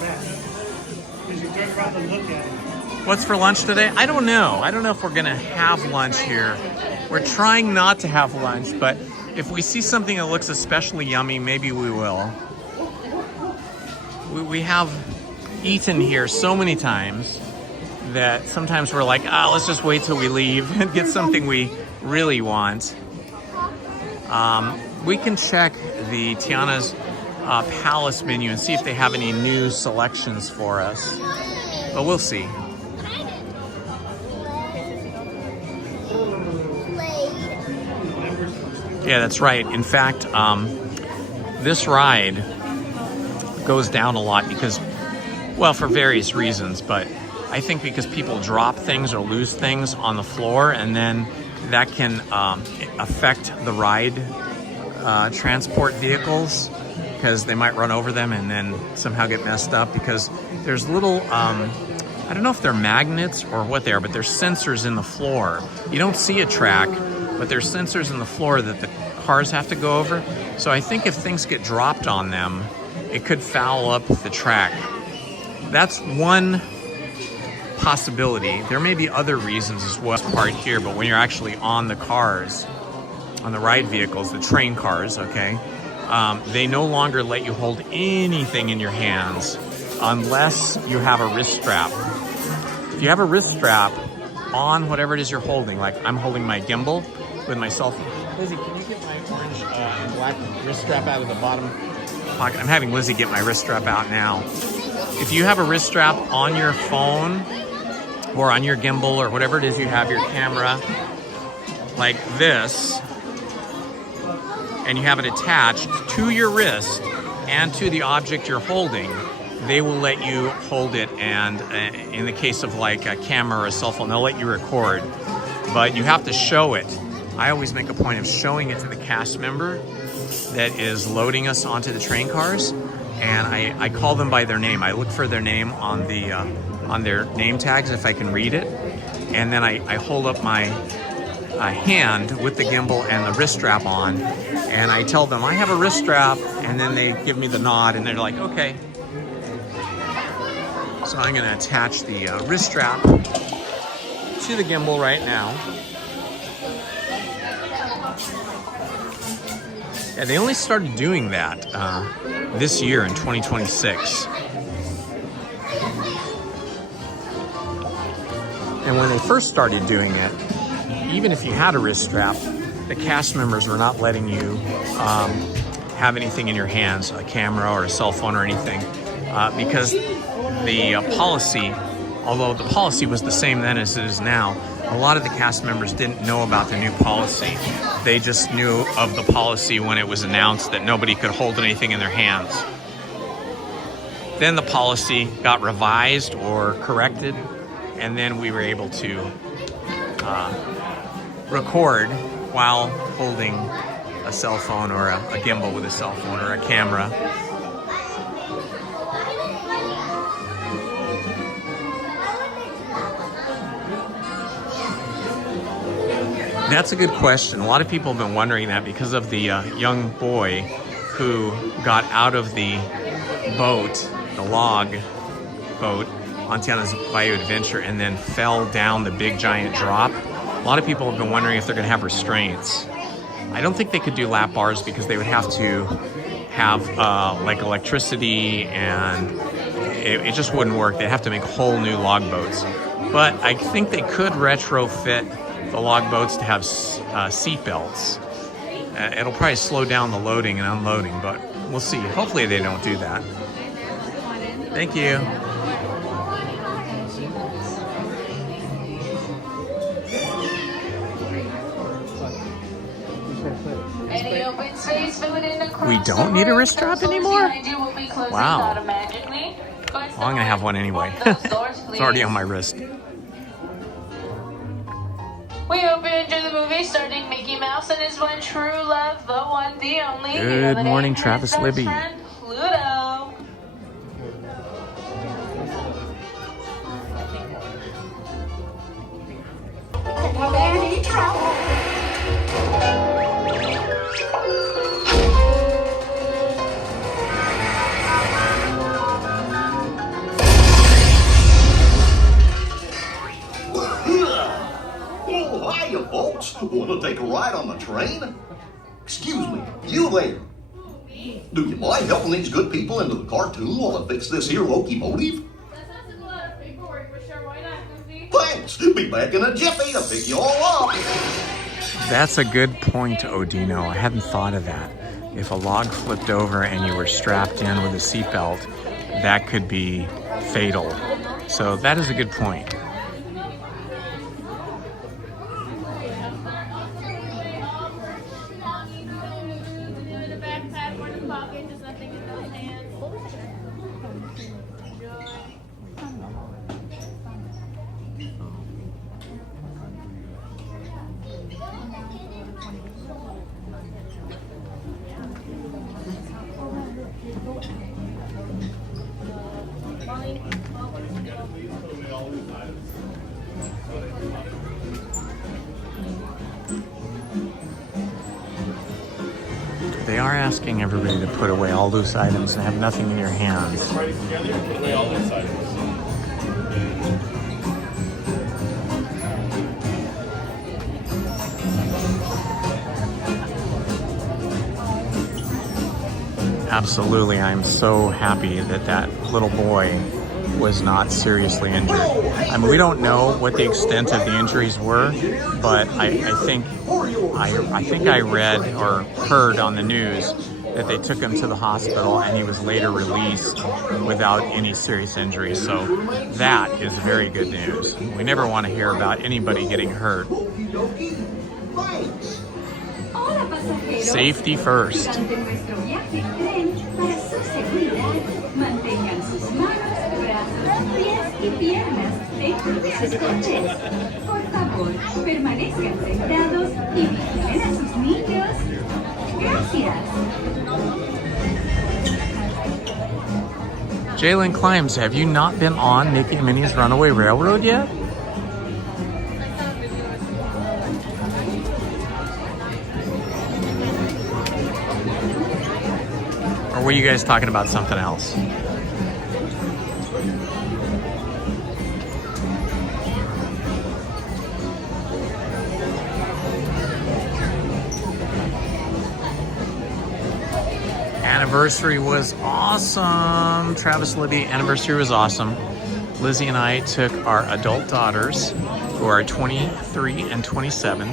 What's for lunch today? I don't know. I don't know if we're gonna have lunch here. We're trying not to have lunch, but if we see something that looks especially yummy, maybe we will. We have eaten here so many times that sometimes we're like, let's just wait till we leave and get something we really want. We can check the Tiana's Palace menu and see if they have any new selections for us, but we'll see. Yeah, that's right. In fact, this ride goes down a lot because, well, for various reasons, but I think because people drop things or lose things on the floor, and then that can affect the ride transport vehicles, because they might run over them and then somehow get messed up, because there's little, I don't know if they're magnets or what they are, but there's sensors in the floor. You don't see a track, but there's sensors in the floor that the cars have to go over. So I think if things get dropped on them, it could foul up the track. That's one possibility. There may be other reasons as well part here, but when you're actually on the cars, on the ride vehicles, the train cars, okay, they no longer let you hold anything in your hands unless you have a wrist strap. If you have a wrist strap on whatever it is you're holding, like I'm holding my gimbal with my cell phone. Lizzie, can you get my orange and black wrist strap out of the bottom pocket? I'm having Lizzie get my wrist strap out now. If you have a wrist strap on your phone or on your gimbal or whatever it is you have, your camera, like this, and you have it attached to your wrist and to the object you're holding, they will let you hold it, and in the case of like a camera or a cell phone, they'll let you record, but you have to show it. I always make a point of showing it to the cast member that is loading us onto the train cars, and I call them by their name. I look for their name on their name tags if I can read it, and then I hold up my hand with the gimbal and the wrist strap on, and I tell them I have a wrist strap, and then they give me the nod and they're like, okay. So I'm going to attach the wrist strap to the gimbal right now. Yeah, they only started doing that this year in 2026. And when they first started doing it, even if you had a wrist strap, the cast members were not letting you have anything in your hands, a camera or a cell phone or anything, because the policy, although the policy was the same then as it is now, a lot of the cast members didn't know about the new policy. They just knew of the policy when it was announced that nobody could hold anything in their hands. Then the policy got revised or corrected, and then we were able to record while holding a cell phone or a gimbal with a cell phone or a camera. That's a good question. A lot of people have been wondering that because of the young boy who got out of the boat, the log boat, on Tiana's Bayou Adventure and then fell down the big giant drop. A lot of people have been wondering if they're going to have restraints. I don't think they could do lap bars because they would have to have like electricity, and it just wouldn't work. They'd have to make whole new log boats. But I think they could retrofit the log boats to have seat belts. It'll probably slow down the loading and unloading, but we'll see. Hopefully they don't do that. Thank you. We don't need a wrist strap anymore? Wow. Well, I'm going to have one anyway. It's already on my wrist. We hope you enjoy the movie starting Mickey Mouse and his one true love, the one, the only. Good morning, Travis Libby. Pluto. Any trouble? Oh, hiya, folks. Want to take a ride on the train? Excuse me, you there. Do you mind helping these good people into the cartoon while I fix this here locomotive? Thanks. Be back in a jiffy to pick you all up. That's a good point, Odino. I hadn't thought of that. If a log flipped over and you were strapped in with a seatbelt, that could be fatal. So that is a good point. They are asking everybody to put away all loose items and have nothing in your hands. Absolutely, I'm so happy that that little boy was not seriously injured. I mean, we don't know what the extent of the injuries were, but I think I read or heard on the news that they took him to the hospital and he was later released without any serious injuries. So that is very good news. We never want to hear about anybody getting hurt. Safety first. Jalen Climbs, have you not been on Mickey and Minnie's Runaway Railroad yet? Or were you guys talking about something else? Anniversary was awesome. Travis Libby, anniversary was awesome. Lizzie and I took our adult daughters, who are 23 and 27.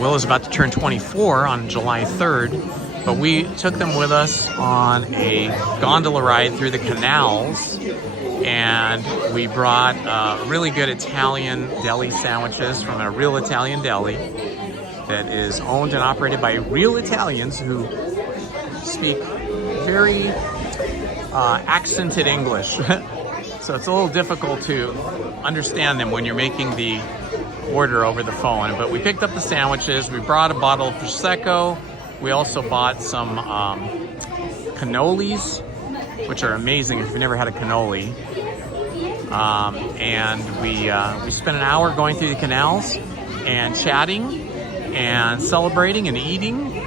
Will is about to turn 24 on July 3rd, but we took them with us on a gondola ride through the canals, and we brought really good Italian deli sandwiches from a real Italian deli that is owned and operated by real Italians who speak very accented English. So it's a little difficult to understand them when you're making the order over the phone. But we picked up the sandwiches, we brought a bottle of Prosecco, we also bought some cannolis, which are amazing if you've never had a cannoli. And we spent an hour going through the canals and chatting and celebrating and eating,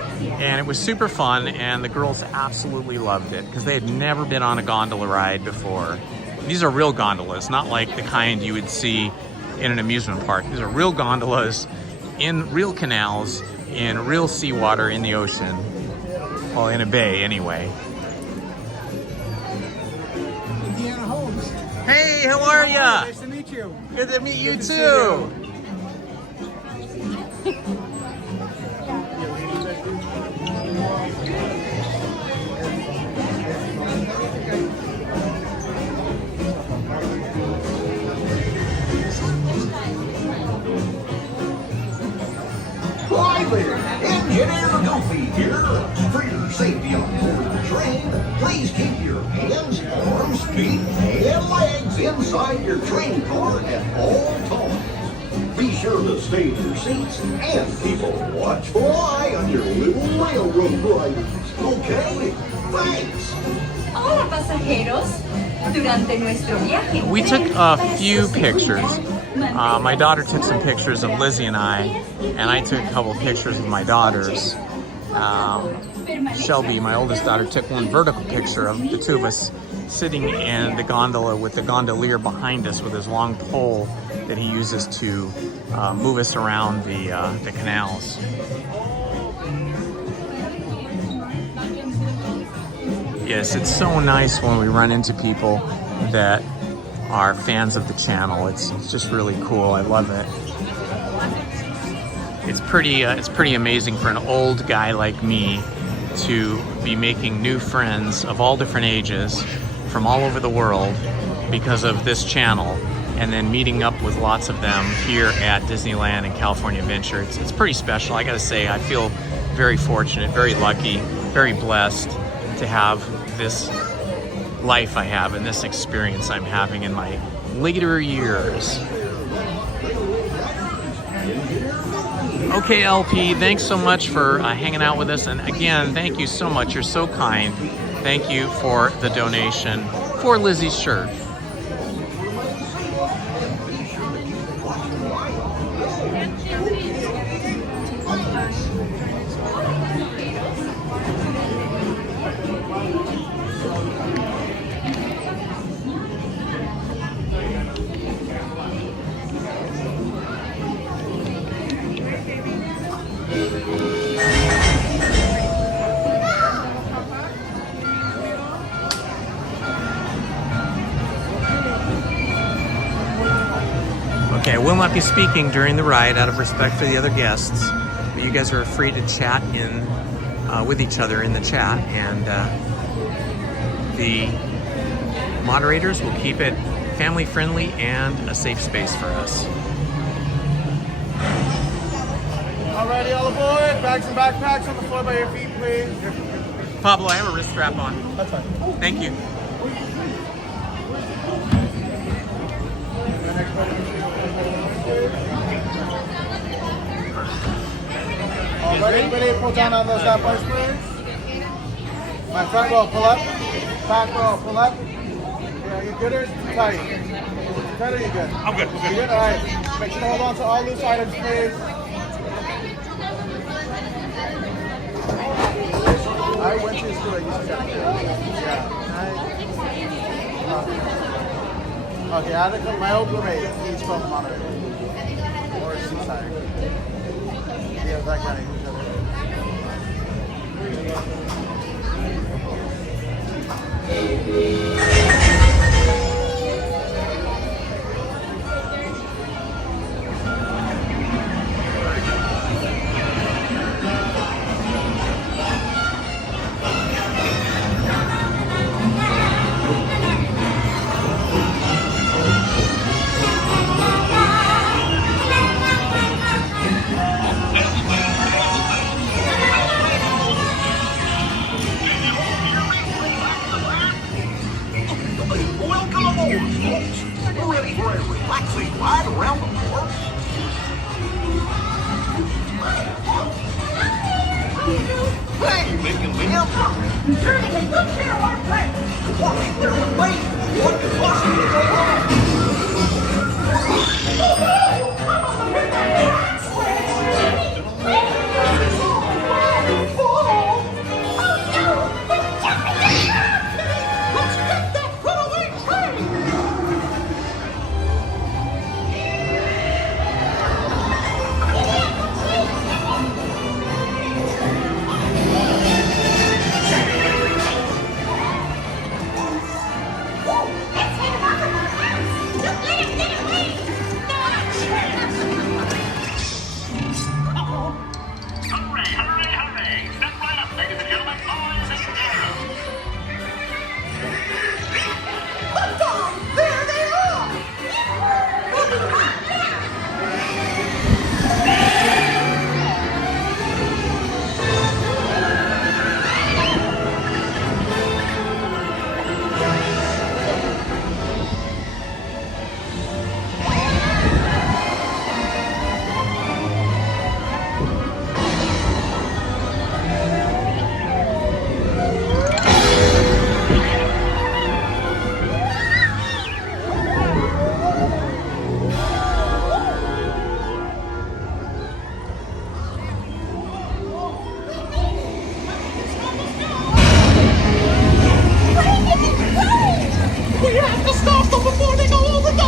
and it was super fun, and the girls absolutely loved it because they had never been on a gondola ride before. These are real gondolas, not like the kind you would see in an amusement park. These are real gondolas in real canals, in real seawater in the ocean. Well, in a bay anyway. Indiana Holmes. Hey, how are ya? Nice to meet you. Good to meet you Good to see too. Hi there, Engineer Goofy here. For your safety on board the train, please keep your hands, arms, feet, and legs inside your train car at all times. Be sure to stay in your seats and keep a watchful eye on your little railroad riders. Okay? Thanks. Hola, pasajeros. Durante nuestro viaje. We took a few pictures. My daughter took some pictures of Lizzie and I took a couple pictures of my daughters. Shelby, my oldest daughter, took one vertical picture of the two of us sitting in the gondola with the gondolier behind us with his long pole that he uses to move us around the canals. Yes, it's so nice when we run into people that are fans of the channel. It's just really cool. I love it. It's pretty amazing for an old guy like me to be making new friends of all different ages from all over the world because of this channel, and then meeting up with lots of them here at Disneyland and California Adventure. It's pretty special. I gotta say, I feel very fortunate, very lucky, very blessed to have this life I have and this experience I'm having in my later years. Okay, LP, thanks so much for hanging out with us. And again, thank you so much. You're so kind. Thank you for the donation for Lizzie's shirt. Okay, I will not be speaking during the ride out of respect for the other guests, but you guys are free to chat in with each other in the chat, and the moderators will keep it family friendly and a safe space for us. Alrighty, all aboard. Bags and backpacks on the floor by your feet, please. Pablo, I have a wrist strap on. That's fine. Thank you. Alrighty, everybody, pull down on those points, please. My front row, pull up. Back row, pull up. Yeah, you good or too tight? Too tight or you good? I'm good. You good? Alright. Make sure to hold on to all loose items, please. Alright, when she's good, you see that. Yeah. Okay, I think my old roommate, he's from Monterey. Or Seaside. Yeah, that kind of each other. Hey, making me up. Turning a good care of our plans. What could possibly go wrong? We have to stop them before they go over the...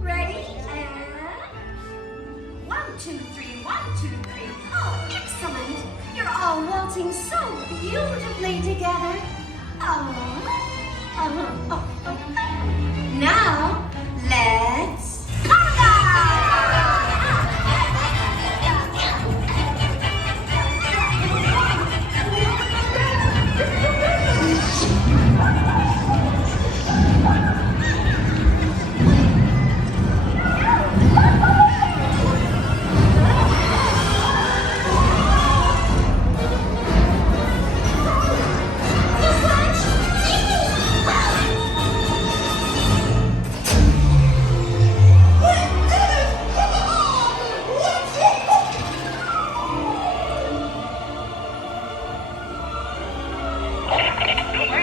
Ready? And 1, 2, 3, 1, 2, 3. Oh, excellent. You're all waltzing so beautifully together. Now, let's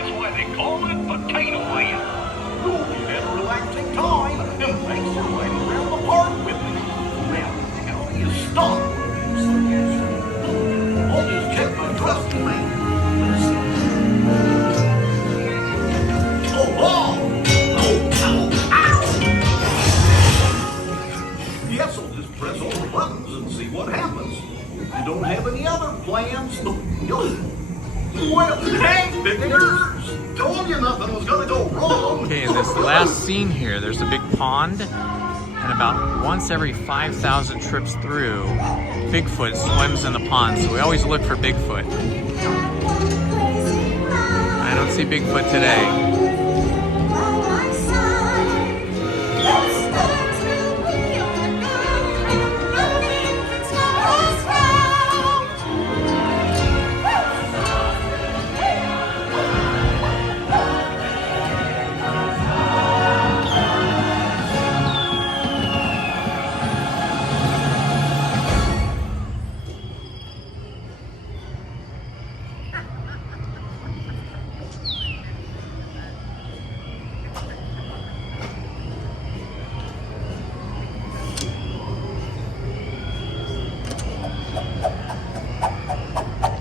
That's why they call it Potato Land. You'll be at a relaxing time, and thanks for riding around the park with me. Now you stop. I'll just check my trust in me. Oh, oh! Oh, ow! Yes, I'll just press all the buttons and see what happens. If you don't have any other plans, well, hey, Victors! Told you nothing was gonna go wrong! Okay, in this last scene here, there's a big pond, and about once every 5,000 trips through, Bigfoot swims in the pond, so we always look for Bigfoot. I don't see Bigfoot today.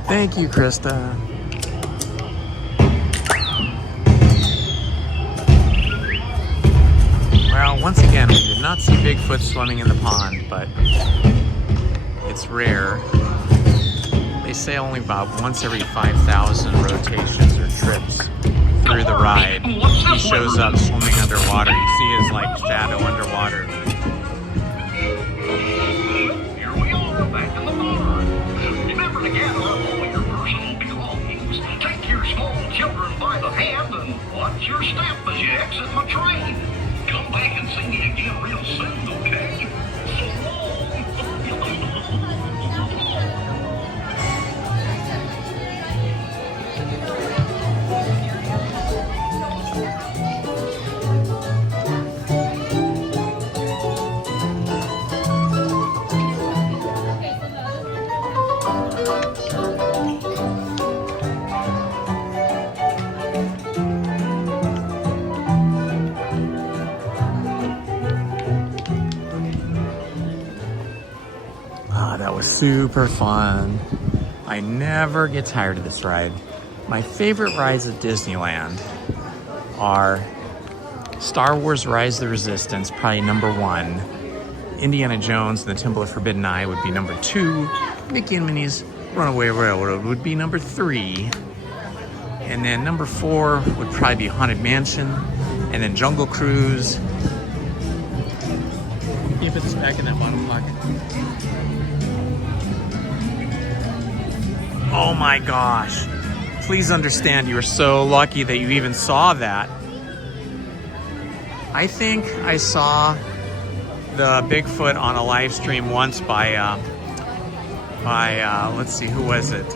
Thank you, Krista. Well, once again, we did not see Bigfoot swimming in the pond, but it's rare. They say only about once every 5,000 rotations or trips through the ride, he shows up swimming underwater. You see his like shadow underwater. Here we are, back in the barn. Remember to gather up all your personal belongings. Take your small children by the hand and watch your step as you exit my train. Come back and see me again real soon, okay? So long. That was super fun. I never get tired of this ride. My favorite rides at Disneyland are Star Wars Rise of the Resistance, probably number 1. Indiana Jones and the Temple of Forbidden Eye would be number 2. Mickey and Minnie's Runaway Railroad would be number 3. And then number 4 would probably be Haunted Mansion. And then Jungle Cruise. Can you put this back in that bottom pocket? Oh my gosh. Please understand you are so lucky that you even saw that. I think I saw the Bigfoot on a live stream once by let's see, who was it?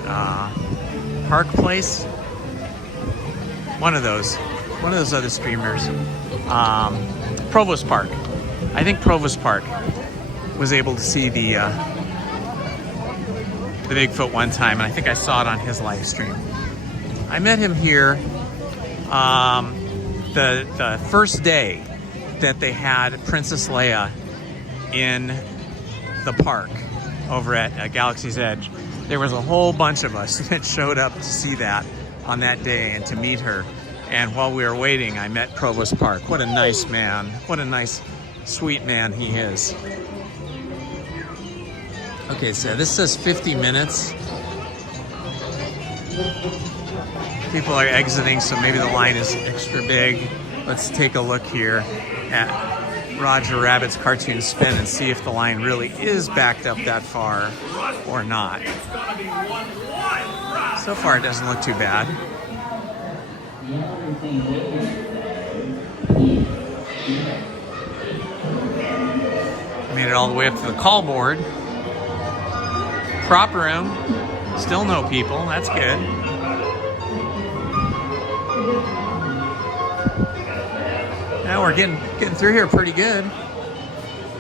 Park Place? One of those other streamers. Provost Park. I think Provost Park was able to see the Bigfoot one time, and I think I saw it on his live stream. I met him here the first day that they had Princess Leia in the park over at Galaxy's Edge. There was a whole bunch of us that showed up to see that on that day and to meet her. And while we were waiting, I met Provost Park. What a nice man. What a nice, sweet man he is. Okay, so this says 50 minutes. People are exiting, so maybe the line is extra big. Let's take a look here at Roger Rabbit's Cartoon Spin and see if the line really is backed up that far or not. So far, it doesn't look too bad. Made it all the way up to the call board. Prop room, still no people, that's good. Now we're getting through here pretty good.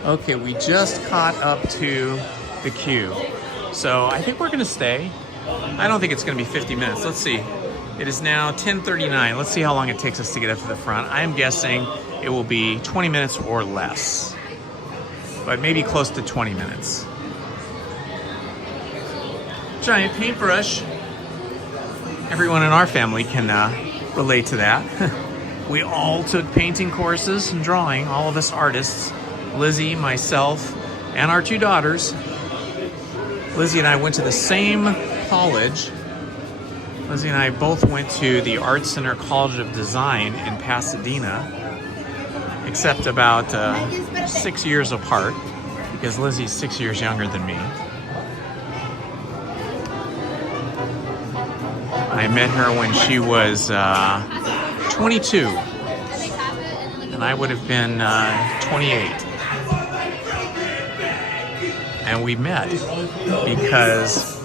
Okay, we just caught up to the queue. So I think we're gonna stay. I don't think it's gonna be 50 minutes, let's see. It is now 10:39. Let's see how long it takes us to get up to the front. I'm guessing it will be 20 minutes or less, but maybe close to 20 minutes. Giant paintbrush. Everyone in our family can relate to that. We all took painting courses and drawing, all of us artists. Lizzie, myself, and our 2 daughters. Lizzie and I went to the same college. Lizzie and I both went to the Art Center College of Design in Pasadena, except about 6 years apart, because Lizzie's 6 years younger than me. I met her when she was 22, and I would have been 28. And we met because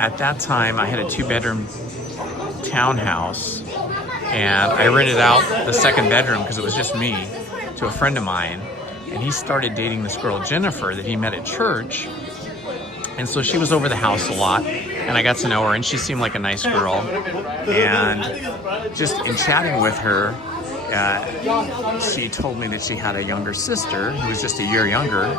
at that time I had a 2-bedroom townhouse, and I rented out the 2nd bedroom because it was just me to a friend of mine, and he started dating this girl Jennifer that he met at church. And so she was over the house a lot, and I got to know her, and she seemed like a nice girl. And just in chatting with her, she told me that she had a younger sister who was just a year younger,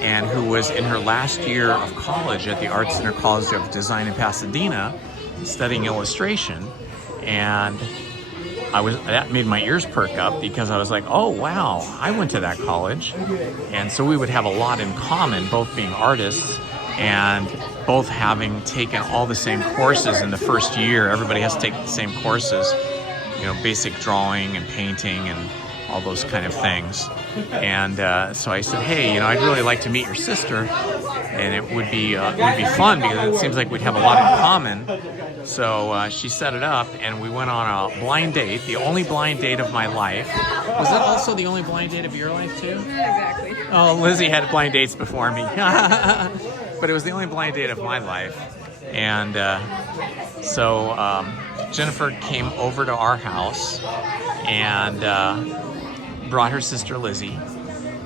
and who was in her last year of college at the Art Center College of Design in Pasadena, studying illustration. And that made my ears perk up, because I was like, oh wow, I went to that college. And so we would have a lot in common, both being artists and both having taken all the same courses in the first year. Everybody has to take the same courses, you know, basic drawing and painting and all those kind of things. And so I said, hey, you know, I'd really like to meet your sister, and it would be fun because it seems like we'd have a lot in common. So she set it up, and we went on a blind date, the only blind date of my life. Was it also the only blind date of your life too? Not exactly. Oh, Lizzie had blind dates before me. But it was the only blind date of my life. And so Jennifer came over to our house and brought her sister Lizzie,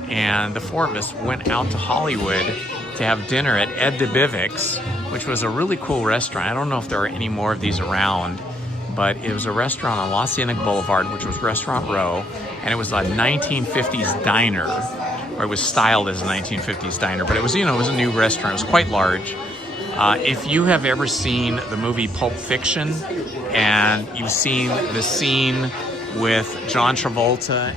and the four of us went out to Hollywood to have dinner at Ed DeBivic's, which was a really cool restaurant. I don't know if there are any more of these around, but it was a restaurant on La Cienega Boulevard, which was Restaurant Row, and it was a 1950s diner, or it was styled as a 1950s diner, but it was, you know, it was a new restaurant. It was quite large. If you have ever seen the movie Pulp Fiction, and you've seen the scene with John Travolta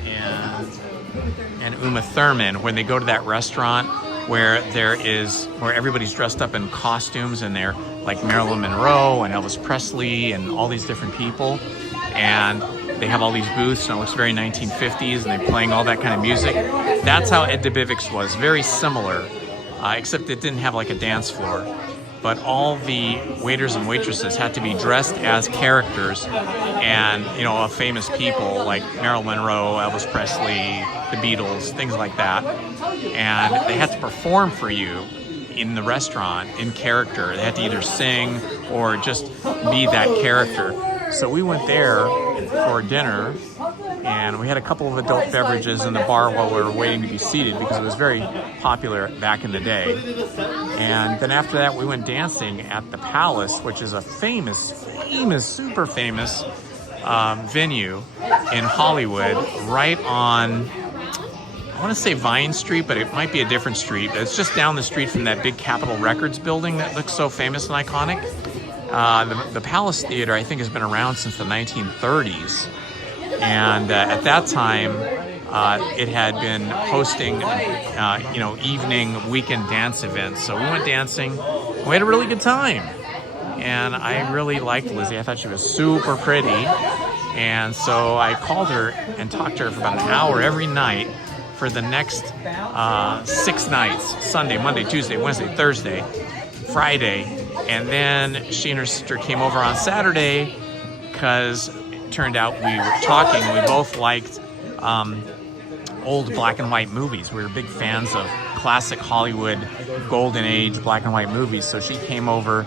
and Uma Thurman when they go to that restaurant where everybody's dressed up in costumes, and they're like Marilyn Monroe and Elvis Presley and all these different people, and they have all these booths, and it looks very 1950s, and they're playing all that kind of music. That's how Ed DeBivic's was, very similar, except it didn't have like a dance floor. But all the waiters and waitresses had to be dressed as characters, and, you know, of famous people like Marilyn Monroe, Elvis Presley, the Beatles, things like that. And they had to perform for you in the restaurant in character. They had to either sing or just be that character. So we went there for dinner, and we had a couple of adult beverages in the bar while we were waiting to be seated because it was very popular back in the day. And then after that, we went dancing at the Palace, which is a famous, super famous venue in Hollywood, right on, I want to say Vine Street, but it might be a different street. It's just down the street from that big Capitol Records building that looks so famous and iconic. The Palace Theater, I think, has been around since the 1930s. And at that time, it had been hosting, you know, evening weekend dance events. So we went dancing. We had a really good time. And I really liked Lizzie. I thought she was super pretty. And so I called her and talked to her for about an hour every night for the next 6 nights: Sunday, Monday, Tuesday, Wednesday, Thursday, Friday. And then she and her sister came over on Saturday because it turned out we were talking. We both liked old black and white movies. We were big fans of classic Hollywood golden age black and white movies. So she came over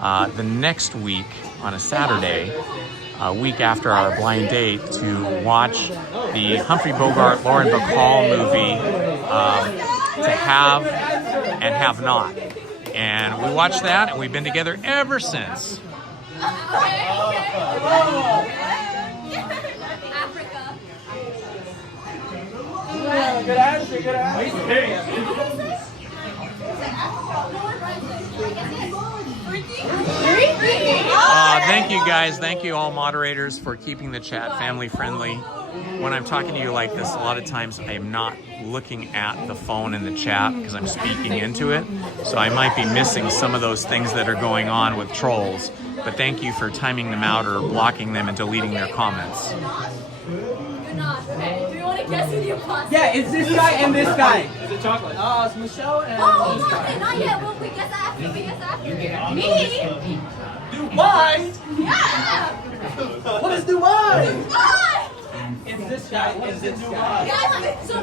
the next week on a Saturday, a week after our blind date, to watch the Humphrey Bogart, Lauren Bacall movie, To Have and Have Not. And we watched that, and we've been together ever since. Africa. Good answer, good answer. Thank you guys. Thank you all moderators for keeping the chat family friendly. When I'm talking to you like this, a lot of times I am not looking at the phone in the chat because I'm speaking into it. So I might be missing some of those things that are going on with trolls. But thank you for timing them out or blocking them and deleting their comments. Do you want to guess who the imposter? Yeah, it's this guy and this guy. Is it chocolate? Oh, it's Michelle and... Oh, not yet. Well, we guess after. Me? Dubai? Yeah! What is Dubai? Dubai! It's this guy. It's this guy. Guys, so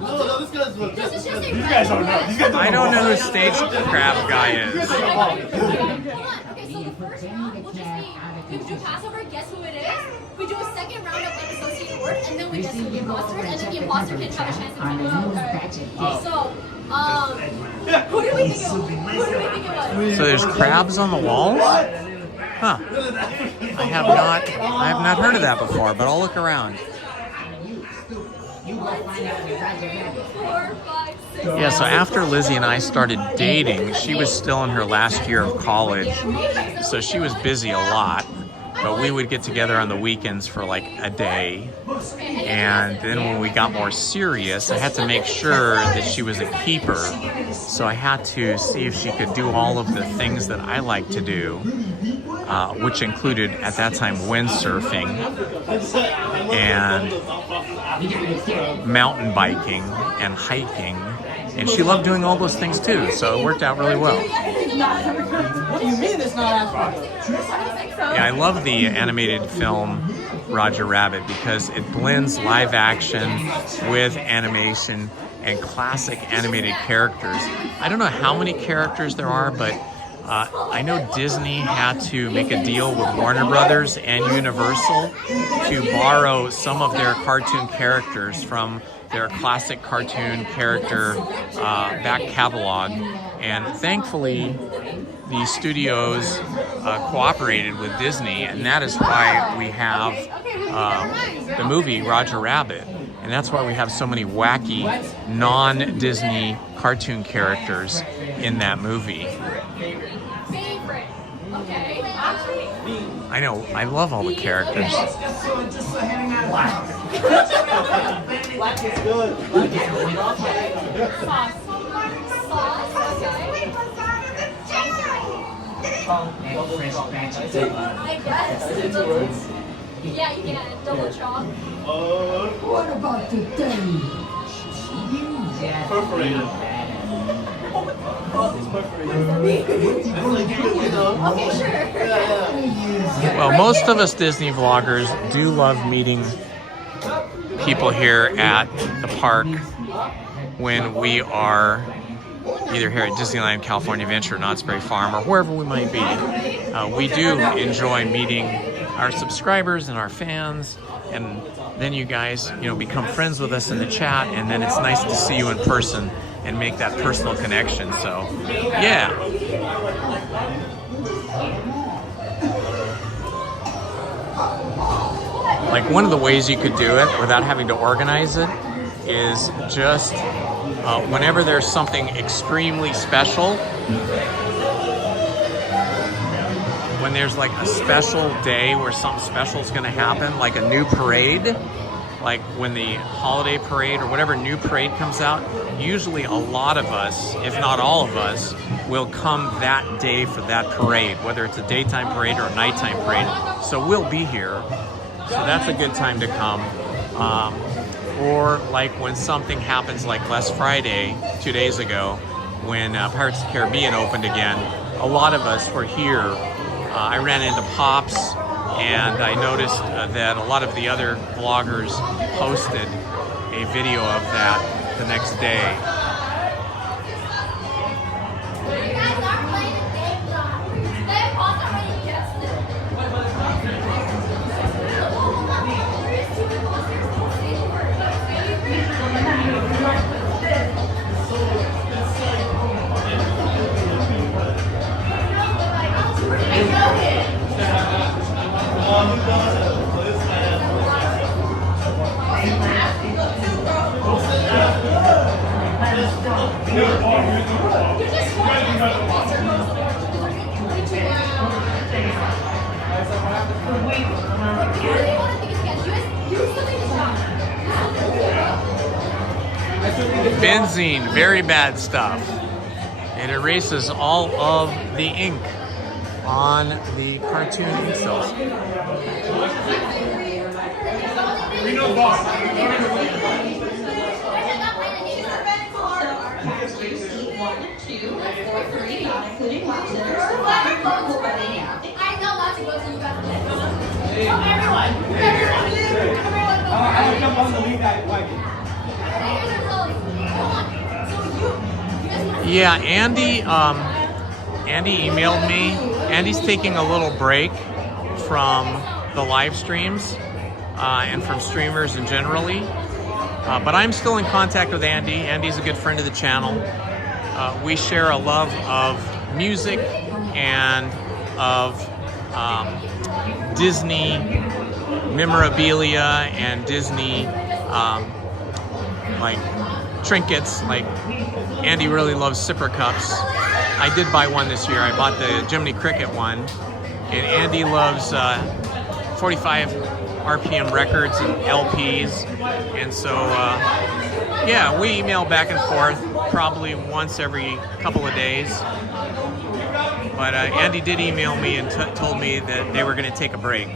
No, this guy's what? This is just a These guys don't know. These guys don't I know. don't know who Stage Crab guy is. Hold on. Okay, so the first round will just be, we do Passover, guess who it is. We do a second round of like associated words, and then we guess who the imposter is, and then the imposter can have a chance to find out. So, who do we think it was? So there's crabs on the walls? Huh. I have not heard of that before, but I'll look around. Yeah, so after Lizzie and I started dating, she was still in her last year of college, so she was busy a lot. but we would get together on the weekends for like a day. And then when we got more serious, I had to make sure that she was a keeper. So I had to see if she could do all of the things that I like to do, which included at that time windsurfing and mountain biking and hiking. And she loved doing all those things too, so it worked out really well. What do you mean it's not Africa? Yeah, I love the animated film Roger Rabbit because it blends live action with animation and classic animated characters. I don't know how many characters there are, but I know Disney had to make a deal with Warner Brothers and Universal to borrow some of their cartoon characters from their classic cartoon character back catalog. And thankfully, the studios cooperated with Disney, and that is why we have the movie Roger Rabbit. And that's why we have so many wacky, non-Disney cartoon characters in that movie. I know, I love all the characters. Black is good. I guess. Yeah, you can. Double chop. What about the thing? Perforated. Okay, sure. Well, most of us Disney vloggers do love meeting people here at the park when we are either here at Disneyland, California Adventure, Knott's Berry Farm, or wherever we might be. We do enjoy meeting our subscribers and our fans, and then you guys, become friends with us in the chat, and then it's nice to see you in person and make that personal connection. So, yeah. Like, one of the ways you could do it without having to organize it is just whenever there's something extremely special, when there's like a special day where something special is going to happen, like a new parade, like when the holiday parade or whatever new parade comes out, usually a lot of us, if not all of us, will come that day for that parade, whether it's a daytime parade or a nighttime parade. So we'll be here. So that's a good time to come. Or like when something happens like last Friday, 2 days ago, when Pirates of the Caribbean opened again, a lot of us were here. I ran into Pops, and I noticed that a lot of the other vloggers posted a video of that the next day. Benzene, very bad stuff. It erases all of the ink on the cartoon itself. Yeah, Andy emailed me. Andy's taking a little break from the live streams and from streamers in generally. But I'm still in contact with Andy. Andy's a good friend of the channel. We share a love of music and of Disney memorabilia and Disney like trinkets. Like, Andy really loves sipper cups. I did buy one this year. I bought the Jiminy Cricket one, And Andy loves 45 RPM records and LPs. And so, yeah, we email back and forth probably once every couple of days. But Andy did email me and told me that they were going to take a break.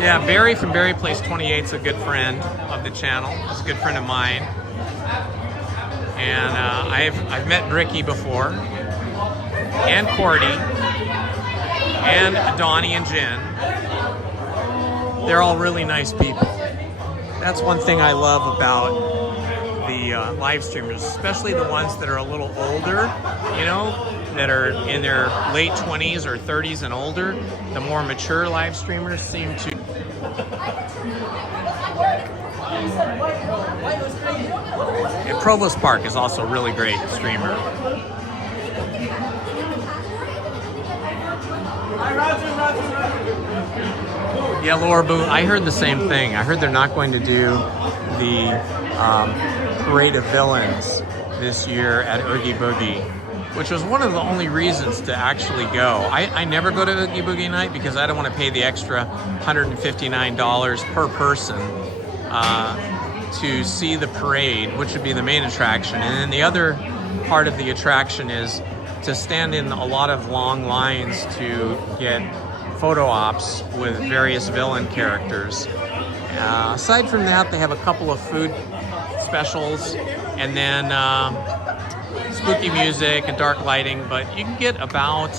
Yeah, Barry from Barry Place 28 is a good friend of the channel. He's a good friend of mine. And I've met Ricky before, and Cordy, and Donnie and Jen. They're all really nice people. That's one thing I love about the live streamers, especially the ones that are a little older, you know, that are in their late 20s or 30s and older. The more mature live streamers seem to... And Provost Park is also a really great streamer. Yeah, Laura Boo, I heard the same thing. I heard they're not going to do the Parade of Villains this year at Oogie Boogie, which was one of the only reasons to actually go. I never go to Oogie Boogie night because I don't want to pay the extra $159 per person to see the parade, which would be the main attraction. And then the other part of the attraction is to stand in a lot of long lines to get photo ops with various villain characters. Aside from that, they have a couple of food specials and then spooky music and dark lighting, but you can get about,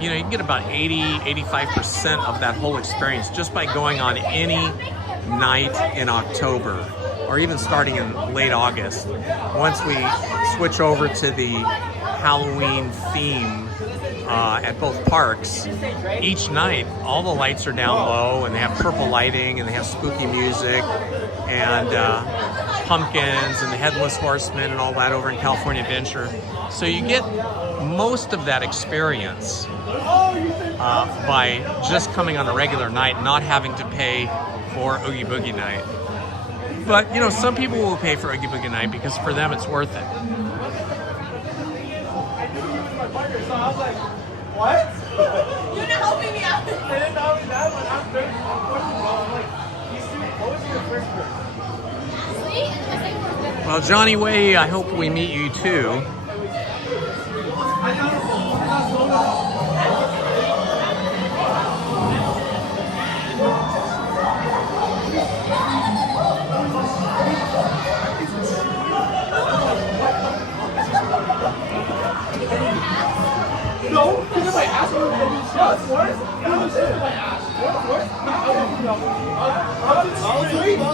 you can get about 85% of that whole experience just by going on any night in October, or even starting in late August. Once we switch over to the Halloween theme at both parks, each night all the lights are down low and they have purple lighting and they have spooky music and pumpkins and the Headless Horseman and all that over in California Adventure. So you get most of that experience by just coming on a regular night, not having to pay for Oogie Boogie night. But, some people will pay for Oogie Boogie night because for them it's worth it. So I was like, what? You're not helping me out. And then not only that, but I'm 30 questions wrong. I'm like, these two, what was your first person? Sweet, and the second one's better. Well, Johnny Way, I hope we meet you too. No, because I asked her what's worse. It was my ass. What's worse?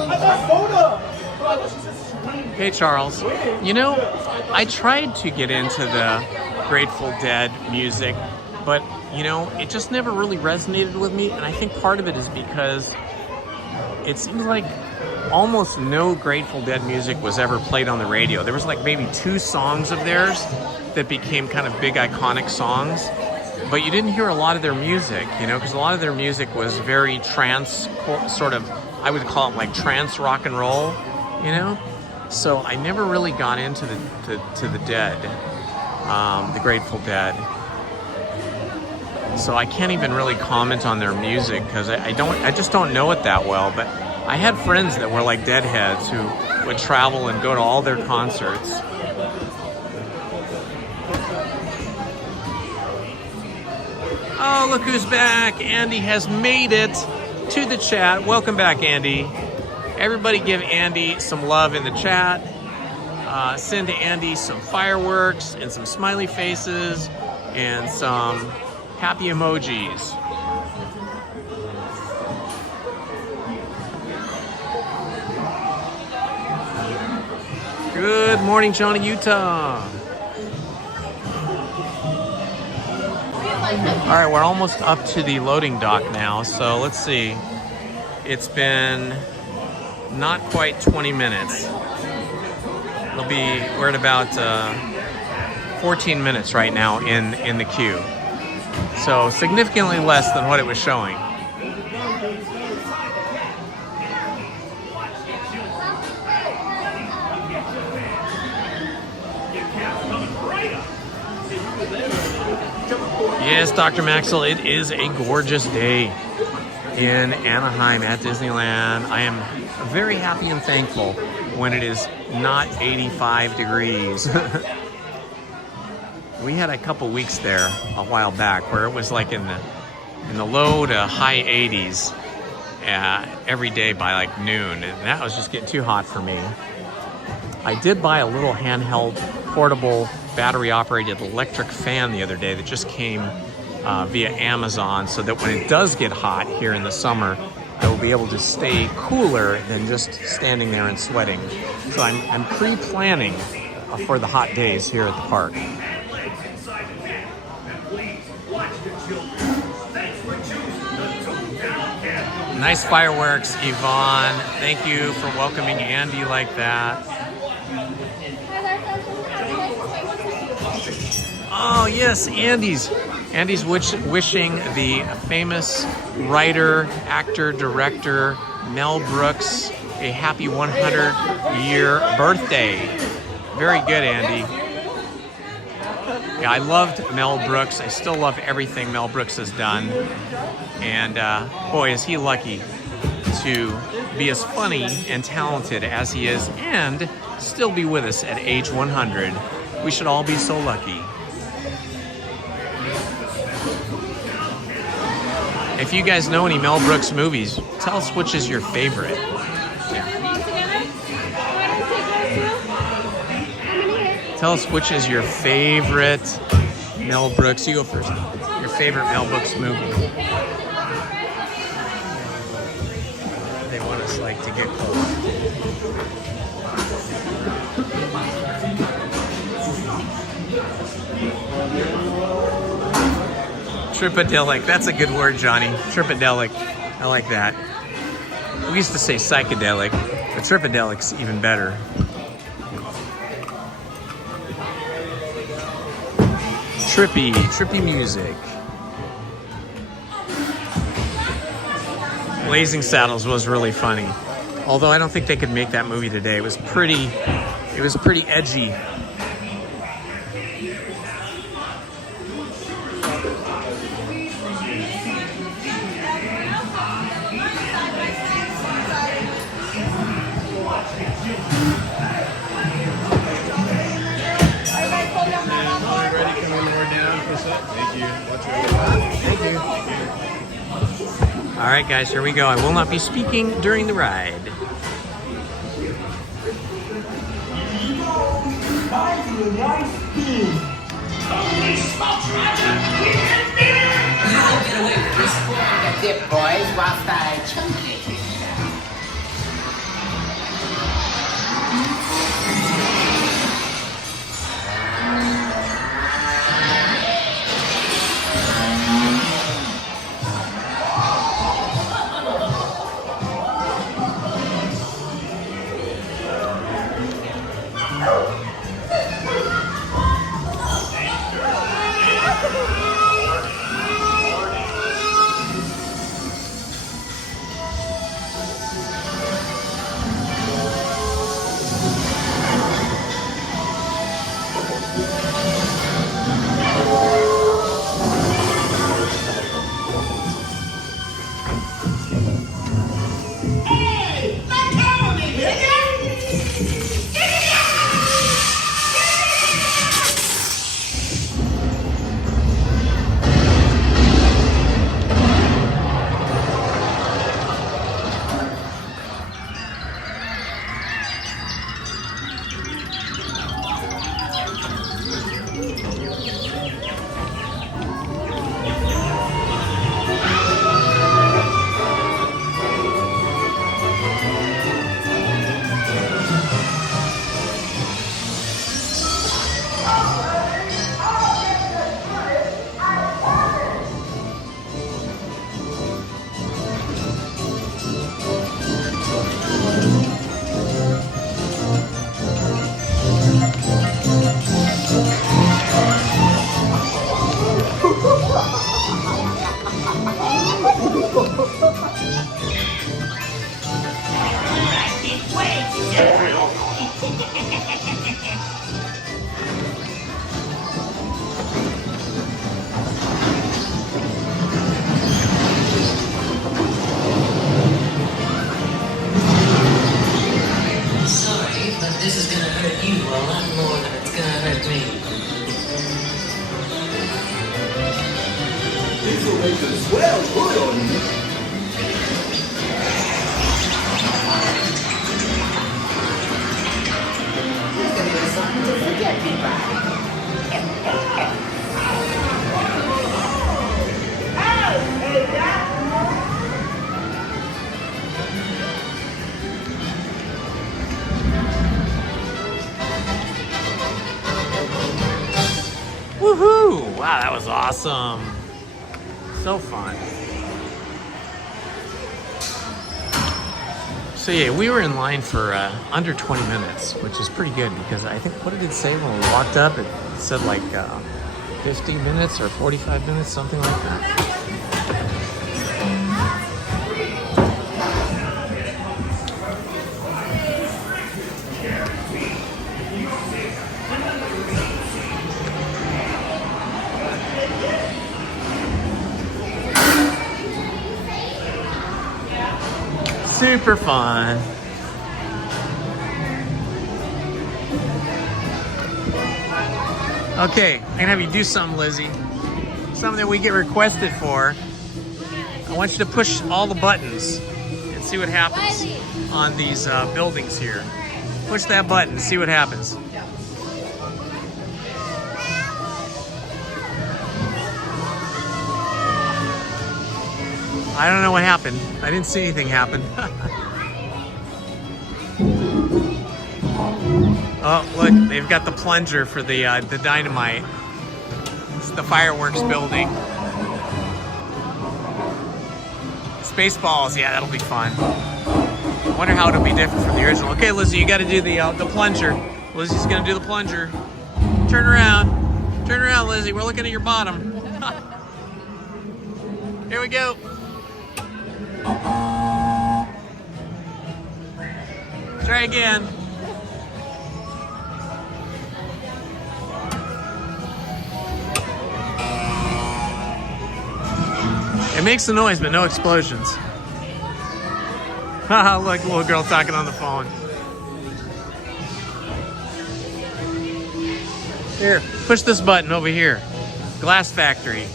I thought soda. Hey, Charles. I tried to get into the Grateful Dead music, but, it just never really resonated with me. And I think part of it is because it seems like almost no Grateful Dead music was ever played on the radio. There was like maybe 2 songs of theirs that became kind of big iconic songs, but you didn't hear a lot of their music, because a lot of their music was very trance, sort of, I would call it like trance rock and roll, So I never really got into the Dead, the Grateful Dead. So I can't even really comment on their music because I just don't know it that well. But I had friends that were like Deadheads who would travel and go to all their concerts. Oh, look who's back. Andy has made it to the chat. Welcome back, Andy. Everybody give Andy some love in the chat. Send to Andy some fireworks and some smiley faces and some happy emojis. Good morning, Johnny, Utah. All right, we're almost up to the loading dock now, so let's see. It's been not quite 20 minutes. We're at about 14 minutes right now in the queue. So significantly less than what it was showing. Yes, Dr. Maxwell, it is a gorgeous day in Anaheim at Disneyland. I am very happy and thankful when it is not 85 degrees. We had a couple weeks there a while back where it was like in the low to high 80s every day by like noon, and that was just getting too hot for me. I did buy a little handheld portable battery operated electric fan the other day that just came via Amazon, so that when it does get hot here in the summer, it will be able to stay cooler than just standing there and sweating. So I'm pre-planning for the hot days here at the park. Nice fireworks, Yvonne. Thank you for welcoming Andy like that. Oh yes, Andy's wishing the famous writer, actor, director Mel Brooks a happy 100-year birthday. Very good, Andy. Yeah, I loved Mel Brooks. I still love everything Mel Brooks has done. And boy, is he lucky to be as funny and talented as he is and still be with us at age 100. We should all be so lucky. If you guys know any Mel Brooks movies, tell us which is your favorite. Tell us which is your favorite Mel Brooks. You go first. Your favorite Mel Brooks movie. They want us like to get close. Tripadelic. That's a good word, Johnny. Tripadelic. I like that. We used to say psychedelic, but tripadelic's even better. Trippy music. Blazing Saddles was really funny. Although I don't think they could make that movie today. It was pretty edgy. All right, guys, here we go. I will not be speaking during the ride. Holy smokes, Roger! We did it! I'll get away with this one. The dip, boys, whilst I chunky. look a swell hood on you. Something to forget me by. Woohoo! Wow, that was awesome. So fun. So yeah, we were in line for under 20 minutes, which is pretty good because I think, what did it say when we walked up? It said like 50 minutes or 45 minutes, something like that. Super fun. Okay, I'm gonna have you do something, Lizzie. Something that we get requested for. I want you to push all the buttons and see what happens on these buildings here. Push that button, see what happens. I don't know what happened. I didn't see anything happen. Oh, look, they've got the plunger for the dynamite. It's the fireworks building. Spaceballs, yeah, that'll be fun. I wonder how it'll be different from the original. Okay, Lizzie, you got to do the plunger. Lizzie's gonna do the plunger. Turn around, Lizzie. We're looking at your bottom. Here we go. Try again. It makes the noise, but no explosions. Haha, look, little girl talking on the phone. Here, push this button over here. Glass factory.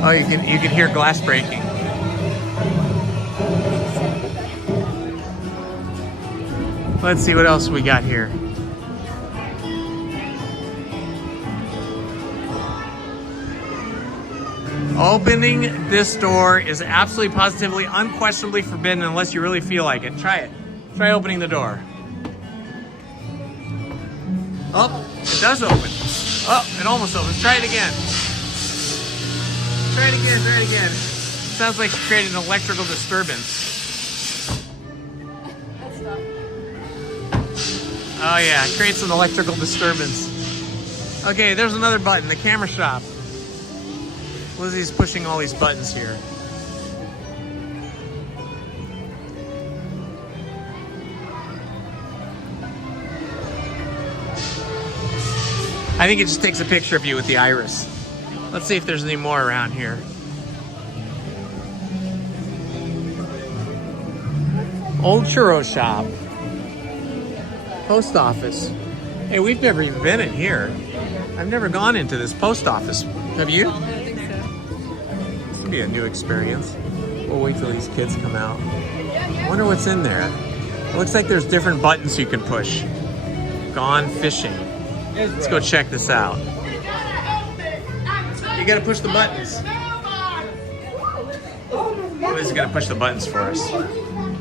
Oh, you can hear glass breaking. Let's see what else we got here. Opening this door is absolutely, positively, unquestionably forbidden unless you really feel like it. Try it. Try opening the door. Oh, it does open. Oh, it almost opens. Try it again. Try it again, try it again. Sounds like you created an electrical disturbance. Oh yeah, it creates an electrical disturbance. Okay, there's another button, the camera shop. Lizzie's pushing all these buttons here. I think it just takes a picture of you with the iris. Let's see if there's any more around here. Old churro shop. Post office. Hey, we've never even been in here. I've never gone into this post office. Have you? I don't think so. This will be a new experience. We'll wait till these kids come out. I wonder what's in there. It looks like there's different buttons you can push. Gone fishing. Let's go check this out. You gotta push the buttons. Liz is gonna push the buttons for us.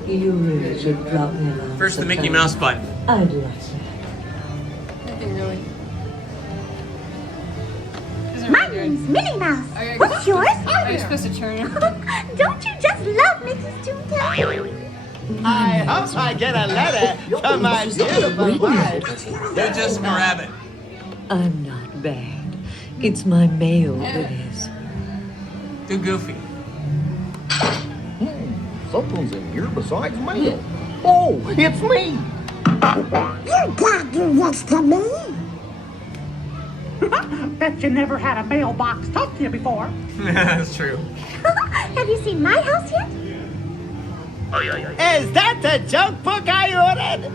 You really should drop me a line. First, the Mickey Mouse button. I'd like Nothing really. My name's Minnie Mouse. What's yours? Are you supposed to turn it? Don't you just love Mrs. Toontown? I hope I get a letter from my beautiful wife. You're just a rabbit. I'm not bad. It's my mail that is. Too goofy. Something's in here besides mail. Oh, it's me! You got to watch to me. Bet you never had a mailbox talk to you before. That's true. Have you seen my house yet? Is that the joke book I ordered?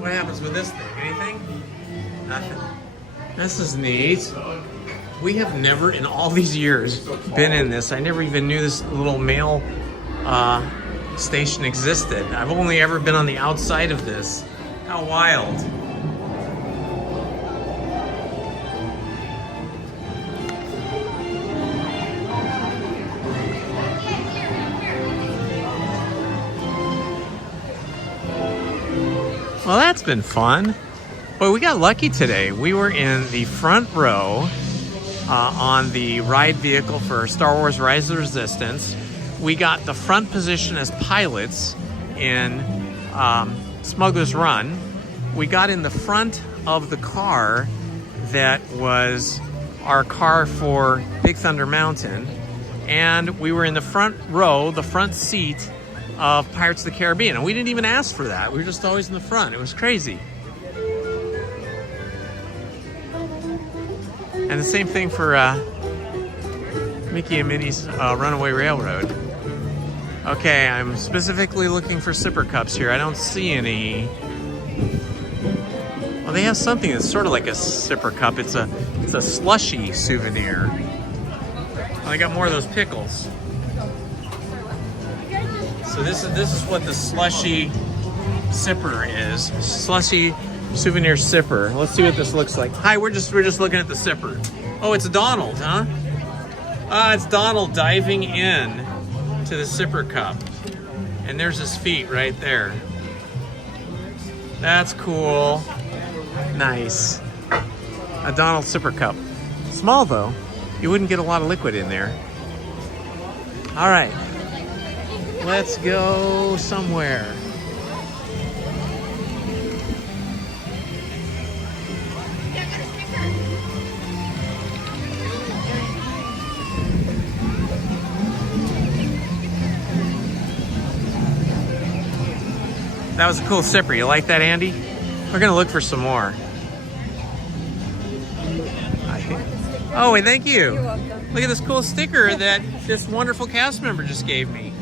What happens with this thing? Anything? Nothing. This is neat. We have never, in all these years, been in this. I never even knew this little mail station existed. I've only ever been on the outside of this. How wild. Well, that's been fun. Boy, we got lucky today. We were in the front row on the ride vehicle for Star Wars Rise of the Resistance. We got the front position as pilots in Smuggler's Run. We got in the front of the car that was our car for Big Thunder Mountain. And we were in the front row, the front seat of Pirates of the Caribbean. And we didn't even ask for that. We were just always in the front. It was crazy. And the same thing for Mickey and Minnie's Runaway Railroad. Okay, I'm specifically looking for sipper cups here. I don't see any. Well, they have something that's sort of like a sipper cup. It's a slushy souvenir. Well, they got more of those pickles. So this is what the slushy sipper is. Slushy souvenir sipper. Let's see what this looks like. Hi, we're just looking at the sipper. Oh, it's Donald, huh? It's Donald diving in to the sipper cup. And there's his feet right there. That's cool. Nice. A Donald sipper cup. Small though. You wouldn't get a lot of liquid in there. All right. Let's go somewhere. That was a cool sipper. You like that, Andy? We're gonna look for some more. Oh, and thank you. You're welcome. Look at this cool sticker that this wonderful cast member just gave me.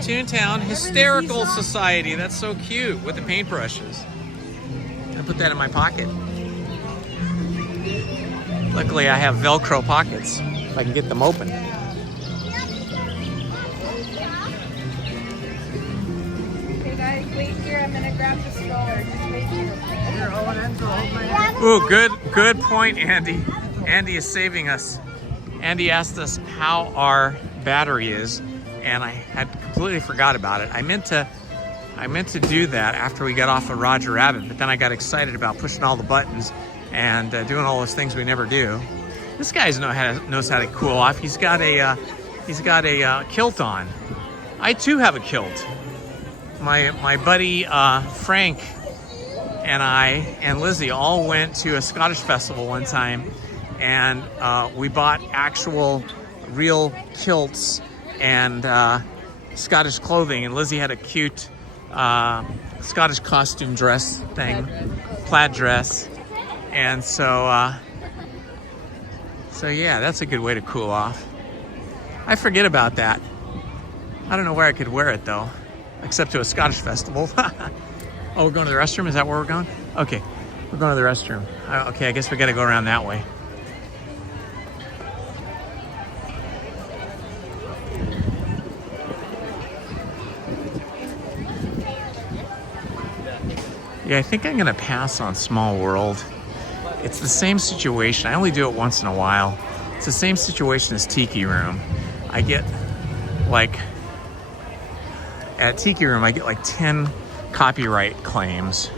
Toontown Hysterical Society. That's so cute with the paintbrushes. I'm gonna put that in my pocket. Luckily, I have Velcro pockets if I can get them open. Okay, guys, wait here. I'm gonna grab the stroller. Just wait here. Ooh, good point, Andy. Andy is saving us. Andy asked us how our battery is, and I had completely forgot about it. I meant to do that after we got off of Roger Rabbit, but then I got excited about pushing all the buttons and doing all those things we never do. This guy knows how to cool off. He's got a kilt on. I too have a kilt. My buddy Frank and I and Lizzie all went to a Scottish festival one time, and we bought actual real kilts and Scottish clothing, and Lizzie had a cute Scottish costume dress thing, plaid dress. And so yeah, that's a good way to cool off. I forget about that. I don't know where I could wear it though, except to a Scottish festival. Oh, we're going to the restroom? Is that where we're going? Okay, we're going to the restroom. Okay, I guess we got to go around that way. Yeah, I think I'm gonna pass on Small World. It's the same situation. I only do it once in a while. It's the same situation as Tiki Room. I get like, at Tiki Room, I get like 10 copyright claims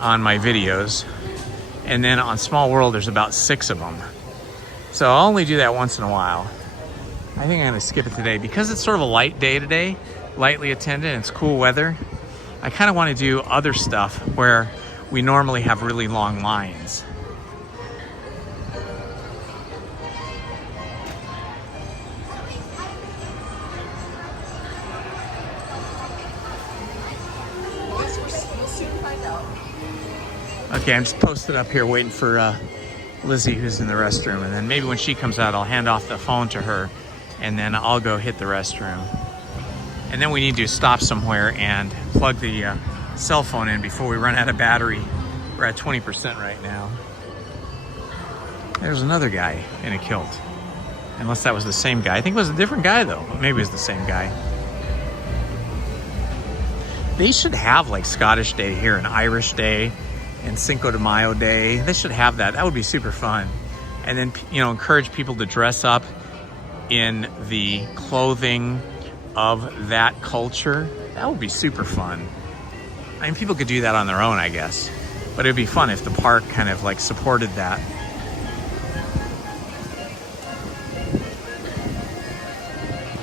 on my videos. And then on Small World, there's about 6 of them. So I'll only do that once in a while. I think I'm gonna skip it today because it's sort of a light day today, lightly attended, and it's cool weather. I kind of want to do other stuff where we normally have really long lines. Okay, I'm just posted up here waiting for Lizzie, who's in the restroom, and then maybe when she comes out, I'll hand off the phone to her, and then I'll go hit the restroom. And then we need to stop somewhere and plug the cell phone in before we run out of battery. We're at 20% right now. There's another guy in a kilt. Unless that was the same guy. I think it was a different guy though. But maybe it was the same guy. They should have like Scottish Day here, and Irish Day, and Cinco de Mayo Day. They should have that. That would be super fun. And then, you know, encourage people to dress up in the clothing of that culture. That would be super fun. I mean, people could do that on their own, I guess. But it'd be fun if the park kind of like supported that.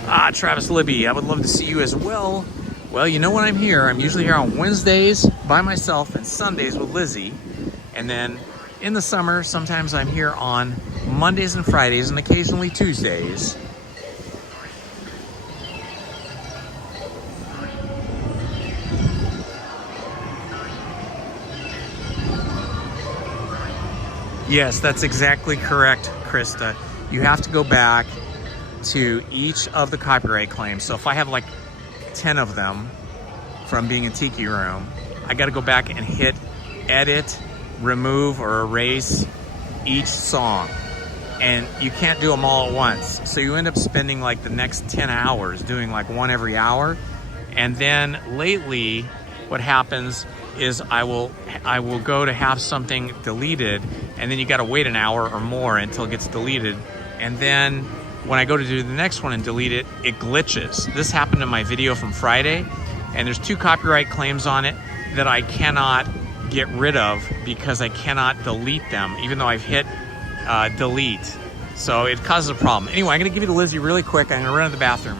Ah, Travis Libby, I would love to see you as well. Well, you know when I'm here. I'm usually here on Wednesdays by myself and Sundays with Lizzie. And then in the summer, sometimes I'm here on Mondays and Fridays and occasionally Tuesdays. Yes, that's exactly correct, Krista. You have to go back to each of the copyright claims. So if I have like 10 of them from being in Tiki Room, I got to go back and hit edit, remove, or erase each song. And you can't do them all at once. So you end up spending like the next 10 hours doing like one every hour. And then lately, what happens is I will go to have something deleted, and then you got to wait an hour or more until it gets deleted. And then when I go to do the next one and delete it, it glitches. This happened in my video from Friday, and there's 2 copyright claims on it that I cannot get rid of because I cannot delete them, even though I've hit delete. So it causes a problem. Anyway, I'm gonna give you to Lizzie really quick. I'm gonna run to the bathroom.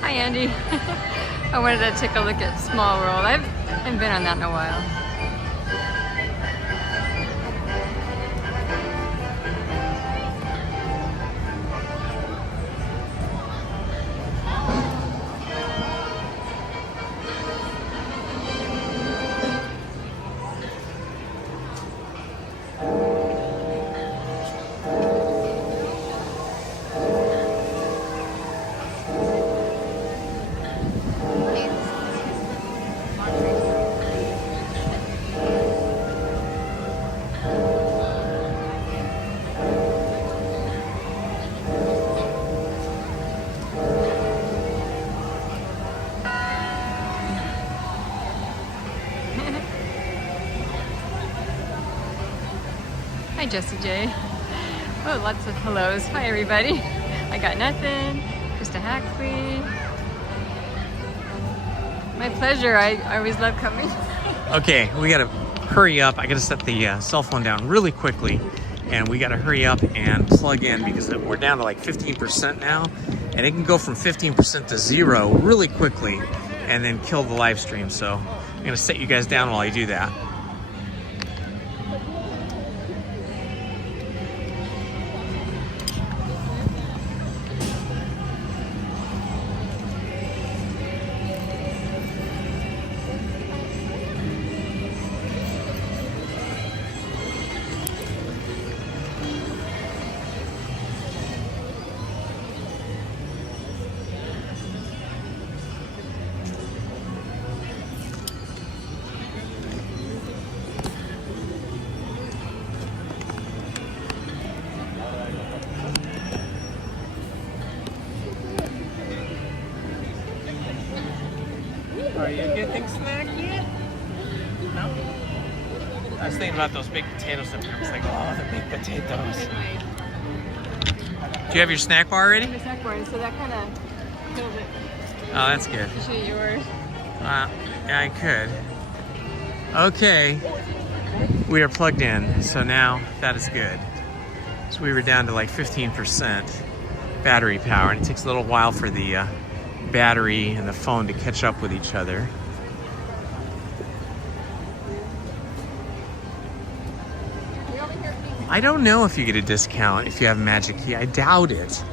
Hi Andy. I wanted to take a look at Small World. I haven't been on that in a while. Hi Jessie J. Oh, lots of hellos. Hi everybody. I got nothing. Krista Hackley. My pleasure. I always love coming. Okay, we gotta hurry up. I gotta set the cell phone down really quickly, and we gotta hurry up and plug in because we're down to like 15% now, and it can go from 15% to 0 really quickly and then kill the live stream. So I'm gonna set you guys down while I do that. Are you getting snack yet? No? I was thinking about those big potatoes up here. I was like, oh, the big potatoes. Do you have your snack bar already? The snack bar, so that kind of killed it. Oh, that's good. You should eat yours. Yeah, I could. Okay. We are plugged in, so now that is good. So we were down to like 15%. battery power, and it takes a little while for the battery and the phone to catch up with each other. I don't know if you get a discount if you have a Magic Key. I doubt it,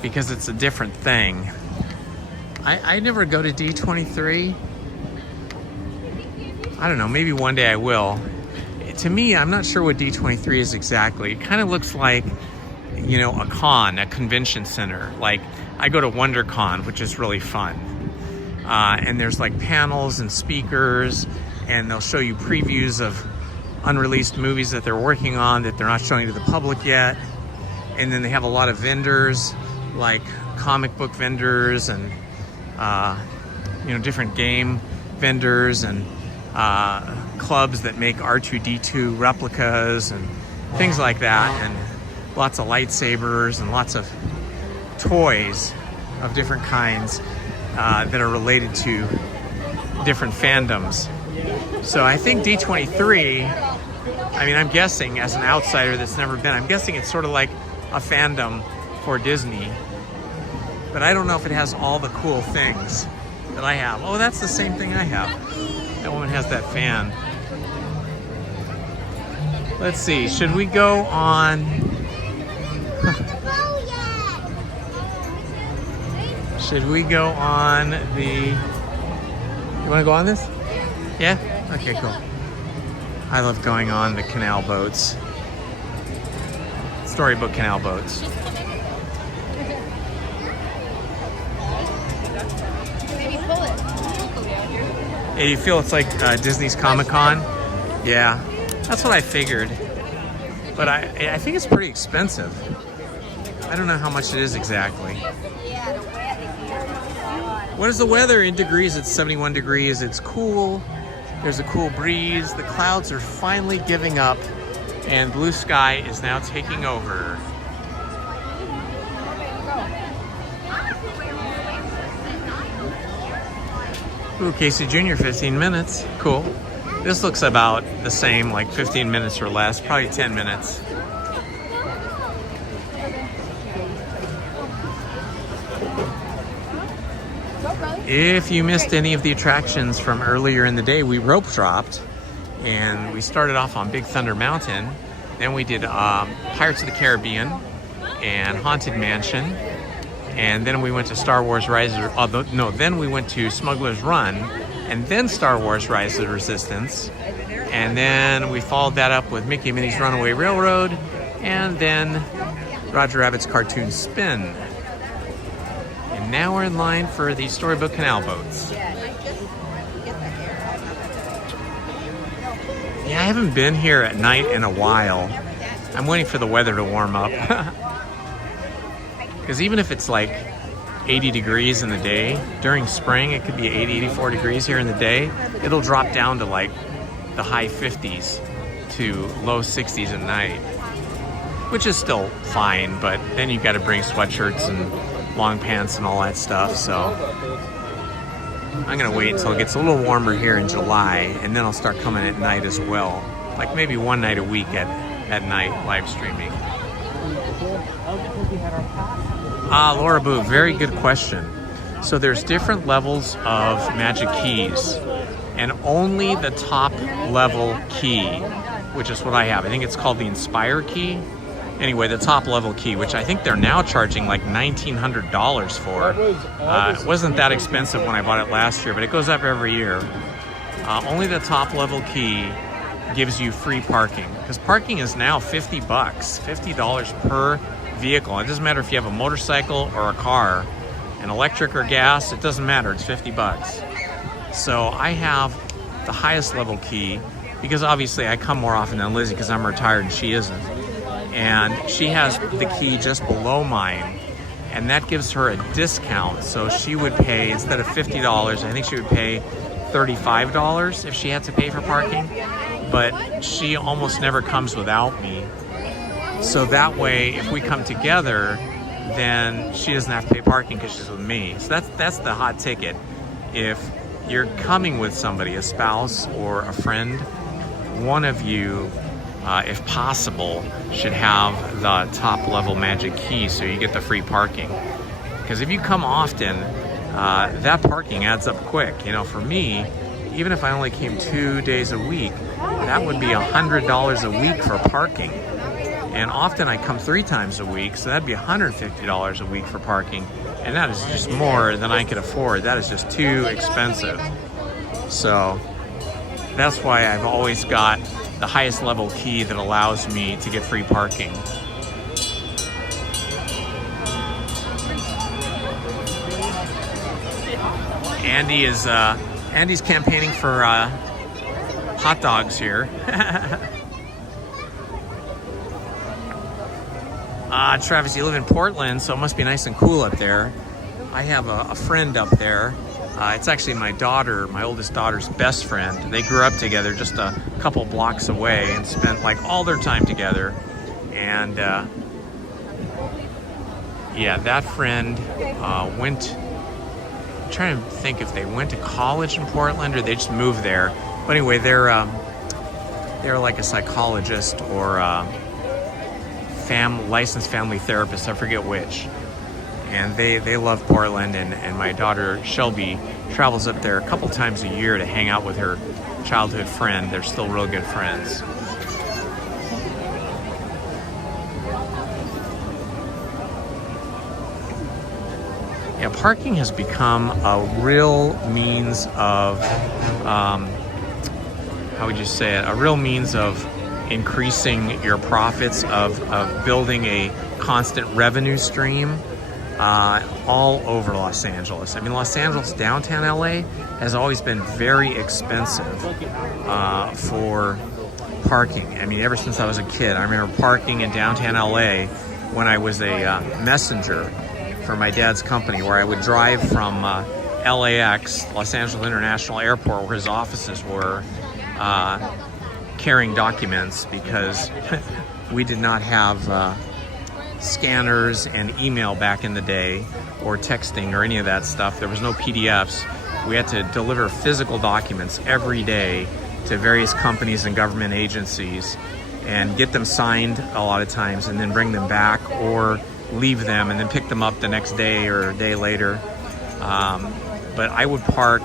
because it's a different thing. I never go to D23. I don't know, maybe one day I will. To me, I'm not sure what D23 is exactly. It kind of looks like, you know, a con, a convention center. Like, I go to WonderCon, which is really fun. And there's like panels and speakers, and they'll show you previews of unreleased movies that they're working on that they're not showing to the public yet. And then they have a lot of vendors, like comic book vendors and you know, different game vendors and clubs that make R2-D2 replicas and things like that, and lots of lightsabers and lots of toys of different kinds that are related to different fandoms. So I think D23, I mean, I'm guessing, as an outsider that's never been, I'm guessing it's sort of like a fandom for Disney. But I don't know if it has all the cool things that I have. Oh, that's the same thing I have. That woman has that fan. Let's see, should we go on... Should we go on the... You want to go on this? Yeah? Okay, cool. I love going on the canal boats. Storybook canal boats. Maybe pull it. Yeah, you feel it's like Disney's Comic-Con? Yeah, that's what I figured. But I think it's pretty expensive. I don't know how much it is exactly. What is the weather in degrees? It's 71 degrees. It's cool. There's a cool breeze. The clouds are finally giving up, and blue sky is now taking over. Ooh, Casey Jr., 15 minutes. Cool. This looks about the same, like 15 minutes or less, probably 10 minutes. If you missed any of the attractions from earlier in the day, we rope dropped, and we started off on Big Thunder Mountain. Then we did Pirates of the Caribbean and Haunted Mansion, and then we went to Star Wars Rise of... no, then we went to Smuggler's Run, and then Star Wars Rise of the Resistance, and then we followed that up with Mickey and Minnie's Runaway Railroad, and then Roger Rabbit's Cartoon Spin. And now we're in line for the Storybook Canal boats. Yeah, I haven't been here at night in a while. I'm waiting for the weather to warm up. Because even if it's like 80 degrees in the day, during spring it could be 80, 84 degrees here in the day. It'll drop down to like the high 50s to low 60s at night, which is still fine, but then you've got to bring sweatshirts and long pants and all that stuff. So I'm gonna wait until it gets a little warmer here in July, and then I'll start coming at night as well, like maybe one night a week at night live streaming. Laura Boo, very good question. So there's different levels of Magic Keys, and only the top level key, which is what I have, I think it's called the Inspire Key. Anyway, the top level key, which I think they're now charging like $1,900 for. It wasn't that expensive when I bought it last year, but it goes up every year. Only the top level key gives you free parking, because parking is now $50, $50 per vehicle. It doesn't matter if you have a motorcycle or a car, an electric or gas, it doesn't matter, it's $50. So I have the highest level key, because obviously I come more often than Lizzie because I'm retired and she isn't. And she has the key just below mine, and that gives her a discount. So she would pay, instead of $50, I think she would pay $35 if she had to pay for parking. But she almost never comes without me. So that way, if we come together, then she doesn't have to pay parking because she's with me. So that's the hot ticket. If you're coming with somebody, a spouse or a friend, one of you if possible, should have the top level magic key so you get the free parking. Because if you come often, that parking adds up quick. You know, for me, even if I only came 2 days a week, that would be $100 a week for parking. And often I come 3 times a week, so that'd be $150 a week for parking. And that is just more than I could afford. That is just too expensive. So that's why I've always got the highest level key that allows me to get free parking. Andy's campaigning for hot dogs here. Travis, you live in Portland, so it must be nice and cool up there. I have a friend up there. It's actually my oldest daughter's best friend. They grew up together just a couple blocks away and spent like all their time together. And yeah, that friend went, I'm trying to think if they went to college in Portland or they just moved there. But anyway, they're like a psychologist or licensed family therapist, I forget which. And they love Portland, and my daughter Shelby travels up there a couple times a year to hang out with her childhood friend. They're still real good friends. Yeah, parking has become a real means of, how would you say it? A real means of increasing your profits, of building a constant revenue stream. All over Los Angeles. I mean, Los Angeles, downtown LA, has always been very expensive for parking. I mean, ever since I was a kid, I remember parking in downtown LA when I was a messenger for my dad's company, where I would drive from LAX, Los Angeles International Airport, where his offices were, carrying documents because we did not have scanners and email back in the day, or texting or any of that stuff. There was no PDFs. We had to deliver physical documents every day to various companies and government agencies and get them signed a lot of times and then bring them back or leave them and then pick them up the next day or a day later. But I would park,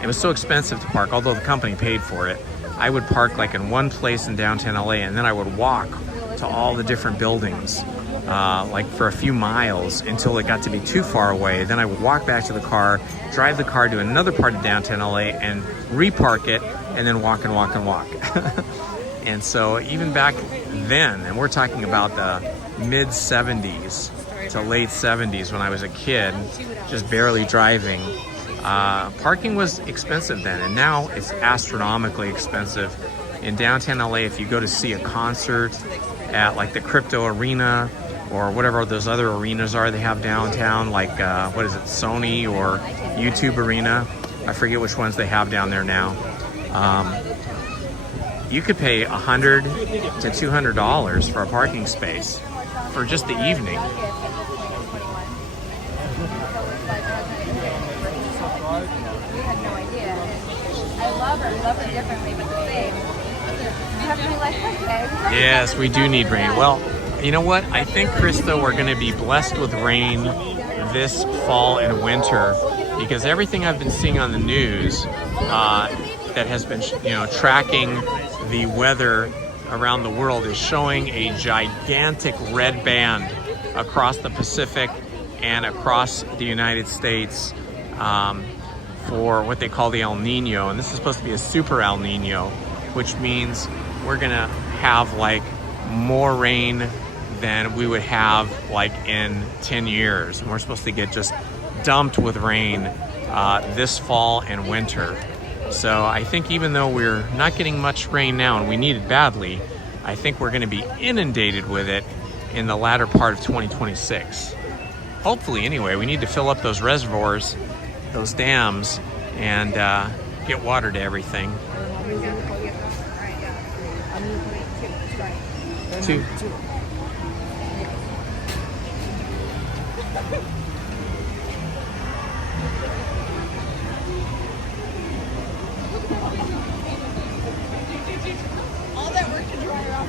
it was so expensive to park, although the company paid for it. I would park like in one place in downtown LA, and then I would walk to all the different buildings like for a few miles until it got to be too far away. Then I would walk back to the car, drive the car to another part of downtown LA and repark it, and then walk and walk and walk. And so even back then, and we're talking about the mid 70s to late 70s when I was a kid, just barely driving, parking was expensive then, and now it's astronomically expensive. In downtown LA, if you go to see a concert at like the Crypto Arena or whatever those other arenas are they have downtown, like what is it, Sony or YouTube Arena, I forget which ones they have down there now. You could pay $100 to $200 for a parking space for just the evening. Love it differently, but the same. You have to be like, okay. Yes, we do need rain. Well, you know what? I think, Krista, we're going to be blessed with rain this fall and winter, because everything I've been seeing on the news that has been, tracking the weather around the world is showing a gigantic red band across the Pacific and across the United States for what they call the El Nino. And this is supposed to be a super El Nino, which means we're gonna have like more rain than we would have like in 10 years. And we're supposed to get just dumped with rain this fall and winter. So I think even though we're not getting much rain now and we need it badly, I think we're gonna be inundated with it in the latter part of 2026. Hopefully, anyway. We need to fill up those reservoirs, those dams, and get water to everything. Two. All that work to dry off.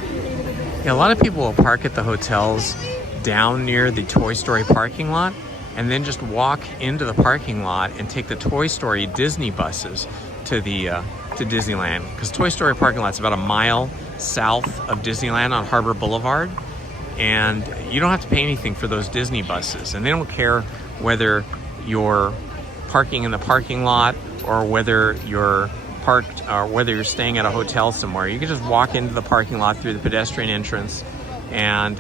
Yeah, a lot of people will park at the hotels down near the Toy Story parking lot and then just walk into the parking lot and take the Toy Story Disney buses to Disneyland, because Toy Story parking lot's about a mile south of Disneyland on Harbor Boulevard, and you don't have to pay anything for those Disney buses, and they don't care whether you're parking in the parking lot or whether you're parked or whether you're staying at a hotel somewhere. You can just walk into the parking lot through the pedestrian entrance and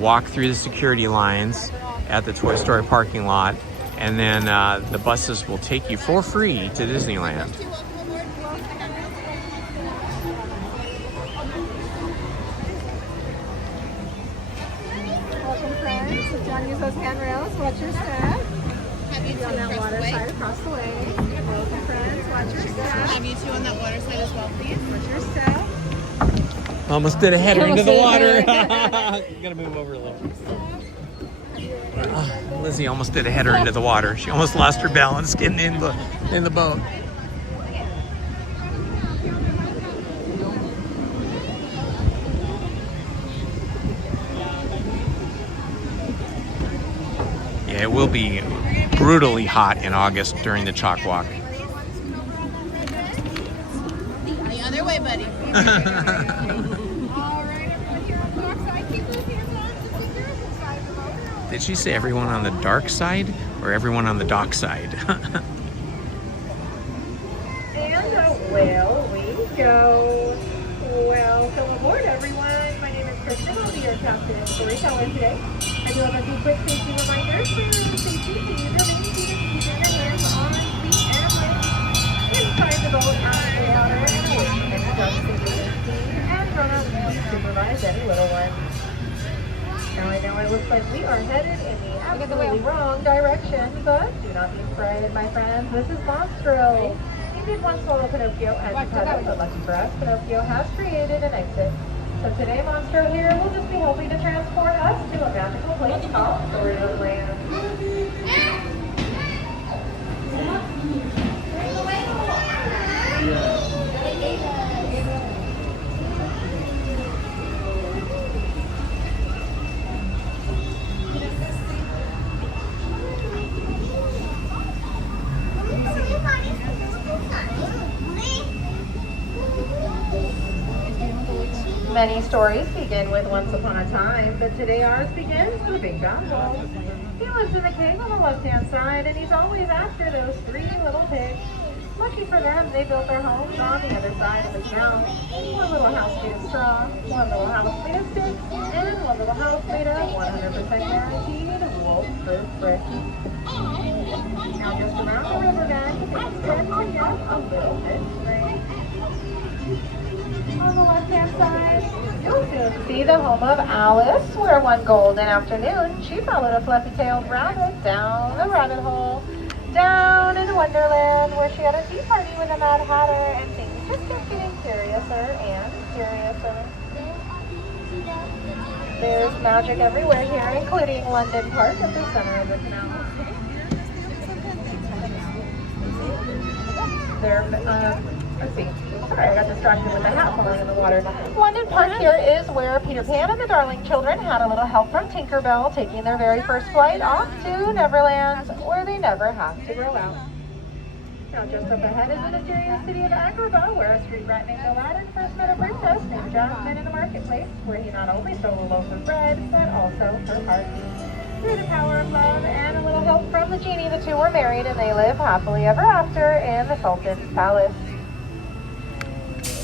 walk through the security lines at the Toy Story parking lot, and then the buses will take you for free to Disneyland. Welcome, friends. So John, use those handrails. Watch your step. Be on that water side across the way. Welcome, friends. Watch your step. Have you two on that water side as well, please. Watch your step. Almost did a header into the water. Gotta move over a little. Lizzie almost did a header into the water. She almost lost her balance getting in the boat. Yeah, it will be brutally hot in August during the chalk walk. The other way, buddy. Did she say everyone on the dark side or everyone on the dock side? And away we go. Welcome aboard, everyone. My name is Kristen. I'll be your captain and storyteller today. I do have a few quick safety reminders for your own safety. Please remain seated, keeping your hands on feet and legs inside the boat out of the water and away from any gusts of wind, and run out and supervise any little one. Now I know it looks like we are headed in the absolutely wrong direction, but do not be afraid, my friends. This is Monstro. You did once swallow Pinocchio and Geppetto, but lucky for us, Pinocchio has created an exit. So today, Monstro here will just be helping to transport us to a magical place called Storyland. Many stories begin with once upon a time, but today ours begins with Big John Wolf. He lives in the cave on the left-hand side, and he's always after those 3 little pigs. Lucky for them, they built their homes on the other side of the canal. One little house made of straw, one little house made of sticks, and one little house made of 100% guaranteed wolf-proof brick. Now just around the river bend, it's time to get a little bit straight. On the left-hand side, you'll soon see the home of Alice, where one golden afternoon, she followed a fluffy-tailed rabbit down the rabbit hole, down in Wonderland, where she had a tea party with a Mad Hatter, and things just kept getting curiouser and curiouser. There's magic everywhere here, including London Park at the center of the canal. Let's see. Sorry, I got distracted with the hat falling in the water. London Park here is where Peter Pan and the Darling Children had a little help from Tinkerbell, taking their very first flight off to Neverland, where they never have to grow out. Now just up ahead is the mysterious city of Agrabah, where a street rat named Aladdin first met a princess named Jasmine in a marketplace, where he not only stole a loaf of bread, but also her heart. Through the power of love and a little help from the genie, the two were married, and they live happily ever after in the Sultan's palace.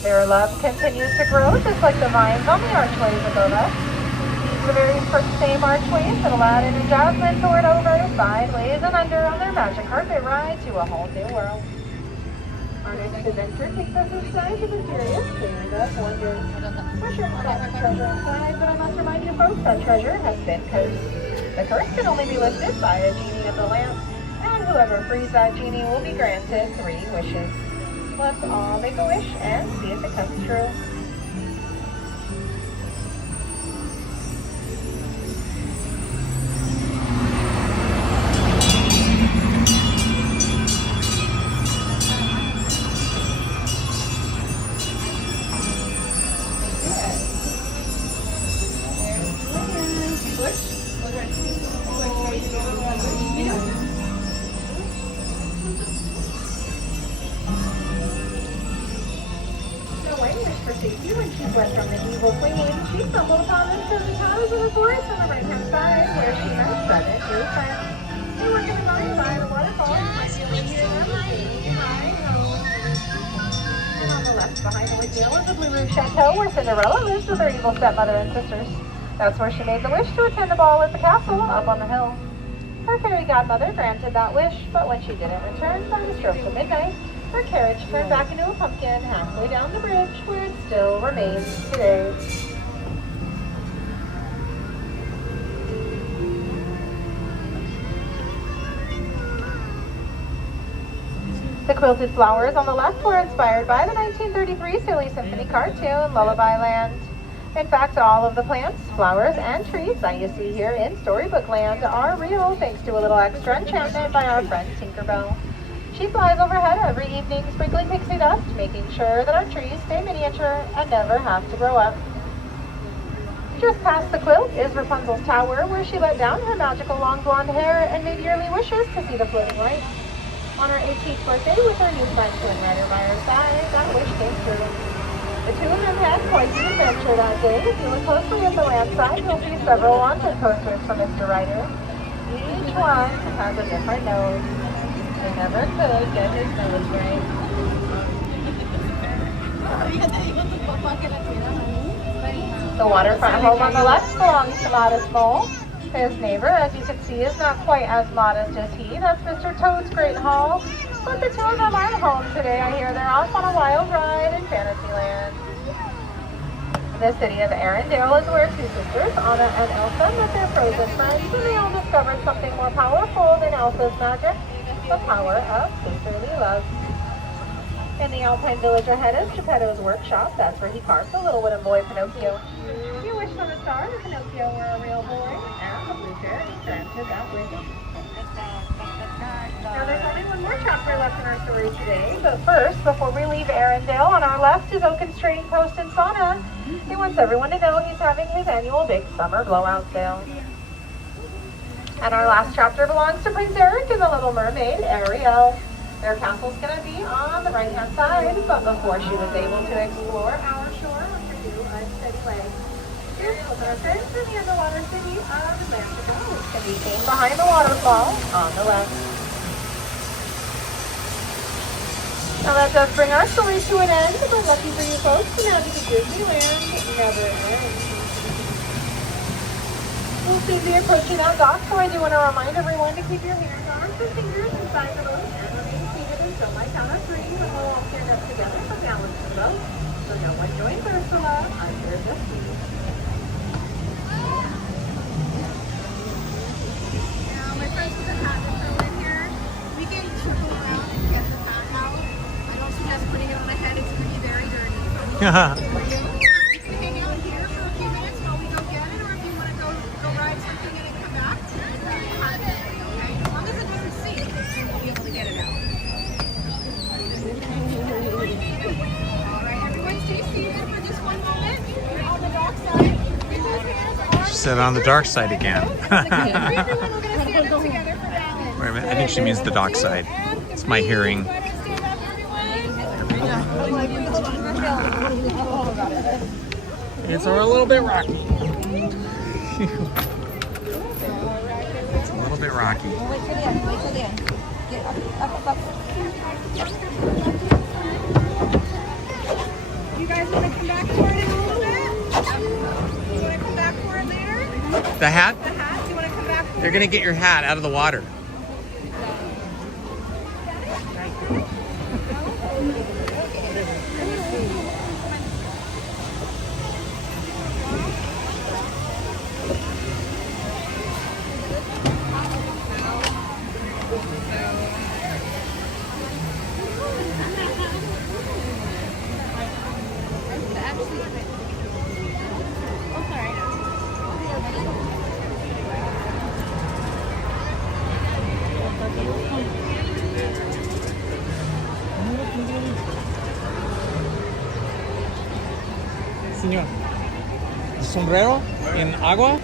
Their love continues to grow, just like the vines on the archways above us. These are the very first same archways that Aladdin and Jasmine soared over, sideways and under, on their magic carpet ride to a whole new world. Our next adventure takes us inside the mysterious Cave of Wonders. We're sure to find treasure inside, but I must remind you folks, that treasure has been cursed. The curse can only be lifted by a genie of the lamp, and whoever frees that genie will be granted 3 wishes. Let's all make a wish and see if it comes true. fled from the evil queen, she stumbled upon the stone towers of the forest on the right-hand side, where she met 7 new friends. They were going to ride by the waterfall and find you over here and everything. And on the left behind the windmill is the Blue Roof Chateau, where Cinderella lives with her evil stepmother and sisters. That's where she made the wish to attend a ball at the castle up on the hill. Her fairy godmother granted that wish, but when she didn't return by the stroke of midnight, her carriage turned back into a pumpkin halfway down the bridge, where it still remains today. The quilted flowers on the left were inspired by the 1933 Silly Symphony cartoon, Lullaby Land. In fact, all of the plants, flowers, and trees that you see here in Storybook Land are real, thanks to a little extra enchantment by our friend Tinkerbell. She flies overhead every evening, sprinkling pixie dust, making sure that our trees stay miniature and never have to grow up. Just past the quilt is Rapunzel's tower, where she let down her magical long blonde hair and made yearly wishes to see the floating lights. On her 18th birthday, with her new friend Twin Rider by her side, that wish came true. The two of them had quite an adventure that day. If you look closely at the land side, you'll see several wanted posters from Mr. Rider. Each one has a different nose. They never could get his nose right. The waterfront home on the left belongs to Modest Mole. His neighbor, as you can see, is not quite as modest as he. That's Mr. Toad's Great Hall. But the two of them aren't home today. I hear they're off on a wild ride in Fantasyland. The city of Arendelle is where two sisters, Anna and Elsa, met their frozen friends, and they all discovered something more powerful than Elsa's magic, the power of sisterly love. In the Alpine village ahead is Geppetto's workshop. That's where he carved the little wooden boy Pinocchio. He wished on a star that Pinocchio were a real boy, and the blue fairy granted that wish. Now there's only one more chapter left in our story today, but first, before we leave Arendelle, on our left is Oaken's Trading Post in Sauna. He wants everyone to know he's having his annual big summer blowout sale. And our last chapter belongs to Prince Eric and the Little Mermaid, Ariel. Their castle's going to be on the right-hand side, but before she was able to explore our shore with her new unsteady legs, here's with our friends in the underwater city of Atlantica, which can be seen behind the waterfall on the left. Now that does bring our story to an end, but lucky for you folks, the magic of Disneyland never ends. We'll soon be approaching out dock, so I do want to remind everyone to keep your hands, arms, and fingers inside the boat and remain seated until my count of 3, when we'll all stand up together for balance in the boat. So no one joins Ursula under the sea. Now, my friends with the hat that throw in here, we can trickle around and get the hat out. I don't suggest putting it on my head, it's going to be very dirty. You can hang out here for a few minutes while we go get it, or if you want to go ride something and then come back, okay? As long as it doesn't sink, then we'll be able to get it out. Alright, everyone stay seated for just one moment. You're on the dock side. Get those hands, arms. She said on the dark side again. Everyone, we're going to stand up together for balance. Wait a minute, I think she means the dock side. It's my hearing. It's a little bit rocky. It's a little bit rocky. Wait till the end, wait till the end. Get up. You guys want to come back for it in a little bit? You want to come back for it later? The hat? The hat? You want to come back for it? They're gonna get your hat out of the water. Señor, the sombrero in agua,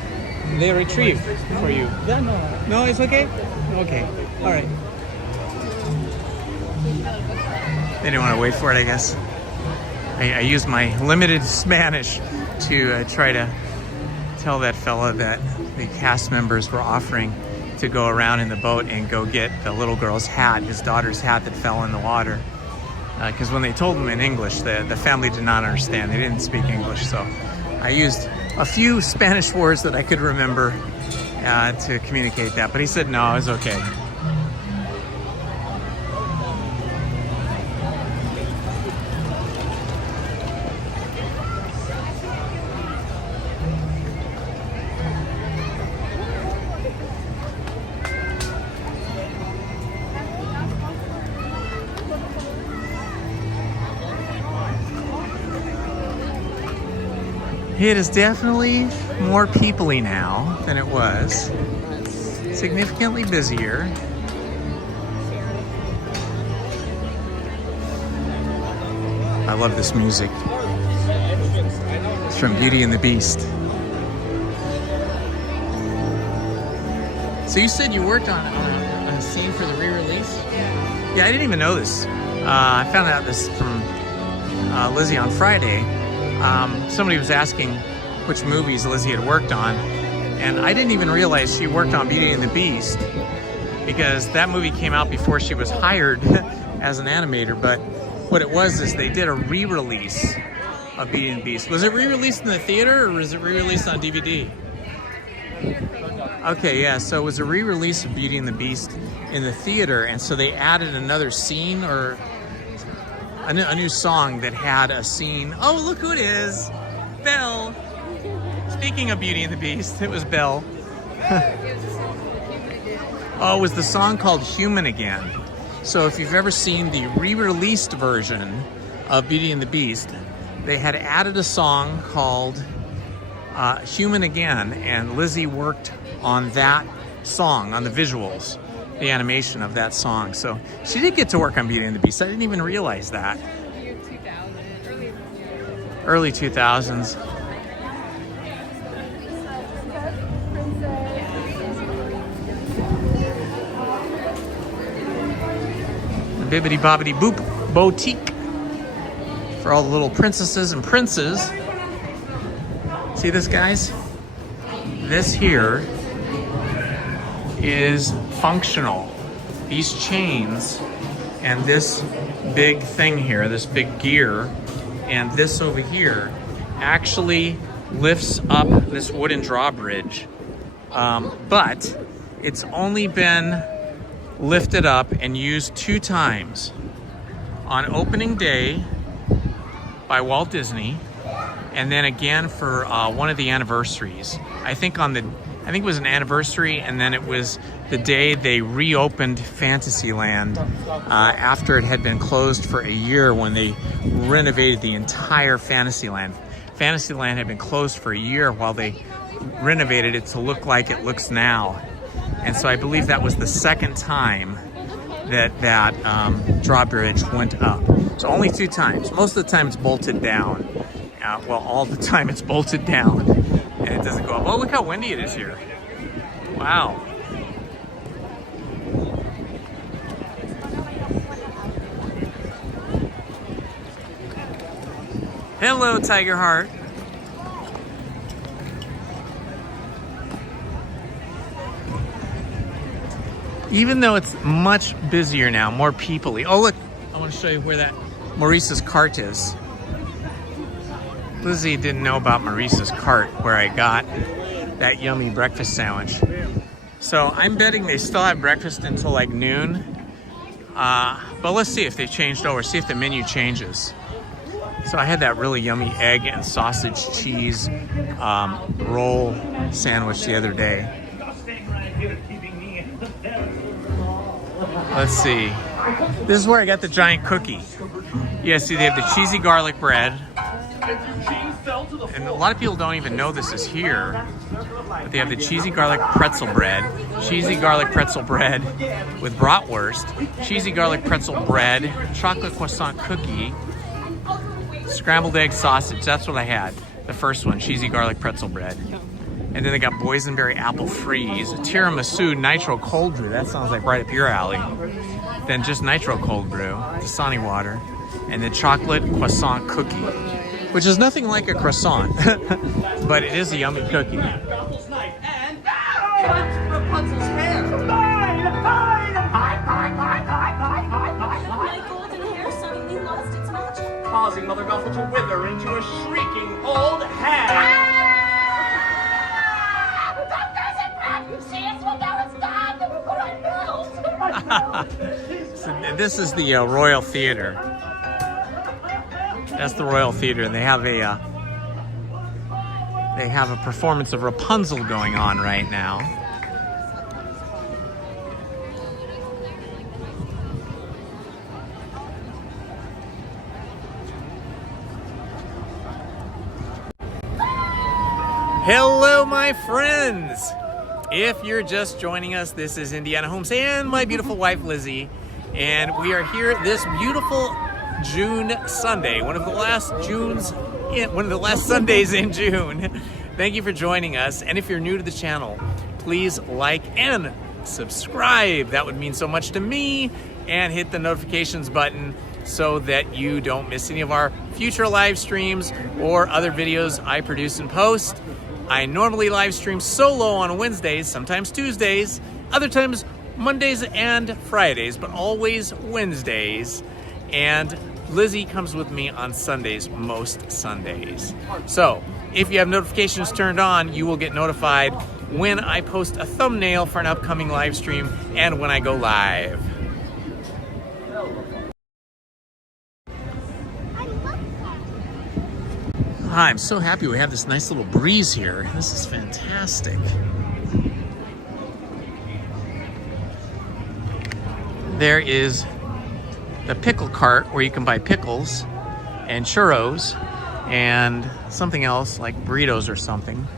they retrieve for you. Yeah, no. No, it's okay? Okay, all right. They didn't want to wait for it, I guess. I used my limited Spanish to try to tell that fella that the cast members were offering to go around in the boat and go get the little girl's hat, his daughter's hat that fell in the water. Because when they told him in English, the family did not understand. They didn't speak English, so I used a few Spanish words that I could remember to communicate that. But he said no, it was okay. It is definitely more people-y now than it was. Significantly busier. I love this music. It's from Beauty and the Beast. So you said you worked on a scene for the re-release? Yeah, I didn't even know this. I found out this from Lizzie on Friday. Somebody was asking which movies Lizzie had worked on, and I didn't even realize she worked on Beauty and the Beast because that movie came out before she was hired as an animator. But what it was is they did a re-release of Beauty and the Beast. Was it re-released in the theater or was it re-released on DVD? Okay, yeah, so it was a re-release of Beauty and the Beast in the theater, and so they added another scene or a new song that had a scene. Oh, look who it is! Belle! Speaking of Beauty and the Beast, it was Belle. Oh, it was the song called Human Again. So if you've ever seen the re-released version of Beauty and the Beast, they had added a song called Human Again, and Lizzie worked on that song, on the visuals, the animation of that song. So she did get to work on Beauty and the Beast. I didn't even realize that. Early 2000s. The Bibbidi Bobbidi Boop Boutique for all the little princesses and princes. See this, guys? This here is functional. These chains and this big thing here, this big gear, and this over here actually lifts up this wooden drawbridge. But it's only been lifted up and used 2 times. On opening day by Walt Disney, and then again for one of the anniversaries. I think it was an anniversary, and then it was the day they reopened Fantasyland after it had been closed for a year when they renovated the entire Fantasyland. Fantasyland had been closed for a year while they renovated it to look like it looks now. And so I believe that was the second time that drawbridge went up. So only 2 times. Most of the time it's bolted down. Well, all the time it's bolted down and it doesn't go up. Oh, look how windy it is here. Wow. Hello, Tiger Heart. Even though it's much busier now, more people-y. Oh, look, I want to show you where that Maurice's cart is. Lizzie didn't know about Maurice's cart where I got that yummy breakfast sandwich. So I'm betting they still have breakfast until like noon. But let's see if they changed over, see if the menu changes. So I had that really yummy egg and sausage cheese roll sandwich the other day. Let's see. This is where I got the giant cookie. Yeah, see, they have the cheesy garlic bread. And a lot of people don't even know this is here. But they have the cheesy garlic pretzel bread, with bratwurst, cheesy garlic pretzel bread, chocolate croissant cookie, scrambled egg sausage. That's what I had. The first one, cheesy garlic pretzel bread. And then they got boysenberry apple freeze, tiramisu nitro cold brew. That sounds like right up your alley. Then just nitro cold brew, Dasani water. and the chocolate croissant cookie, which is nothing like a croissant, but it is a yummy cookie. Rapunzel's knife and... Rapunzel's hair! My golden hair suddenly lost its magic. Causing Mother Gothel to wither into a shrieking old hag! So this is the Royal Theater. That's the Royal Theater, and they have a performance of Rapunzel going on right now. Hello, my friends! If you're just joining us, this is Indiana Holmes and my beautiful wife, Lizzie. And we are here this beautiful June Sunday, one of the last Sundays in June. Thank you for joining us. And if you're new to the channel, please like and subscribe. That would mean so much to me. And hit the notifications button so that you don't miss any of our future live streams or other videos I produce and post. I normally live stream solo on Wednesdays, sometimes Tuesdays, other times Mondays and Fridays, but always Wednesdays. And Lizzie comes with me on Sundays, most Sundays. So if you have notifications turned on, you will get notified when I post a thumbnail for an upcoming live stream and when I go live. Hi, I'm so happy we have this nice little breeze here. This is fantastic. There is the pickle cart where you can buy pickles and churros and something else like burritos or something.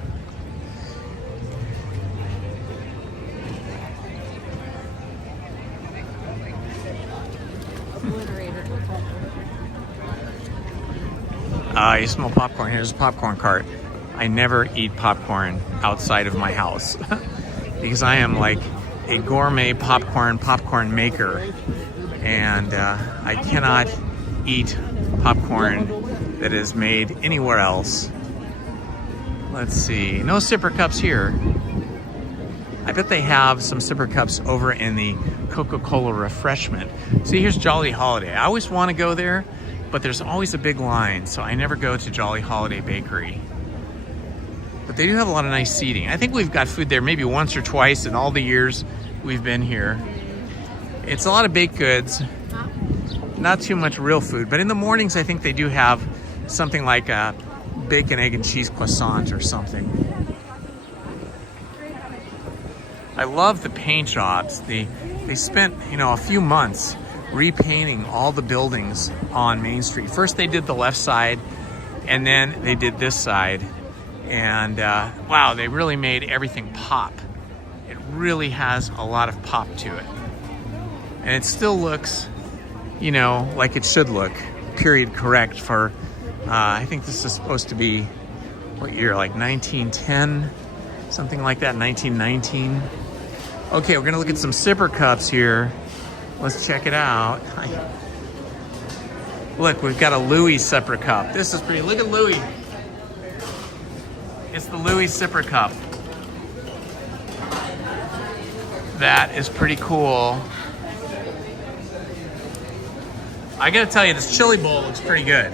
You smell popcorn. Here's a popcorn cart. I never eat popcorn outside of my house because I am like a gourmet popcorn maker, and I cannot eat popcorn that is made anywhere else. Let's see. No sipper cups here. I bet they have some sipper cups over in the Coca-Cola refreshment. See, here's Jolly Holiday. I always want to go there, but there's always a big line, so I never go to Jolly Holiday Bakery. But they do have a lot of nice seating. I think we've got food there maybe once or twice in all the years we've been here. It's a lot of baked goods, not too much real food, but in the mornings I think they do have something like a bacon, egg, and cheese croissant or something. I love the paint jobs. They spent, a few months repainting all the buildings on Main Street. First they did the left side, and then they did this side. And wow, they really made everything pop. It really has a lot of pop to it. And it still looks, like it should look, period correct for, I think this is supposed to be, what year, like 1910? Something like that, 1919. Okay, we're gonna look at some sipper cups here. Let's check it out. Look, we've got a Louis sipper cup. This is pretty, look at Louis. It's the Louis sipper cup. That is pretty cool. I gotta tell you, this chili bowl looks pretty good.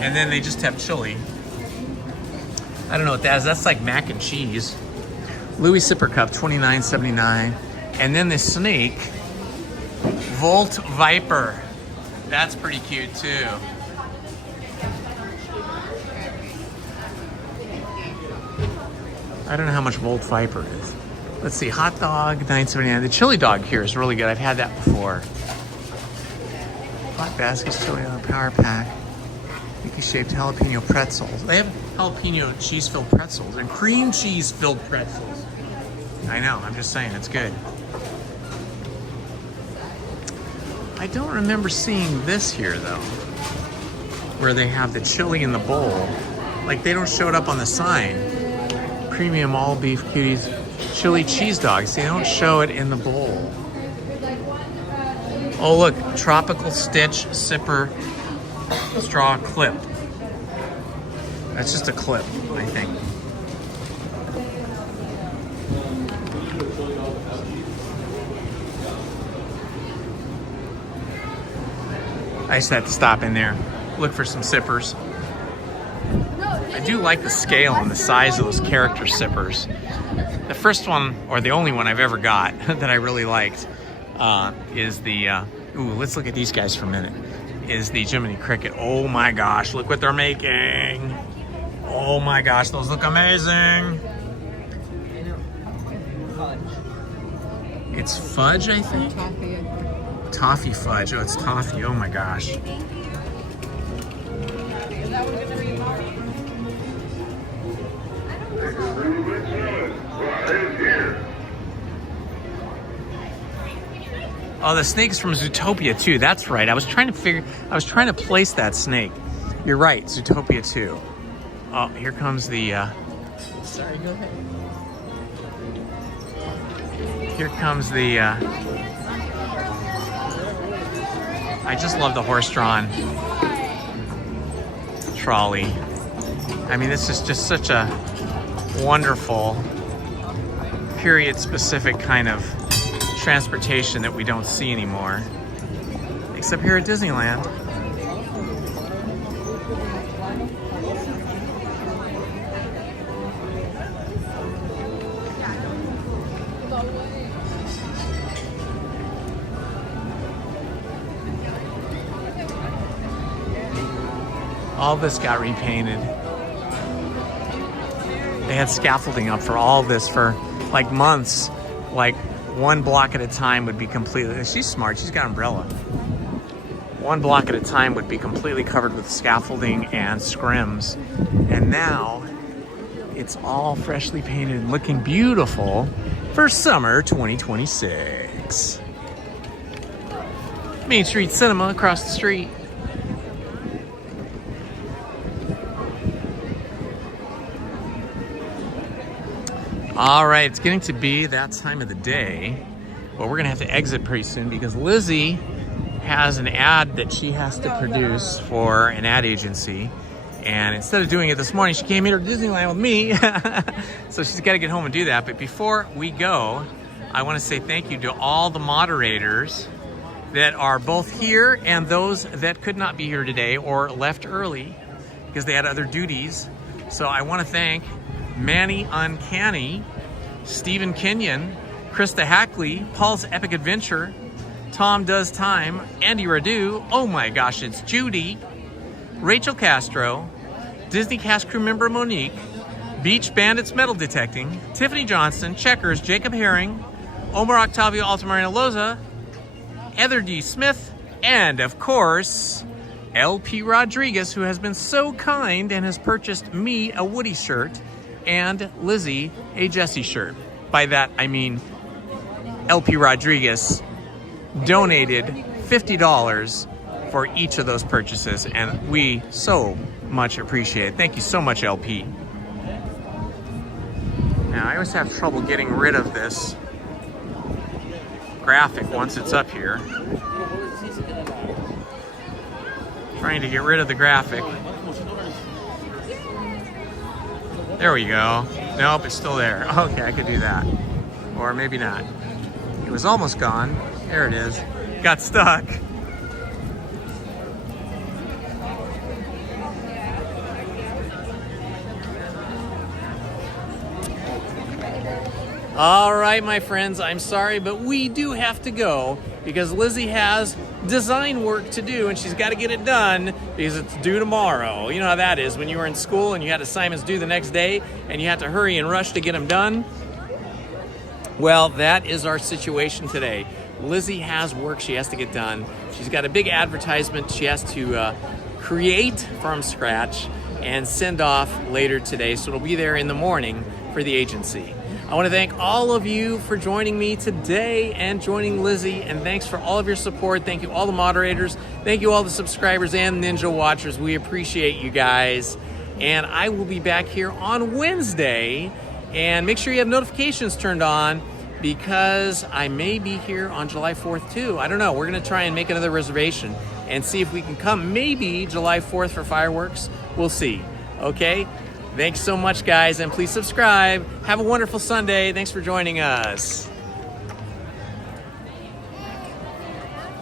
And then they just have chili. I don't know what that is. That's like mac and cheese. Louis sipper cup, $29.79. And then the snake, Volt Viper. That's pretty cute too. I don't know how much Volt Viper is. Let's see, hot dog, $9.79. The chili dog here is really good. I've had that before. Hot baskets, chili on a power pack. Mickey shaped jalapeno pretzels. They have jalapeno cheese-filled pretzels and cream cheese-filled pretzels. I know, I'm just saying, it's good. I don't remember seeing this here though, where they have the chili in the bowl. Like they don't show it up on the sign. Premium all beef cuties, chili cheese dogs. They don't show it in the bowl. Oh look, tropical stitch sipper straw clip. That's just a clip, I think. I just had to stop in there, look for some sippers. I do like the scale and the size of those character sippers. The first one, or the only one I've ever got that I really liked, is the, ooh, let's look at these guys for a minute, is the Jiminy Cricket. Oh my gosh, look what they're making. Oh my gosh, those look amazing. It's fudge, I think? Toffee fudge. Oh, it's toffee. Oh my gosh. Oh, the snake's from Zootopia 2. That's right. I was trying to place that snake. You're right, Zootopia 2. Oh, here comes the sorry, go ahead. Here comes the I just love the horse-drawn trolley. I mean, this is just such a wonderful period-specific kind of transportation that we don't see anymore, except here at Disneyland. All this got repainted. They had scaffolding up for all this for like months. Like one block at a time would be completely, she's smart, she's got an umbrella. One block at a time would be completely covered with scaffolding and scrims. And now it's all freshly painted and looking beautiful for summer 2026. Main Street Cinema across the street. All right, it's getting to be that time of the day. Well, we're gonna have to exit pretty soon because Lizzie has an ad that she has to produce for an ad agency. And instead of doing it this morning, she came here to Disneyland with me. So she's gotta get home and do that. But before we go, I wanna say thank you to all the moderators that are both here and those that could not be here today or left early because they had other duties. So I wanna thank Manny Uncanny, Stephen Kenyon, Krista Hackley, Paul's Epic Adventure, Tom Does Time, Andy Radu, oh my gosh, it's Judy, Rachel Castro, Disney cast crew member Monique, Beach Bandits Metal Detecting, Tiffany Johnson, Checkers, Jacob Herring, Omar Octavio Altamirano Loza, Heather D. Smith, and of course, LP Rodriguez, who has been so kind and has purchased me a Woody shirt and Lizzie a Jessie shirt. By that, I mean LP Rodriguez donated $50 for each of those purchases, and we so much appreciate it. Thank you so much, LP. Now, I always have trouble getting rid of this graphic once it's up here. Trying to get rid of the graphic. There we go. Nope, it's still there. Okay, I could do that. Or maybe not. It was almost gone. There it is. Got stuck. All right, my friends, I'm sorry, but we do have to go because Lizzie has design work to do and she's got to get it done because it's due tomorrow. You know how that is when you were in school and you had assignments due the next day and you had to hurry and rush to get them done. Well, that is our situation today. Lizzie has work she has to get done. She's got a big advertisement she has to create from scratch and send off later today, so it'll be there in the morning for the agency. I want to thank all of you for joining me today and joining Lizzie, and thanks for all of your support. Thank you all the moderators. Thank you all the subscribers and Ninja Watchers. We appreciate you guys. And I will be back here on Wednesday. And make sure you have notifications turned on because I may be here on July 4th too. I don't know. We're going to try and make another reservation and see if we can come maybe July 4th for fireworks. We'll see. Okay? Thanks so much, guys, and please subscribe. Have a wonderful Sunday. Thanks for joining us.